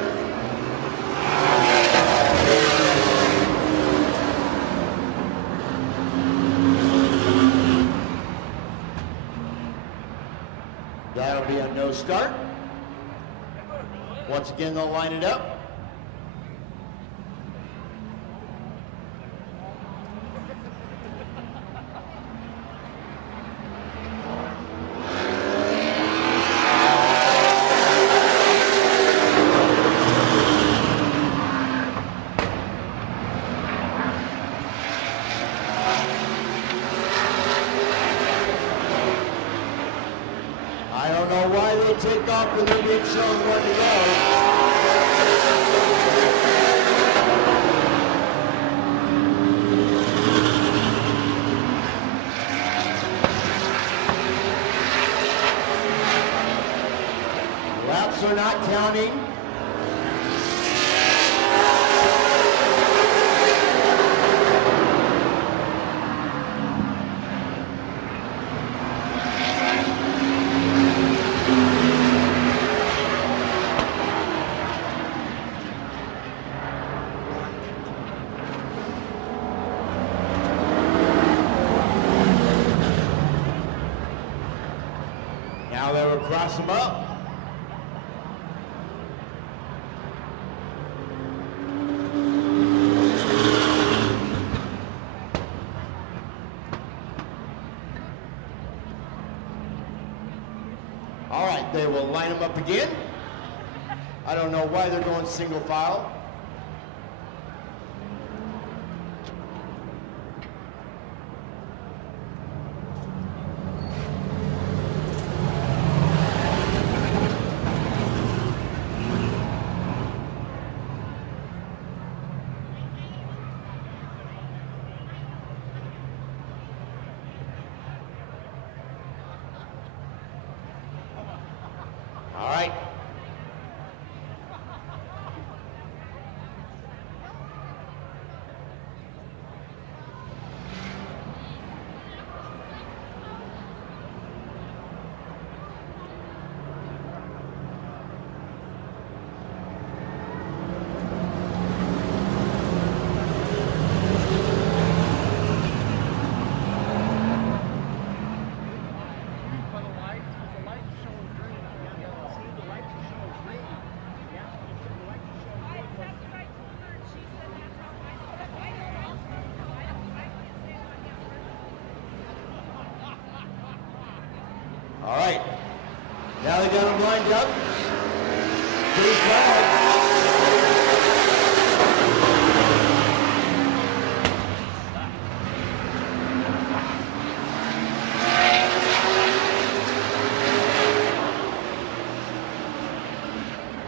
That'll be a no start. Once again, they'll line it up. I don't know why they take off when they're being shown where to go. Laps are not counting. Now they will cross them up. All right, they will line them up again. I don't know why they're going single file. All right. All right. Now they got them lined up. Green flag.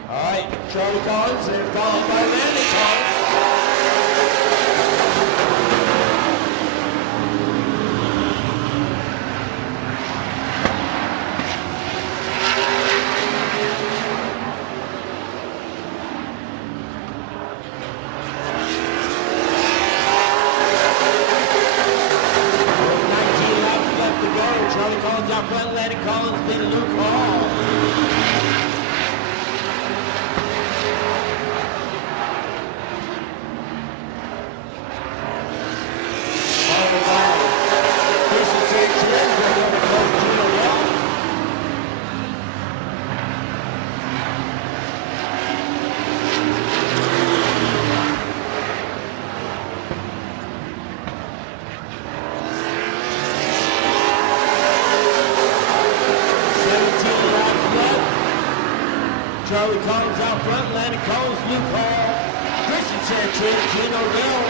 All right, Charlie Collins and followed by Landon Collins. Charlie Collins out front, Landon Collins, then Luke Hall. Followed by Christian Sanchez, they're going to close Gino Dell. Charlie Collins out front, Landon Collins, Luke Hall, Christensen, Gino Dell.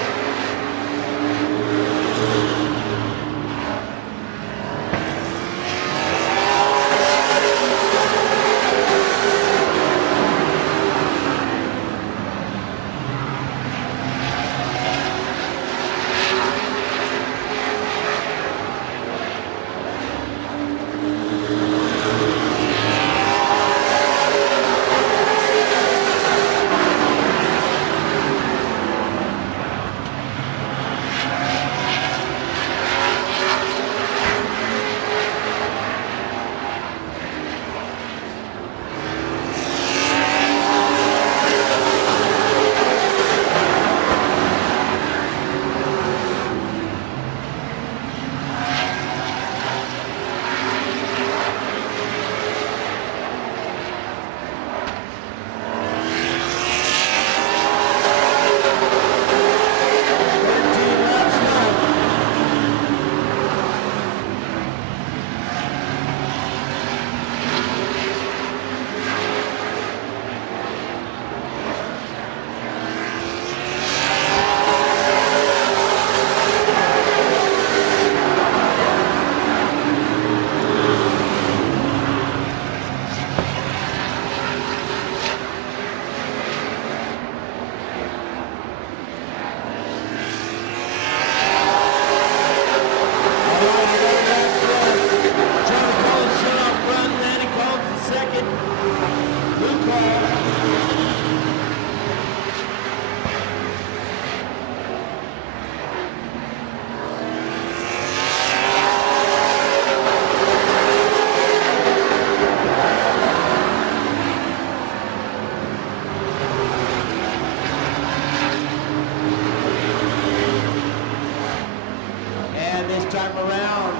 Time around,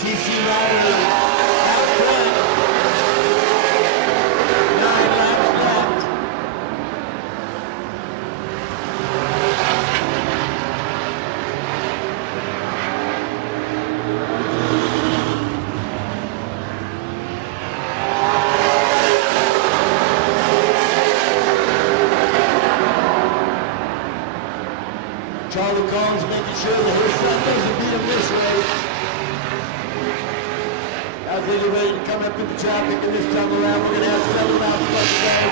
CC Ryder out front. 9 laps left. Charlie Collins making sure that his son doesn't beat him this race. As they get ready to come up with the traffic, and this time around we're going to have 7 laps left today.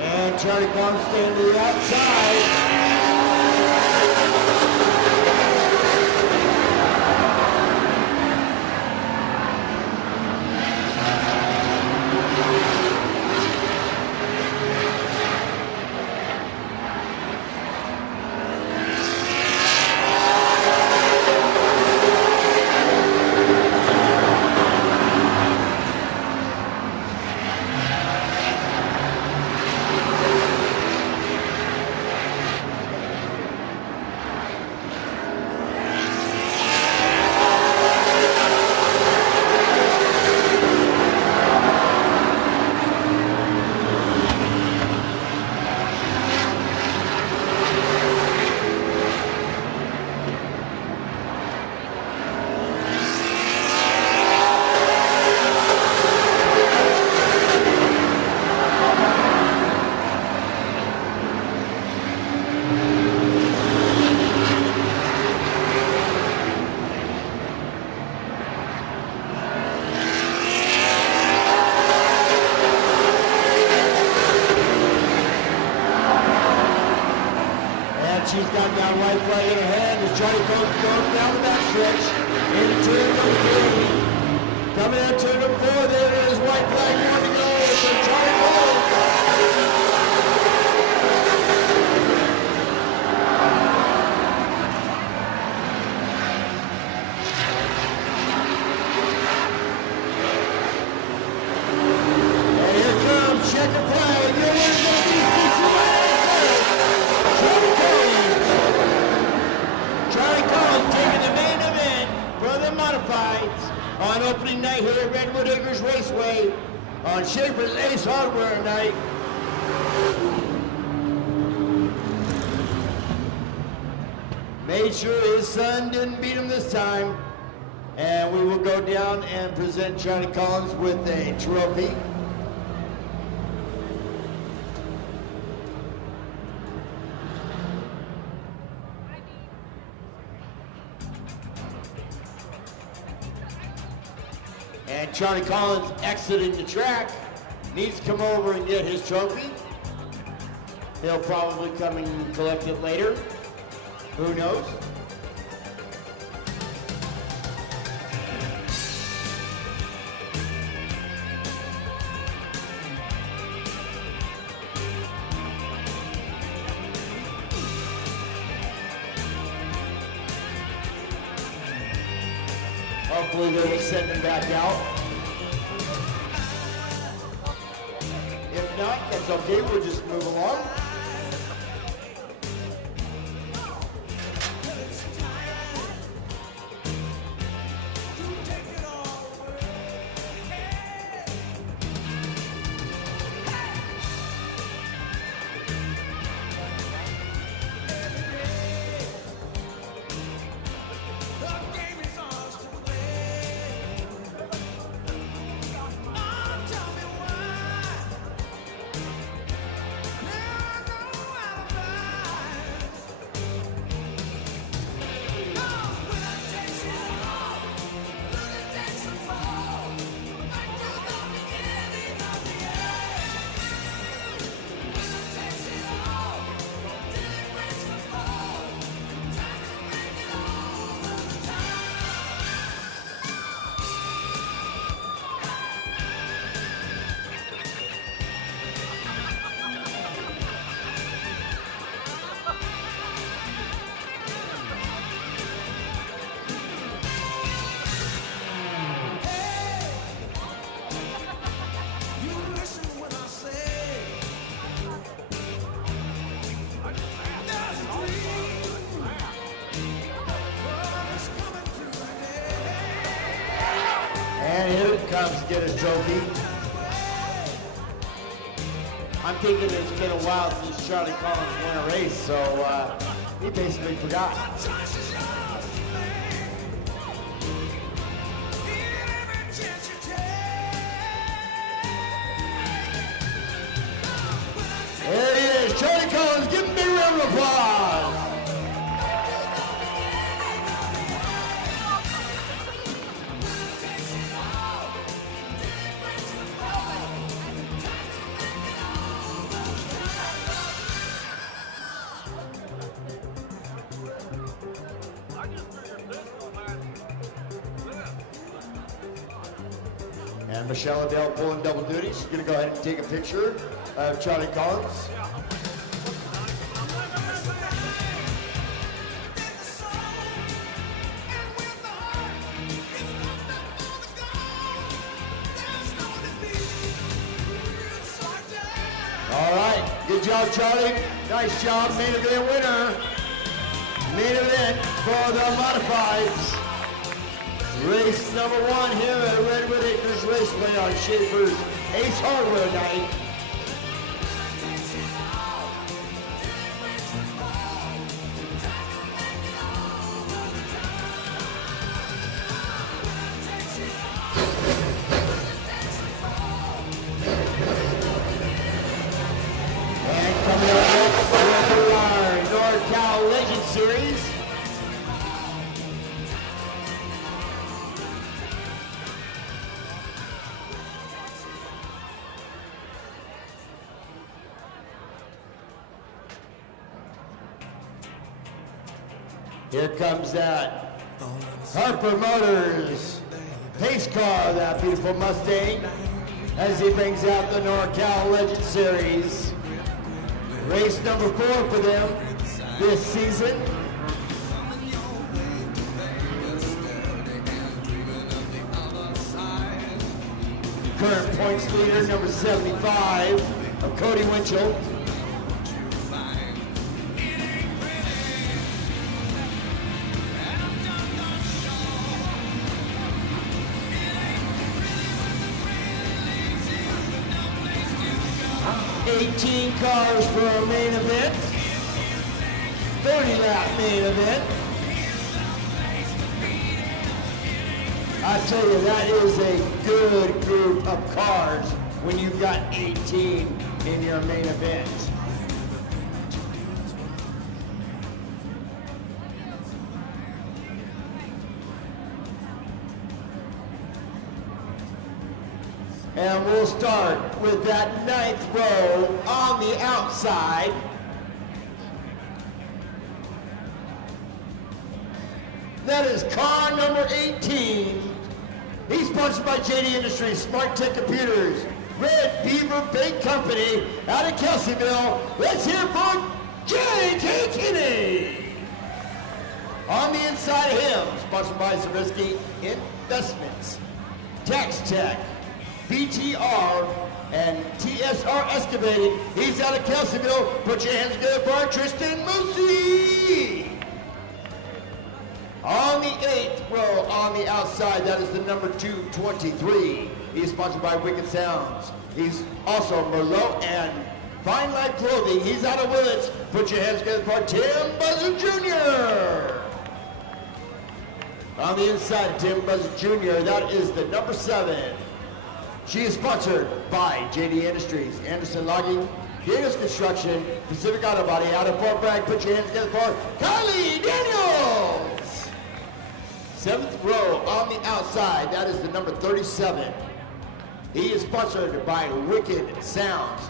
And Charlie Collins staying to the outside. She's got that white flag in her hand as Charlie Collins goes down the backstretch into turn number 3. Coming out turn number 4, there it is, white flag, 1 to go for Charlie Collins. And here comes checker flag. Your winner's going to be CC Charlie Collins taking the main event for the modifieds on opening night here at Redwood Acres Raceway on Schaefer's Ace Hardware night. made sure his son didn't beat him this time. And we will go down and present Johnny Collins with a trophy. And Johnny Collins exiting the track needs to come over and get his trophy. He'll probably come and collect it later. Who knows? Hopefully they will send him back out. If not, that's okay, we'll just move along. And here it comes to get his trophy. I'm thinking it's been a while since Charlie Collins won a race, so he basically forgot. There he is, Charlie Collins, give him a big round of applause. And Michelle Adele pulling double duty. She's going to go ahead and take a picture of Charlie Collins. All right, good job, Charlie. Nice job, main event winner. Main event for the modifieds. Race number 1 here at Redwood Acres Raceway on Schaefer's Ace Hardware night. And coming up next for our NorCal Legend Series. Here comes that Harper Motors pace car, that beautiful Mustang, as he brings out the NorCal Legend Series. Race number 4 for them this season. Current points leader, number 75, of Cody Winchell. 18 cars for a main event, 30 lap main event. I tell you, that is a good group of cars when you've got 18 in your main event. And we'll start with that 9th row on the outside. That is car number 18. He's sponsored by JD Industries, Smart Tech Computers, Red Beaver Bake Company out of Kelseyville. Let's hear for J.K. Kinney. On the inside of him, sponsored by Zabriskie Investments, Tax Tech, BTR, and TSR Excavating. He's out of Kelseyville. Put your hands together for Tristan Moosey. On the 8th row on the outside, that is the number 223. He's sponsored by Wicked Sounds. He's also Merlot and Fine Life Clothing. He's out of Willits. Put your hands together for Tim Buzzer Jr. On the inside, Tim Buzzer Jr., that is the number 7. She is sponsored by JD Industries, Anderson Logging, Daniels Construction, Pacific Auto Body out of Fort Bragg. Put your hands together for Kylie Daniels. 7th row on the outside, that is the number 37. He is sponsored by Wicked Sounds,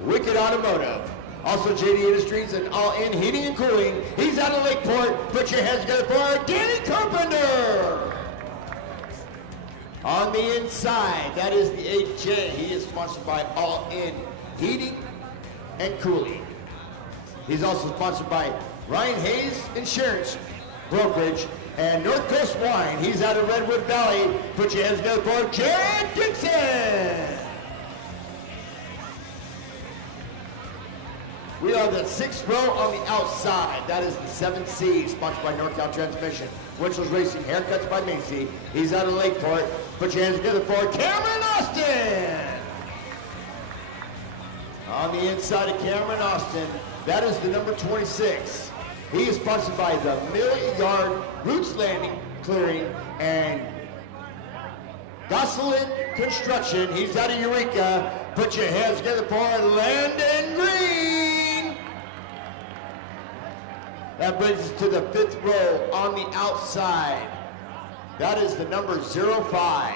Wicked Automotive, also JD Industries and All In Heating and Cooling. He's out of Lakeport. Put your hands together for Danny Carpenter. On the inside, that is the 8J. He is sponsored by All In Heating and Cooling. He's also sponsored by Ryan Hayes Insurance Brokerage and North Coast Wine. He's out of Redwood Valley. Put your hands together for Jared Dixon. We are the 6th row on the outside. That is the 7C, sponsored by NorCal Transmission. Winchell's Racing, Haircuts by Macy. He's out of Lakeport. Put your hands together for Cameron Austin. On the inside of Cameron Austin, that is the number 26. He is sponsored by the Mill Yard Roots Landing Clearing and Gosselin Construction. He's out of Eureka. Put your hands together for Landon Green. That brings us to the 5th row on the outside. That is the number 05.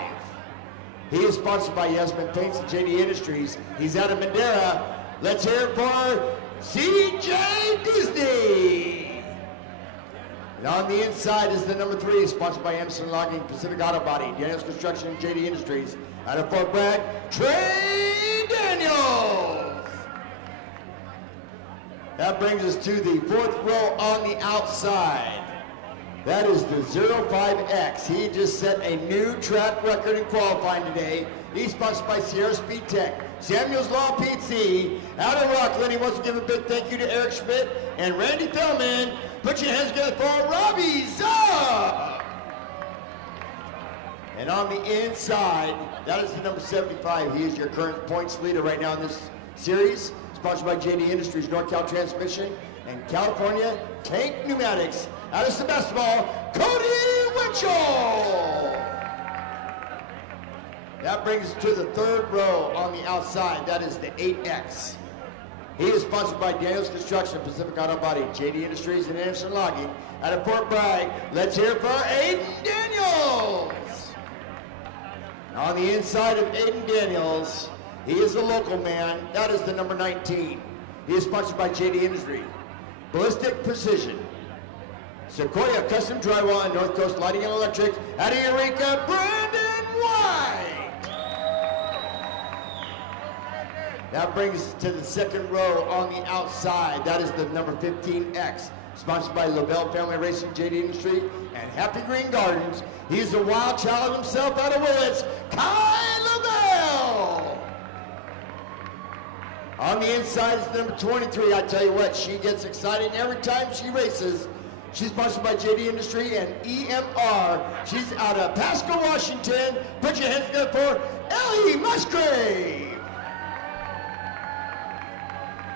He is sponsored by Yasmin Paints and JD Industries. He's out of Madera. Let's hear it for CJ Disney. And on the inside is the number 3, sponsored by Emerson Logging, Pacific Auto Body, Daniels Construction, and JD Industries. Out of Fort Bragg, Trey Daniels. That brings us to the 4th row on the outside. That is the 05X. He just set a new track record in qualifying today. He's sponsored by Sierra Speed Tech, Samuel's Law PC, out of Rockland. He wants to give a big thank you to Eric Schmidt and Randy Fellman. Put your hands together for Robbie Zuck. And on the inside, that is the number 75. He is your current points leader right now in this series. Sponsored by JD Industries, NorCal Transmission, and California Tank Pneumatics. Out of Sebastopol, Cody Winchell. That brings us to the 3rd row on the outside. That is the 8X. He is sponsored by Daniels Construction, Pacific Auto Body, JD Industries, and Anderson Logging. Out of Fort Bragg, let's hear it for Aiden Daniels. On the inside of Aiden Daniels, he is a local man. That is the number 19. He is sponsored by JD Industry, Ballistic Precision, Sequoia Custom Drywall, and North Coast Lighting and Electric. Out of Eureka, Brandon White. That brings us to the 2nd row on the outside. That is the number 15X, sponsored by LaBelle Family Racing, JD Industry, and Happy Green Gardens. He's a wild child himself out of Willits, Kai LaBelle. On the inside is number 23. I tell you what, she gets excited every time she races. She's sponsored by JD Industry and EMR. She's out of Pasco, Washington. Put your hands together for Ellie Musgrave.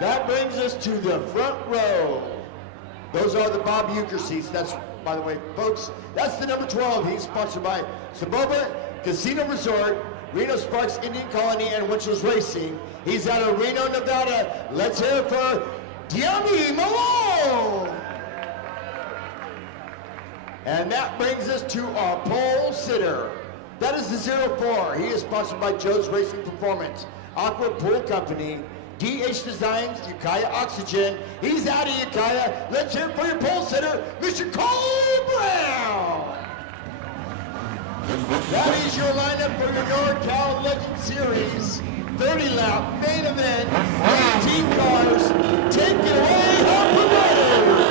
That brings us to the front row. Those are the Bob Uecker seats. That's, by the way, folks, that's the number 12. He's sponsored by Saboba Casino Resort, Reno Sparks Indian Colony, and Winchell's Racing. He's out of Reno, Nevada. Let's hear it for Diami Malone. And that brings us to our pole sitter. That is the 04. He is sponsored by Joe's Racing Performance, Aqua Pool Company, DH Designs, Ukiah Oxygen. He's out of Ukiah. Let's hear it for your pole sitter, Mr. Cole Brown. That is your lineup for your NorCal Legend Series. 30-lap main event, 18 cars. Take it away, operator.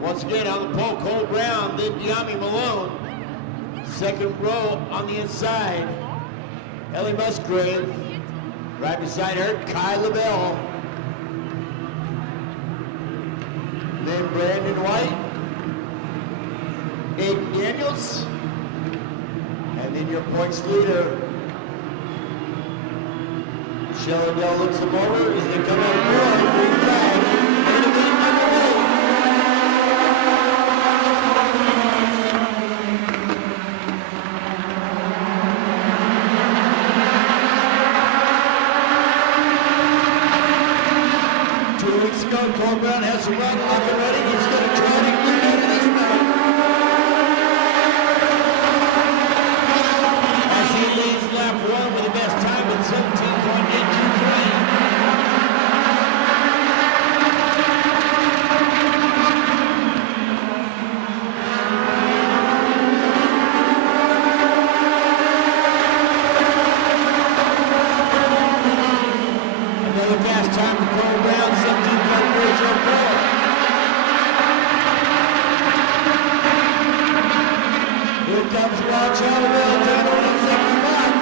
Once again on the pole, Cole Brown, then Diami Malone. Second row on the inside, Ellie Musgrave. Right beside her, Kai LaBelle. Then Brandon White, Aiden Daniels, and then your points leader, Michelle Adele looks them over as they come out of board. Green flag. Main event underway. Cole Brown has a run, lock and ready. He's going to try to get out of this night. As he leads lap one with the best time at 17.823. Another fast time for Cole Brown, 17.404. Here comes Rod Chalabelle, taking over the second spot.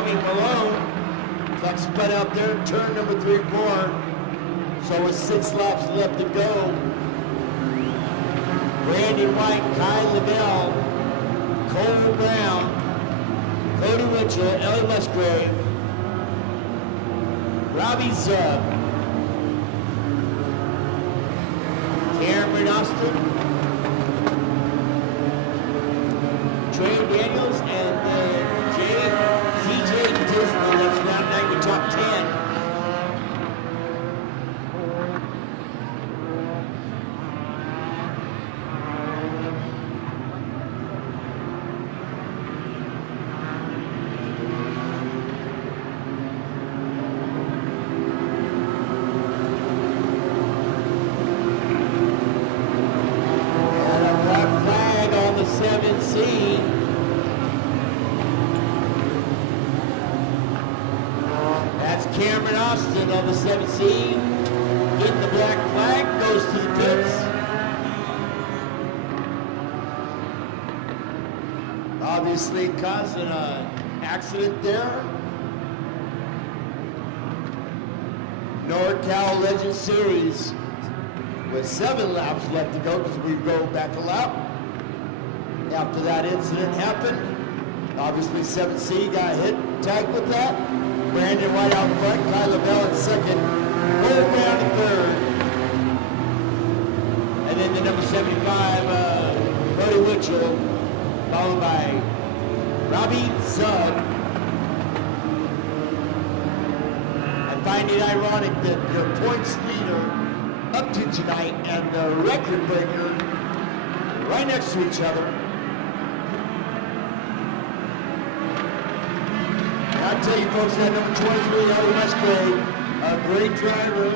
Tommy Malone. Got spun out there, turn number 3 and 4. So with 6 laps left to go. Brandon White, Kai Liddell, Cole Brown, Cody Mitchell, Ellie Musgrave, Robbie Zub, Cameron Austin, Trey Daniels, and ZJ Disney. That's round 9 your top 10. And a black flag on the 7C. That's Cameron Austin on the 7C. Getting the black flag, goes to the pits. Obviously causing an accident there. NorCal Legend Series with 7 laps left to go because we go back a lap. After that incident happened, obviously 7C got hit, tagged with that. Brandon White out front, Kyla Bell in second, Cole Brown in third. And then the number 75, Cody Mitchell, followed by Robbie Zug. I find it ironic that the points leader up to tonight and the record breaker right next to each other. I tell you folks, that number 23, Ellie Musgrave, a great driver.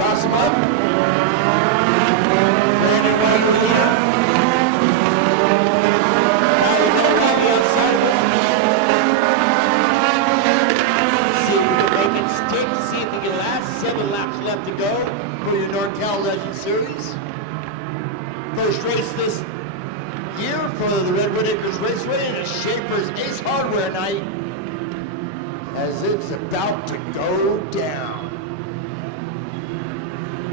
Cross him up. Brandon White the leader. Now we're going to be outside of him. See if we can make it stick. See if we can last. 7 laps left to go for your NorCal Legend Series. First race this year for the Redwood Acres Raceway and a Schaefer's Ace Hardware night as it's about to go down.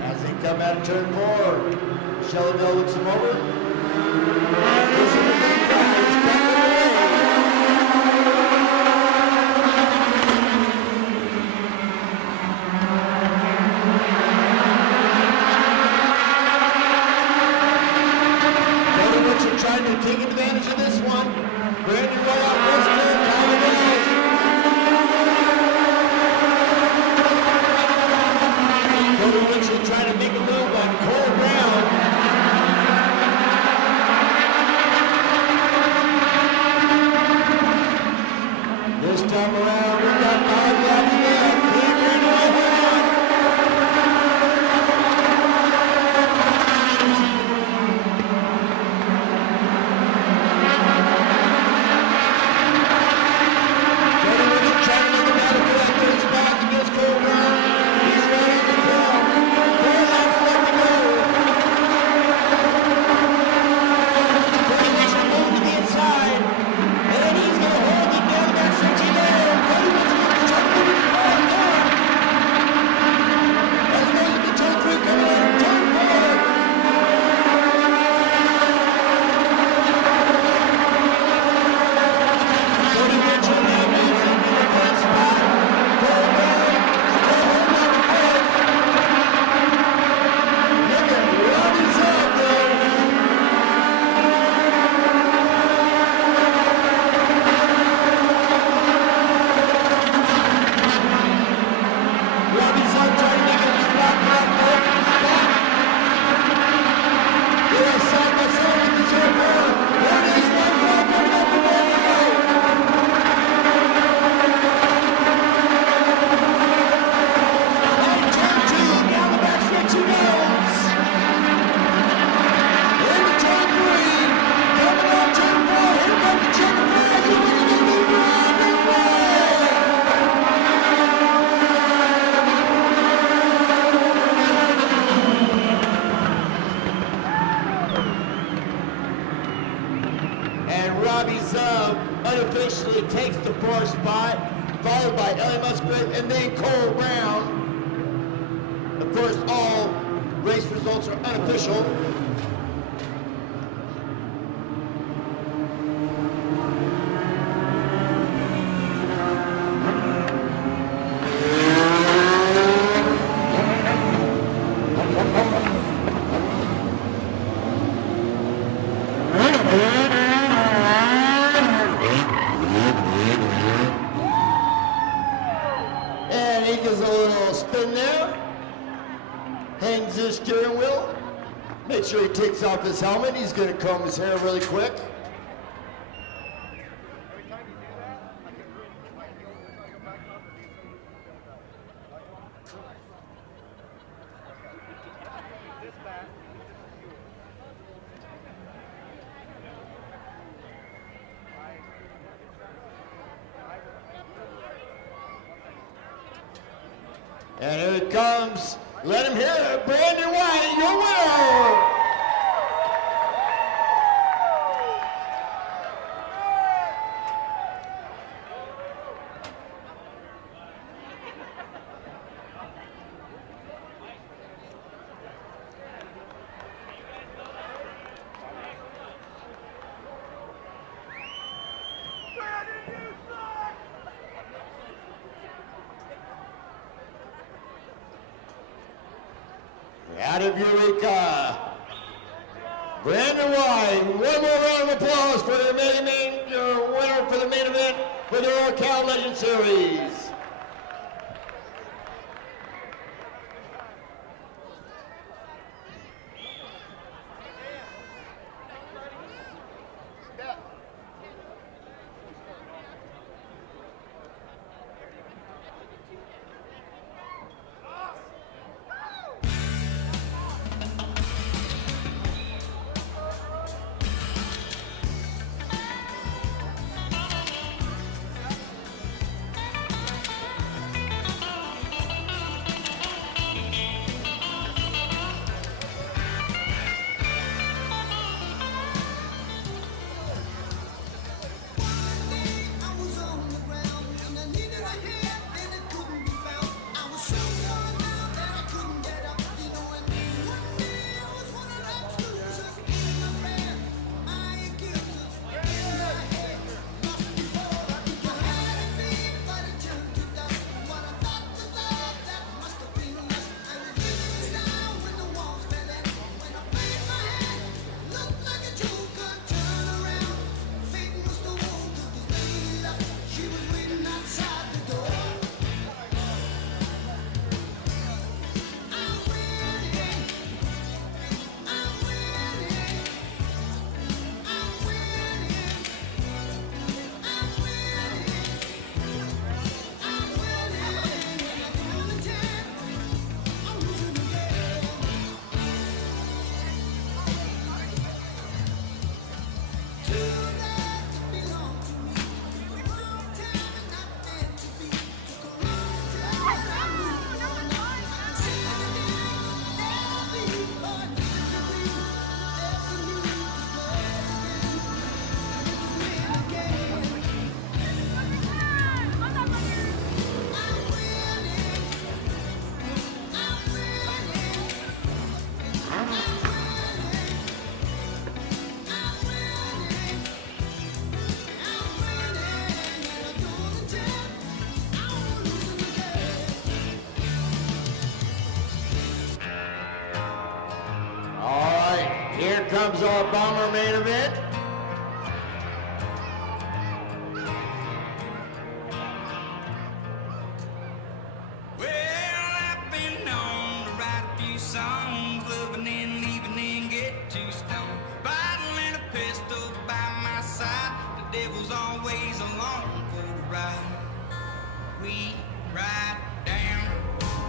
As they come out of turn 4, Shelly Bell looks him over. This is the big prize, back on the way. Cody Mitchell trying to take advantage of this one. Brandon White out first turn, Tyler Bell. Cody Mitchell trying to make a move on Cole Brown. This time around, we got 5 laps left. Clean Brandon White on. Cody Mitchell trying to make a battle for that third spot against Cole Brown. He's right on the tail. 4 laps left to go. Cody Mitchell moved to the inside. And he's going to hold it down the back stretch. Cody Mitchell the 4th spot, followed by Ellie Musgrave and then Cole Brown. Of course, all race results are unofficial. And he gives a little spin there. Hangs his steering wheel. Make sure he takes off his helmet. He's going to comb his hair really quick. Every time you do that, I get really like you'll go back up and you this back. And here it comes. Let him hear it. Brandon White, your winner. Out of Eureka, Brandon White. One more round of applause for your winner for the main event for the NorCal Legend Series. Here comes our bomber main event. Well, I've been known to write a few songs, loving and leaving and get too stoned. Bottle and a pistol by my side, the devil's always along for the ride. We ride down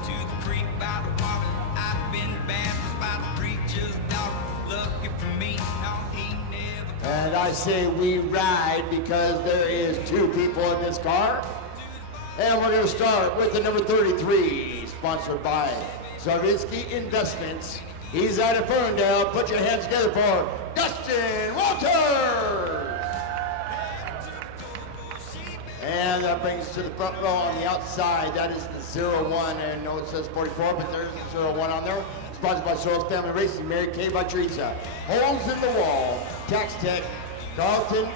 to the creek by the water. I've been baptized by the preacher's daughter. Lucky for me, no, he never. And I say we ride because there is two people in this car. And we're going to start with the number 33, sponsored by Zarvinsky Investments. He's out of Ferndale. Put your hands together for Dustin Walters. And that brings us to the front row on the outside. That is the 01. I know it says 44, but there's the 01 on there. Sponsored by Soros Family Racing, Mary Kay by Teresa. Holes in the Wall, Tax Tech, Carlton,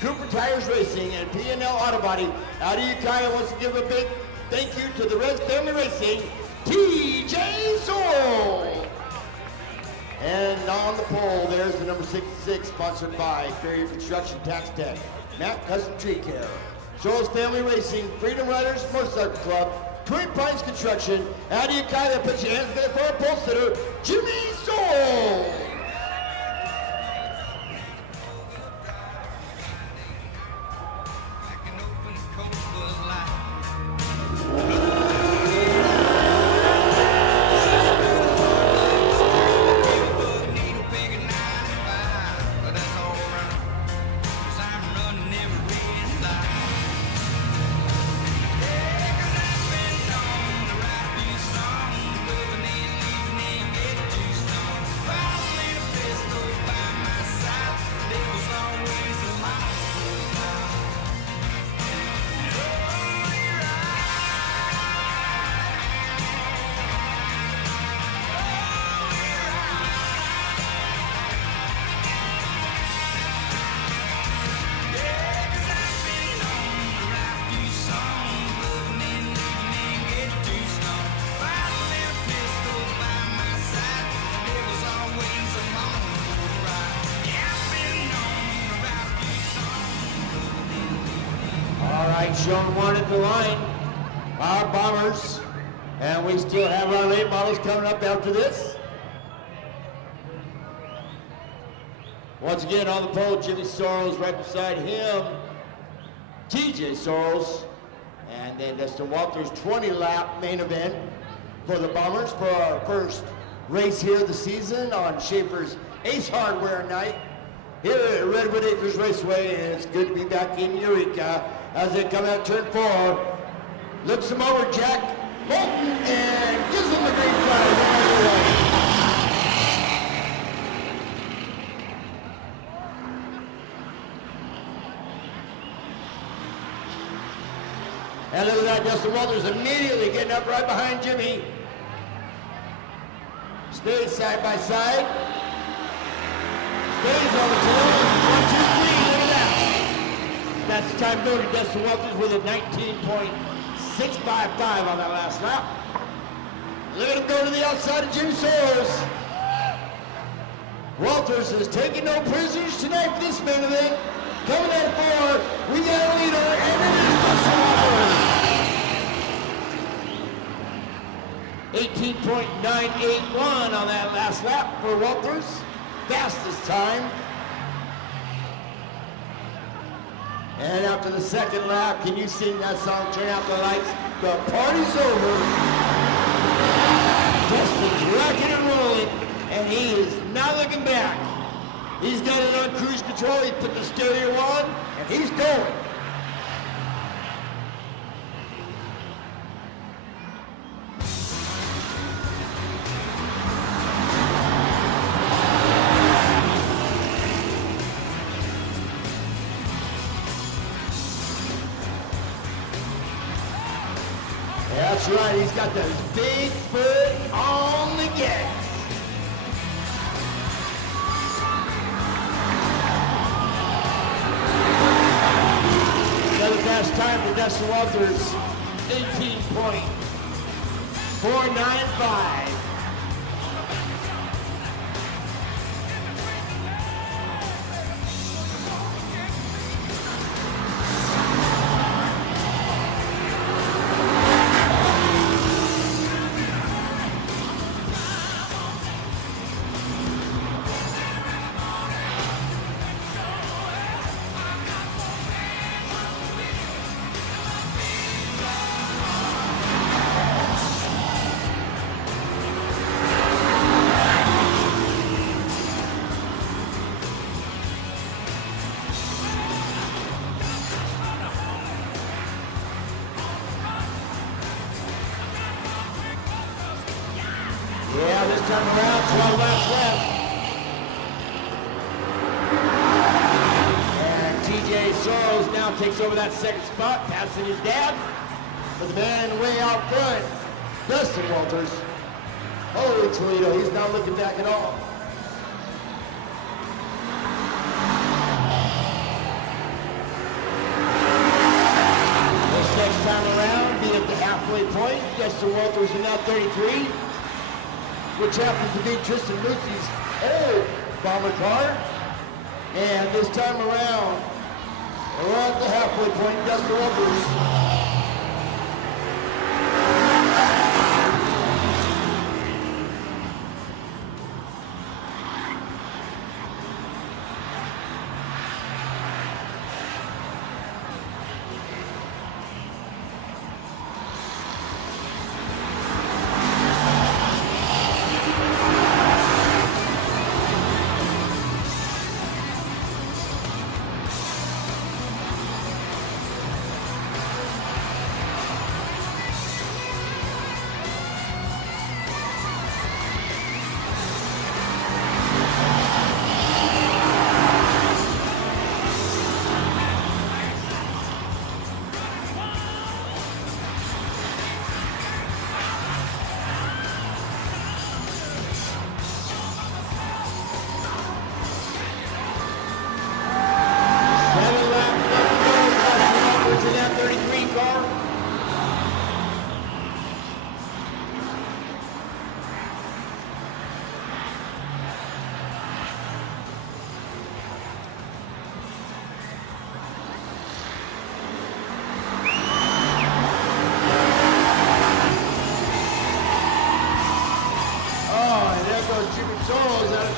Cooper Tires Racing, and P&L Auto Body. Out of Ukiah wants to give a big thank you to the Reds Family Racing, TJ Sorrell. And on the pole, there's the number 66, sponsored by Ferry Construction, Tax Tech, Matt Custom Tree Care, Sorrell's Family Racing, Freedom Riders Motorcycle Club, Twin Pines Construction. Out of Ukiah, put your hands together for our pole sitter, Jimmy Sorrell. Showing one at the line, our Bombers, and we still have our late models coming up after this. Once again on the pole, Jimmy Sorrells right beside him, TJ Sorrells, and then Dustin Walters' 20-lap main event for the Bombers for our first race here of the season on Schaefer's Ace Hardware Night here at Redwood Acres Raceway, and it's good to be back in Eureka as they come out turn 4. Looks them over, Jack Bolton, and gives them the green flag. And look at that, Dustin Walters immediately getting up right behind Jimmy. Stays side by side. Stays on the tail. 1, 2, 3, look at that. That's the time going to Dustin Walters with a 19.655 on that last lap. Look at him go to the outside of Jimmy Sorrells. Walters is taking no prisoners tonight for this main event. Coming in for, we got a leader, and it is Dustin Walters. 18.981 on that last lap for Walters. Fastest time. And after the second lap, can you sing that song, Turn Out the Lights? The party's over. Dustin's rocking and rolling, and he is not looking back. He's got it on cruise control, he put the stereo on, and he's going. That's right, he's got those big foot on the gas. Another fast time for Dustin Walters, 18.495. Yeah, this time around, 12 laps left. And TJ Sorrells now now takes over that second spot, passing his dad. But the man way out front, Dustin Walters. Holy Toledo, he's not looking back at all. This next time around, be at the halfway point. Dustin Walters is now 33, which happens to be Tristan Lucy's old bomber car. And this time around, we're at the halfway point, Dustin Walters.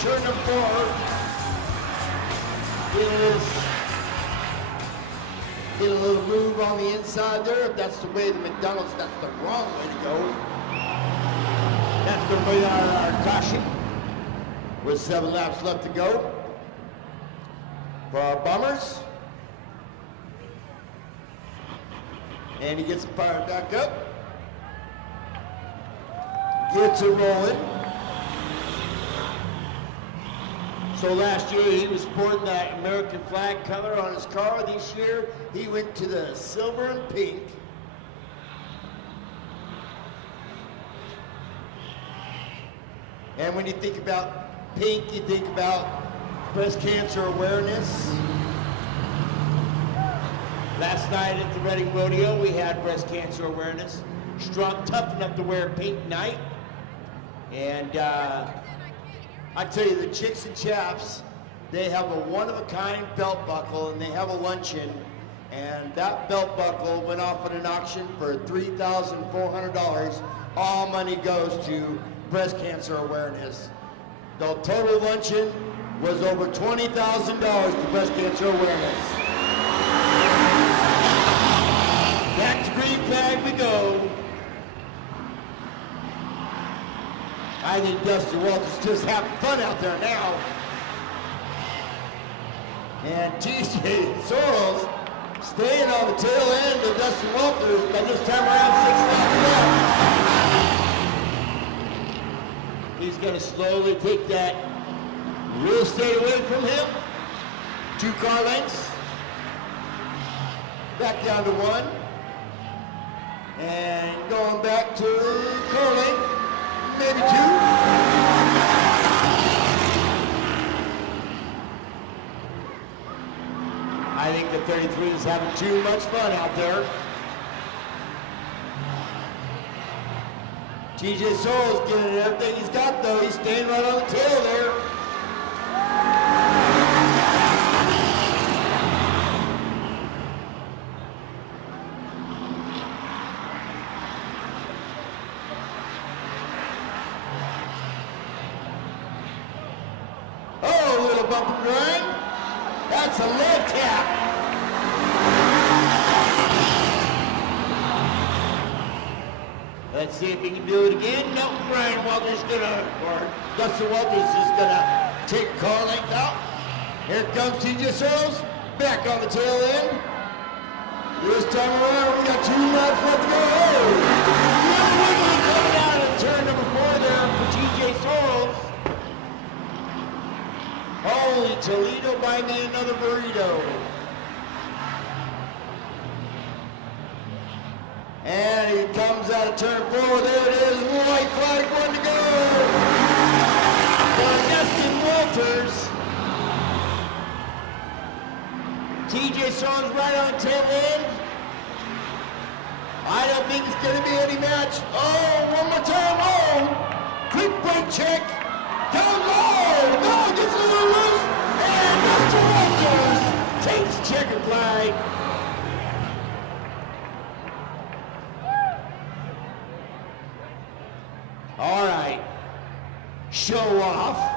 Turn number 4 is get a little move on the inside there. If that's the way the McDonald's, that's the wrong way to go. That's going to be our caution with 7 laps left to go for our bombers. And he gets fired back up. Gets it rolling. So last year he was sporting that American flag color on his car. This year he went to the silver and pink. And when you think about pink, you think about breast cancer awareness. Last night at the Reading Rodeo we had breast cancer awareness. Strong, tough enough to wear pink night. And I tell you, the chicks and chaps, they have a one-of-a-kind belt buckle and they have a luncheon, and that belt buckle went off at an auction for $3,400. All money goes to breast cancer awareness. The total luncheon was over $20,000 for breast cancer awareness. Back to green flag we go. I think Dustin Walters just having fun out there now. And TJ Sorrells staying on the tail end of Dustin Walters, but this time around 6 laps left. He's going to slowly take that real estate away from him. 2 car lengths. Back down to 1. And going back to car length. Maybe 2. I think the 33 is having too much fun out there. TJ Sorrells getting everything he's got though. He's staying right on the tail there. Bump and grind. That's a leg tap. Let's see if he can do it again. No, Brian Walters or Dustin Walters is gonna take a car length out. Here comes TJ Sorrells, back on the tail end. This time around, we got 2 laps left to go. Really coming out of turn number 4 there for TJ Sorrells. Holy Toledo, buy me another burrito. he comes out of turn 4. There it is. White flag, 1 to go. For Dustin Walters. TJ Strong's right on tail end. I don't think it's going to be any match. Oh, one more time. Oh, quick brake check. Goes low. No, gets a little loose. And Dustin Walters takes the checkered flag. All right. Show off.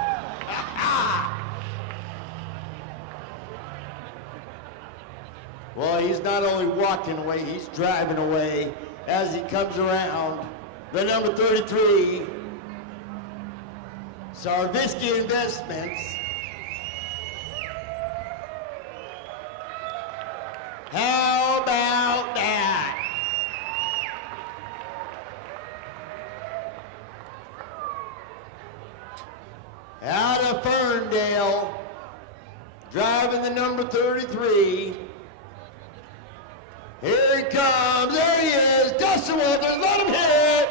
Well, he's not only walking away, he's driving away as he comes around. The number 33, Sarvisky Investments. How about that? Out of Ferndale, driving the number 33. Here he comes, there he is, Dustin Walters, let him hit!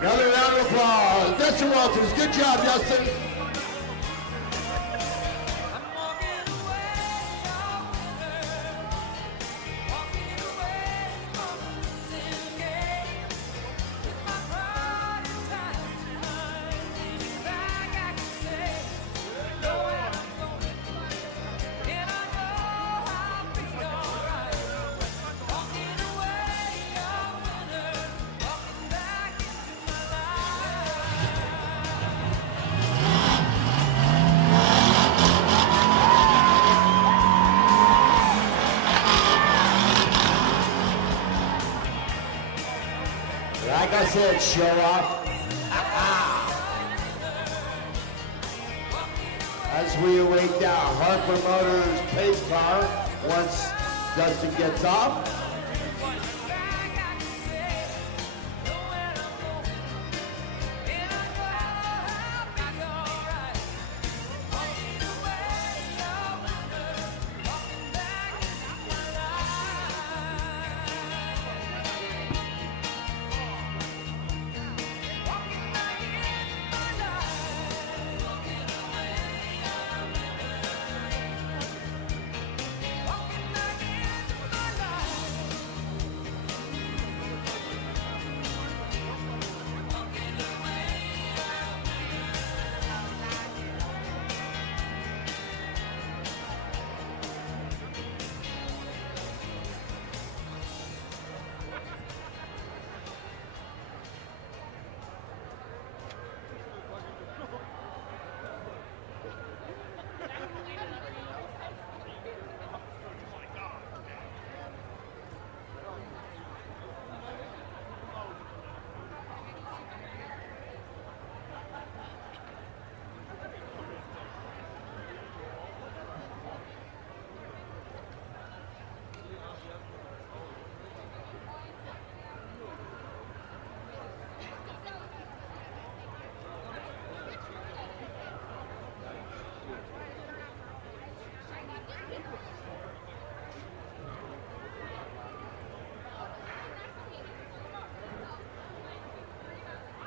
Another round of applause. Dustin Walters, good job, Dustin. Like I said, show off. As we await down Harper Motors pace car once Dustin gets off.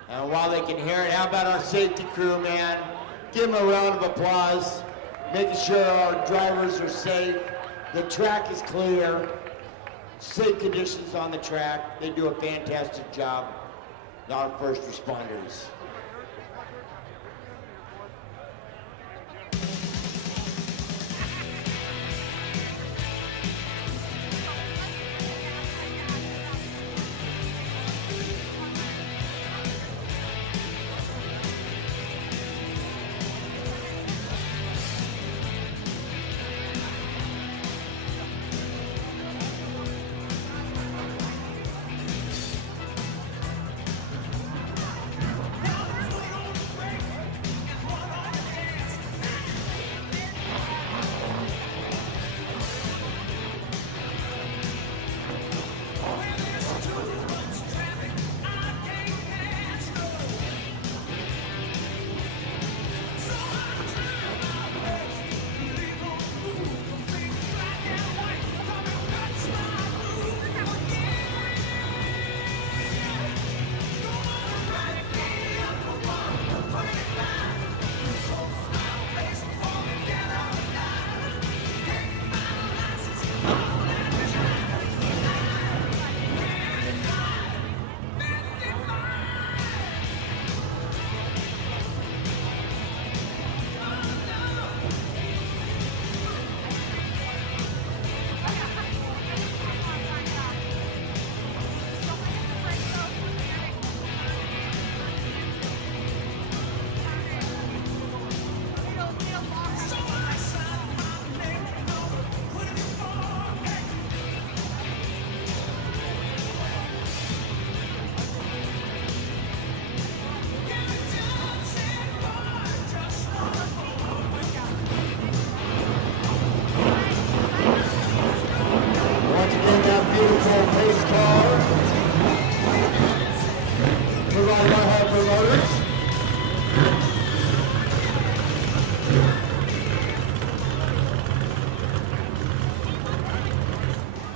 And while they can hear it, how about our safety crew, man? Give them a round of applause, making sure our drivers are safe. The track is clear. Safe conditions on the track. They do a fantastic job. Our first responders.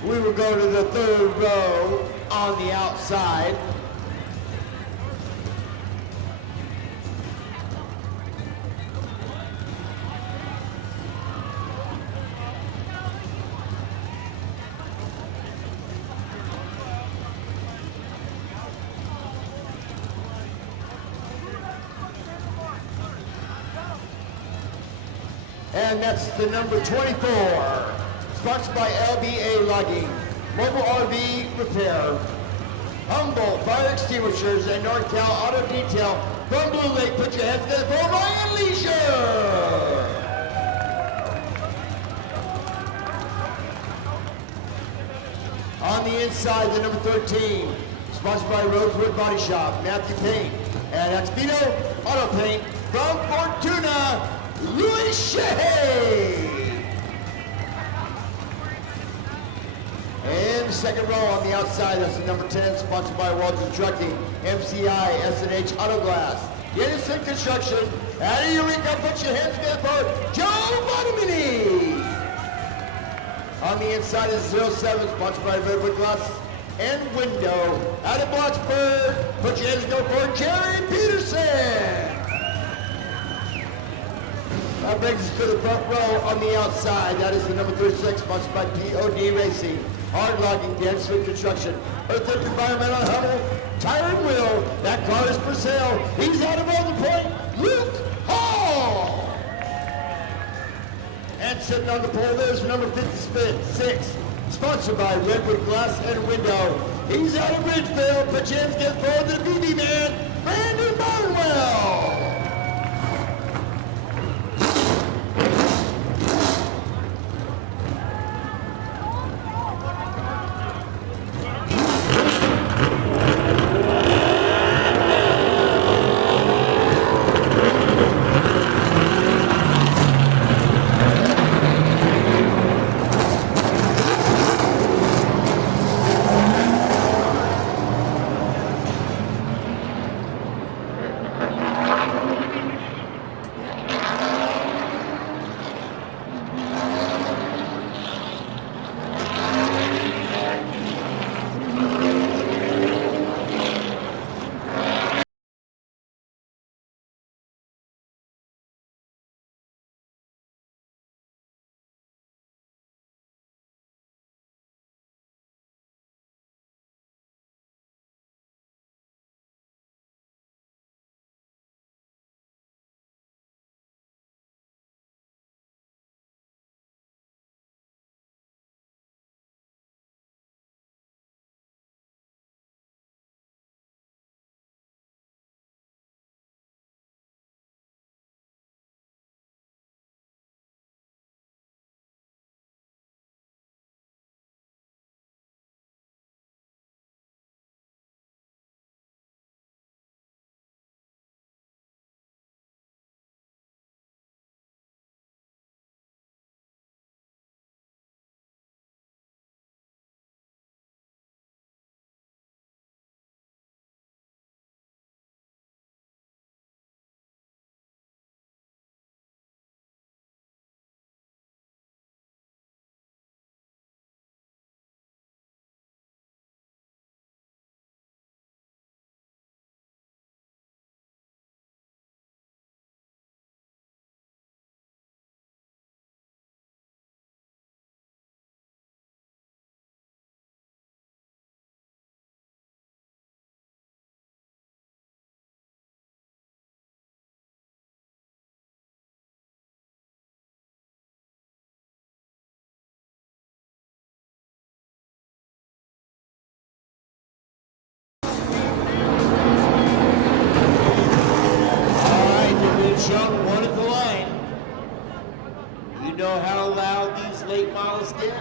We will go to the third row on the outside. And that's the number 24. Sponsored by LBA Logging, Mobile RV Repair, Humboldt Fire Extinguishers, and NorCal Auto Detail. From Blue Lake, put your hands together for Ryan Leisure. On the inside, the number 13, sponsored by Redwood Body Shop, Matthew Paint, and that's Vito Auto Paint from Fortuna, Louis Shea. And the second row on the outside, that's the number 10, sponsored by Walter Trucking, MCI, S&H Auto Glass, Edison Construction, out of Eureka, put your hands together for Joe Bonamini. On the inside is 07, sponsored by Redwood Glass and Window, out of Blacksburg, put your hands together for Jerry Peterson. That brings us to the front row on the outside. That is the number 36, sponsored by POD Racing, Hard Logging, Danswood Construction, Earth and Environmental Huddle, Tire and Wheel. That car is for sale. He's out of Golden Point, Luke Hall. And sitting on the pole there's number 56, sponsored by Redwood Glass and Window. He's out of Ridgeville. Put your hands together for the BB man, Brandon Barnwell. know how loud these late models get.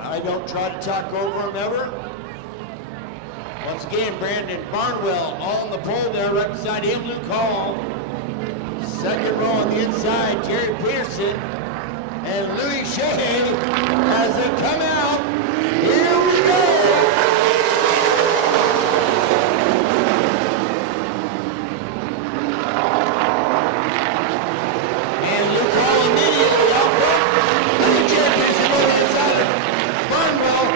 I don't try to talk over them ever. Once again, Brandon Barnwell on the pole there, right beside him, Luke Hall. Second row on the inside, Jerry Peterson and Louis Shea as they come out. Here we go! And Luke Hall immediately out front. Look at Jerry Peterson on the inside of Barnwell.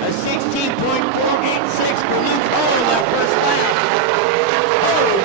A 16.486 for Luke Hall in that first lap. Oh,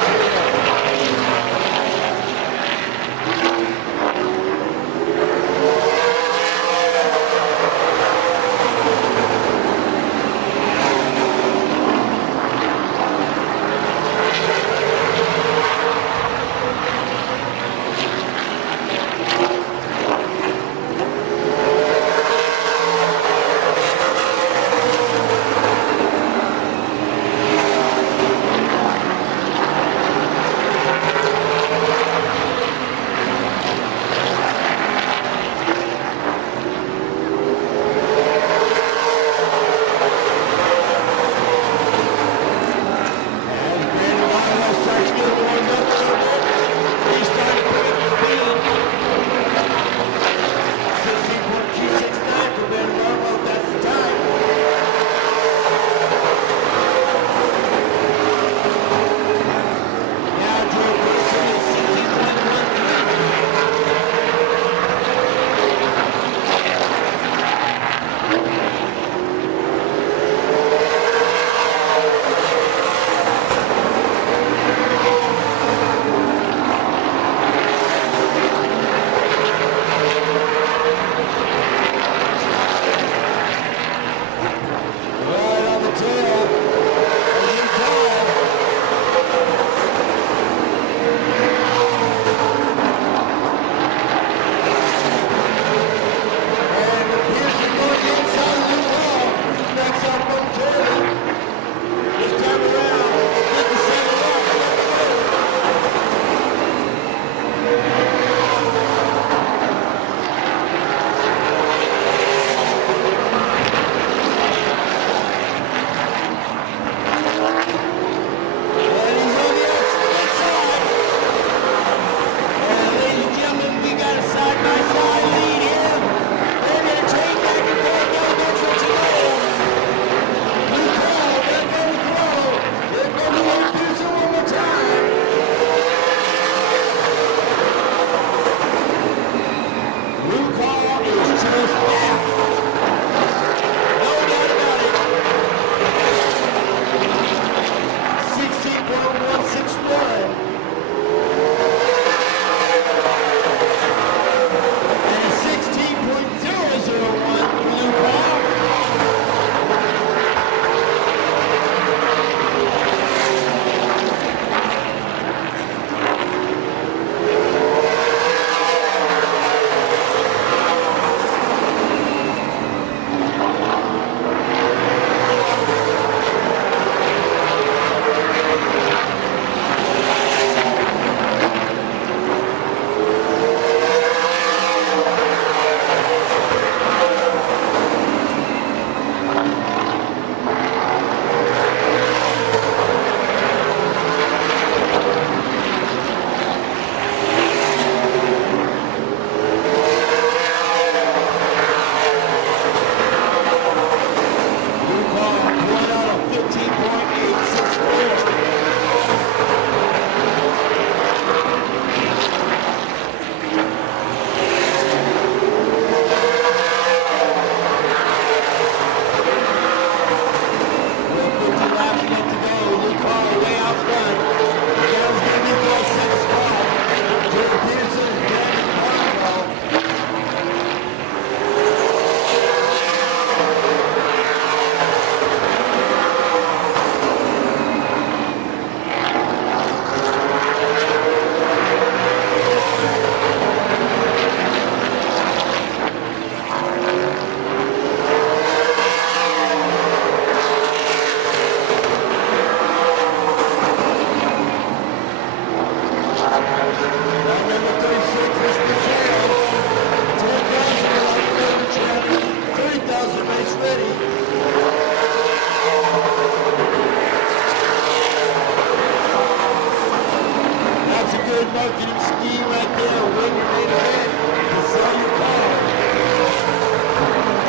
marketing scheme right there. Win your main event and sell your car.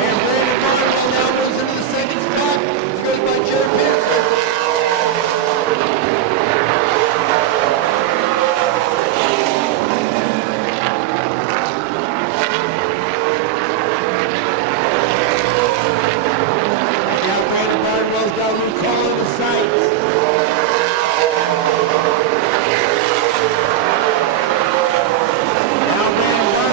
And Brandon Martin now moves into the second spot. This goes by Jared Peterson. Now Brandon Martin rolls down Luke Call in the sights. Now Brandon Martin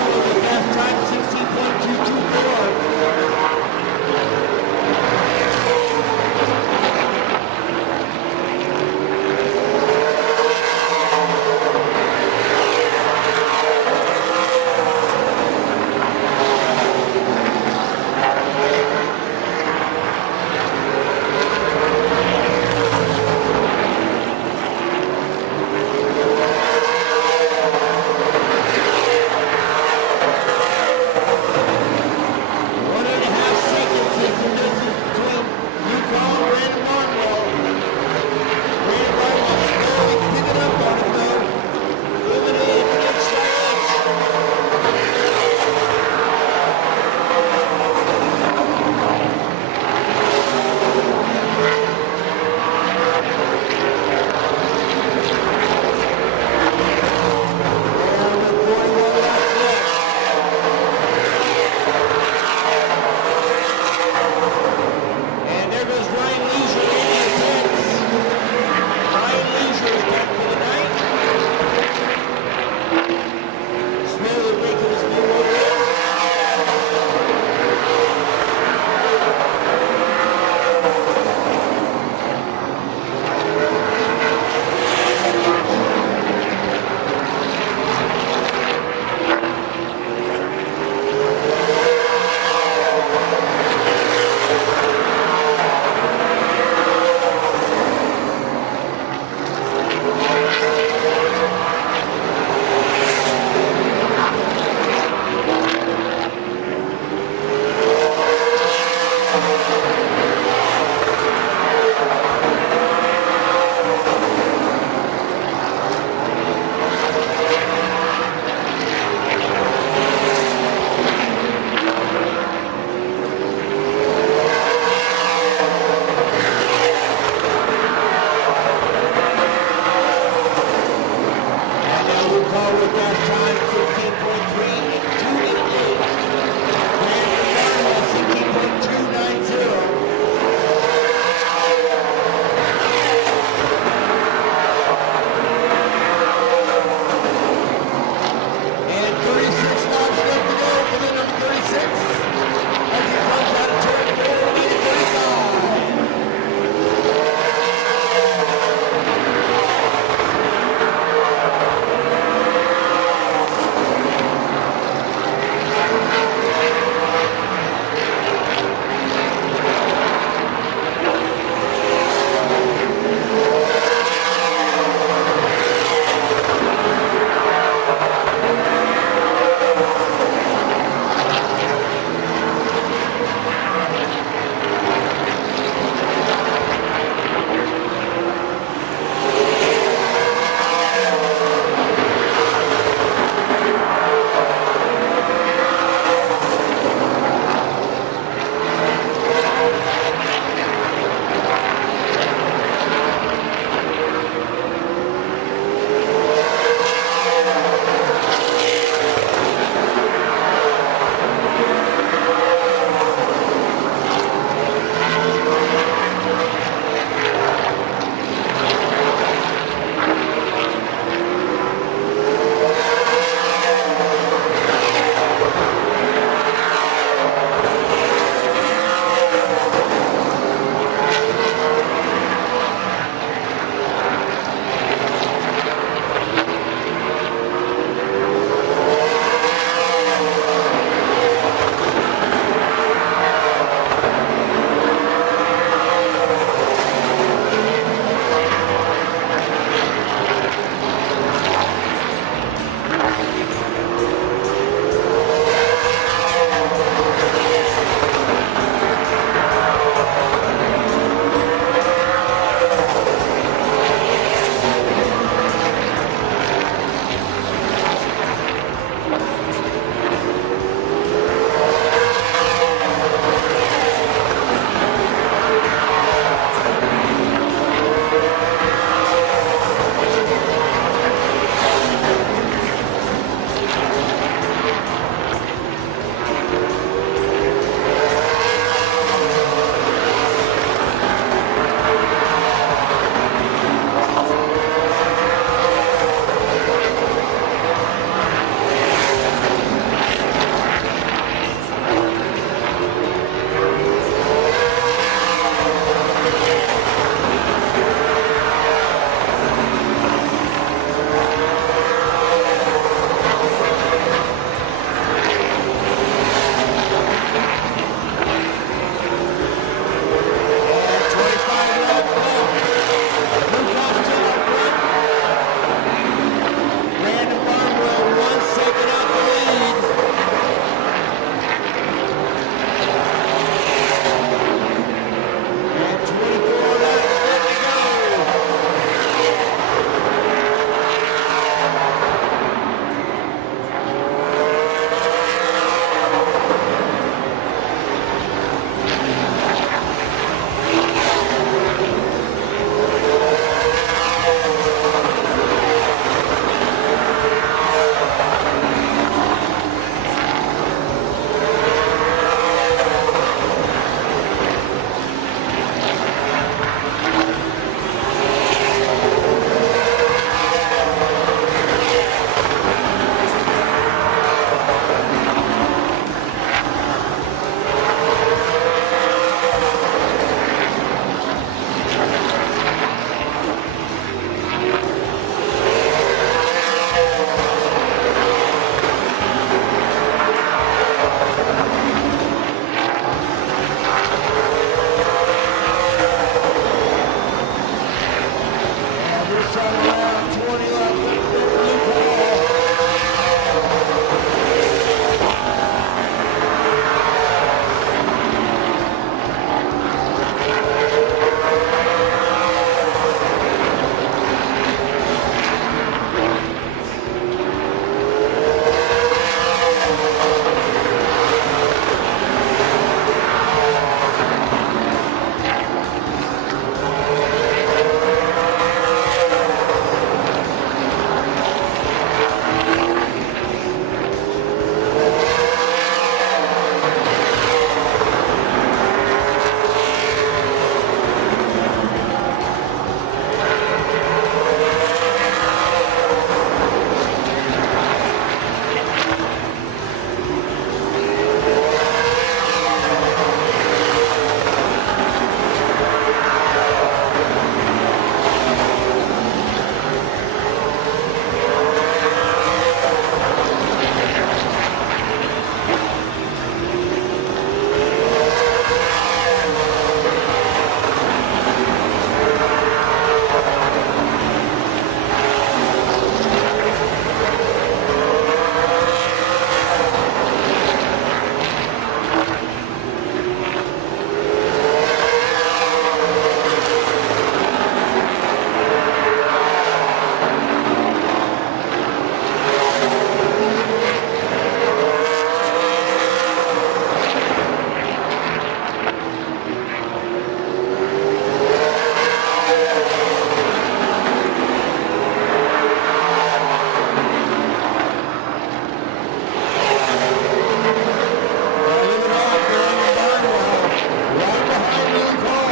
20 left. Blue call.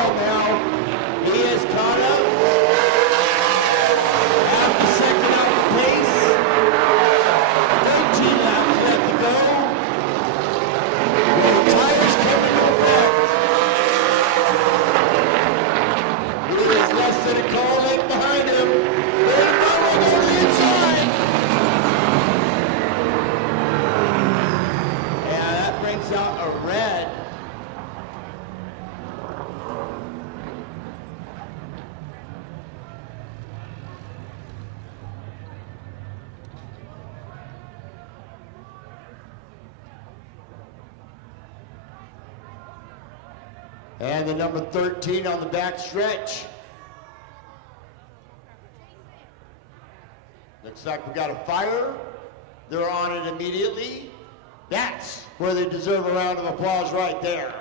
And the number 13 on the back stretch. Looks like we got a fire. They're on it immediately. That's where they deserve a round of applause right there.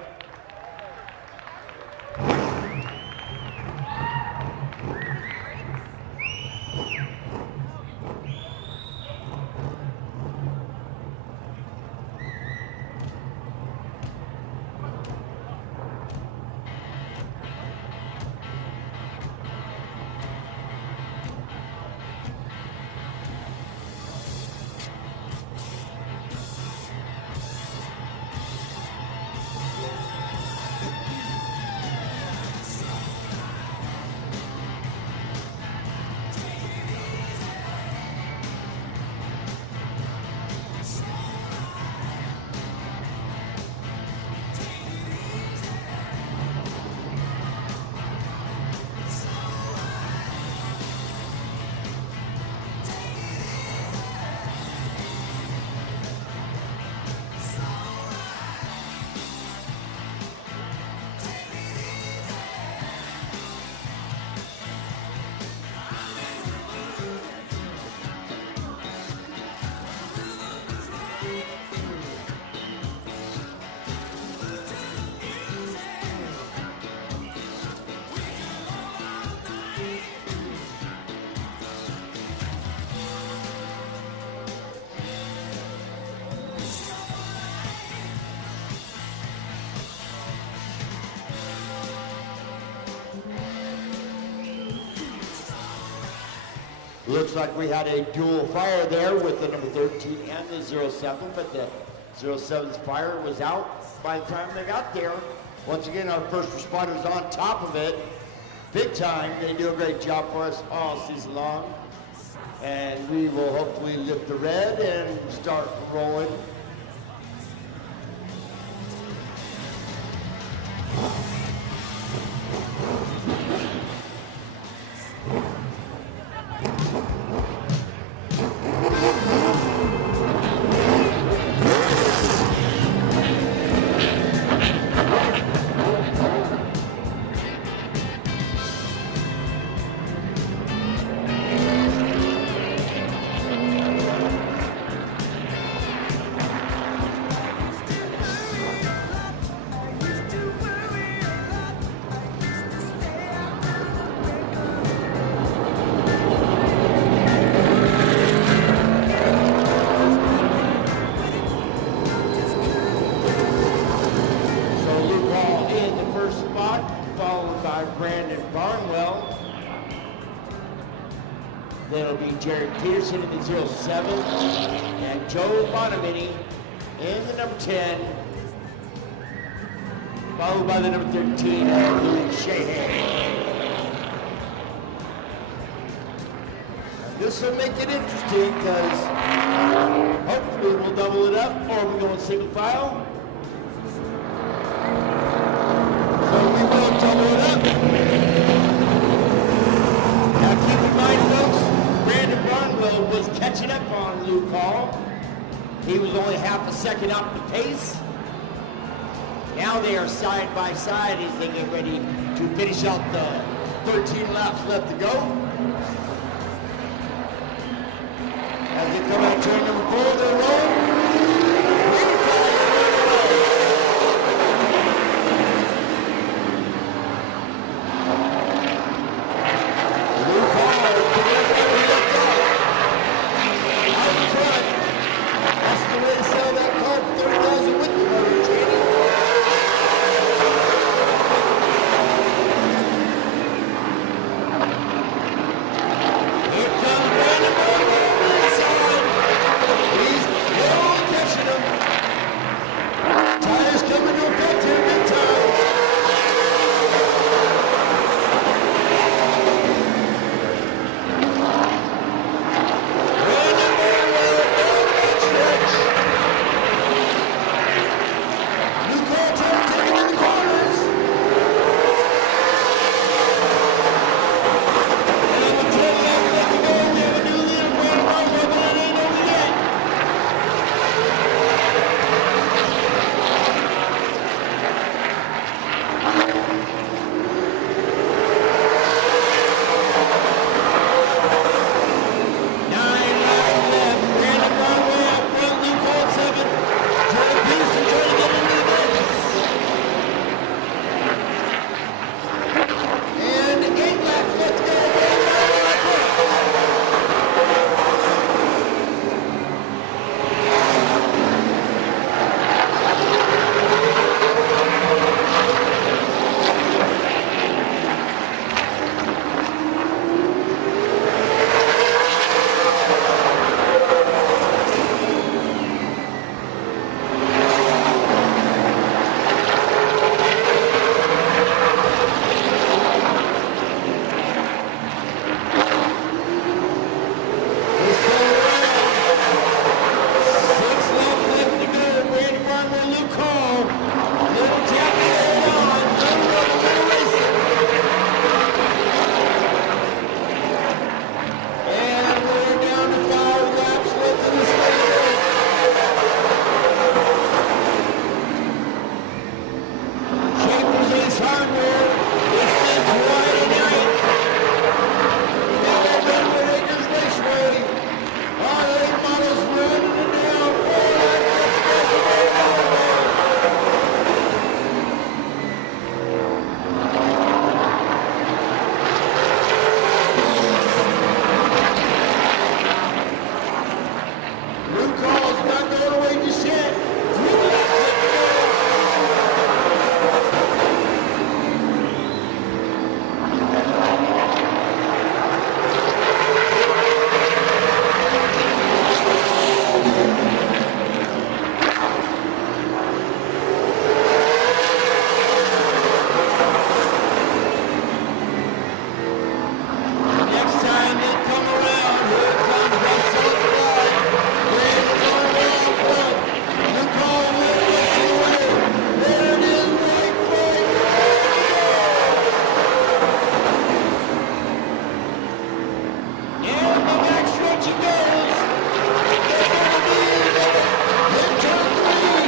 Looks like we had a dual fire there with the number 13 and the 07, but the 07's fire was out by the time they got there. Once again, our first responders on top of it, big time. They do a great job for us all season long. And we will hopefully lift the red and start rolling. Then it'll be Jared Peterson in the 07 and Joe Bonavini in the number 10, followed by the number 13, Luke Shahan. This will make it interesting because hopefully we'll double it up or we go in single file. So we will double it up. Now keep in mind, folks, Brandon Barnwell was catching up on Luke Hall. He was only half a second off the pace. Now they are side by side as they get ready to finish out the 13 laps left to go. As they come out turn number 4, they're rolling. Luke Hall picking up what we left off. Out in front. That's the way to sell that car for $30,000 with the motor, Jamie. Here comes Brandon Barnwell. He's really catching him. Tires coming to effect here big time. Brandon Barnwell down the backstretch. Luke Hall trying to take him in the corners. And I'm going to tell you that we let the go. We have a new leader, Brandon Barnwell, but it ain't over yet. Nine laps left. Brandon Barnwell up front, Luke Hall 7. Jordan Peterson trying to get into the mix. And 8 laps left to go. Brandon Barnwell up front. This time around, 6 laps left to go. Brandon Barnwell, Luke Hall. Little tapping going on. Little rubber, little racing. And we're down to 5 laps left in this race. Schaefer's Ace Hardware. This thing's wide and night. Now Redwood Acres Raceway. Our late models running it down. 4 laps left to go for Brandon Barnwell. Luke Hall's not going away just yet. 3 laps left to go. Next time they come around, here comes that solid ride. Brandon Barnwell up front. Luke Hall will race it away. There it is, right. And the back stretch it goes. They're going to be in there. Hit turn 3.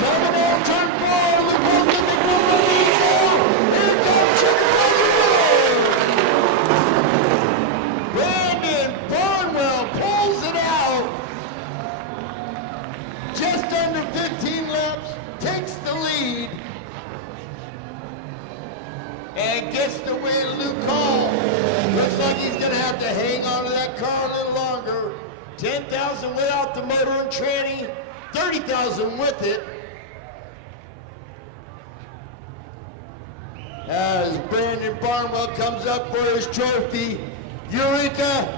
Coming on turn 4. Luke Hall's looking for a lead now. Here comes Chicken Brandon Barnwell pulls it out. Just under 15 laps, takes the lead, and gets the win. Luke Hall. Looks like he's going to have to hang on to that car a little longer. 10,000 without the motor and tranny, 30,000 with it. As Brandon Barnwell comes up for his trophy, Eureka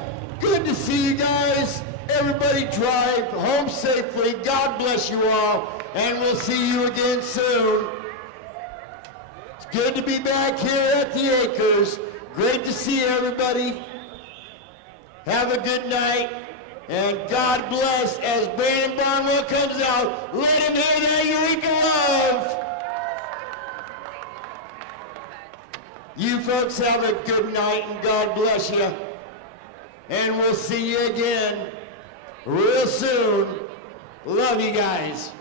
Good to see you guys. Everybody drive home safely. God bless you all. And we'll see you again soon. It's good to be back here at the Acres. Great to see everybody. Have a good night. And God bless as Brandon Barnwell comes out. Let him hear that Eureka love. You folks have a good night and God bless you. And we'll see you again real soon. Love you guys.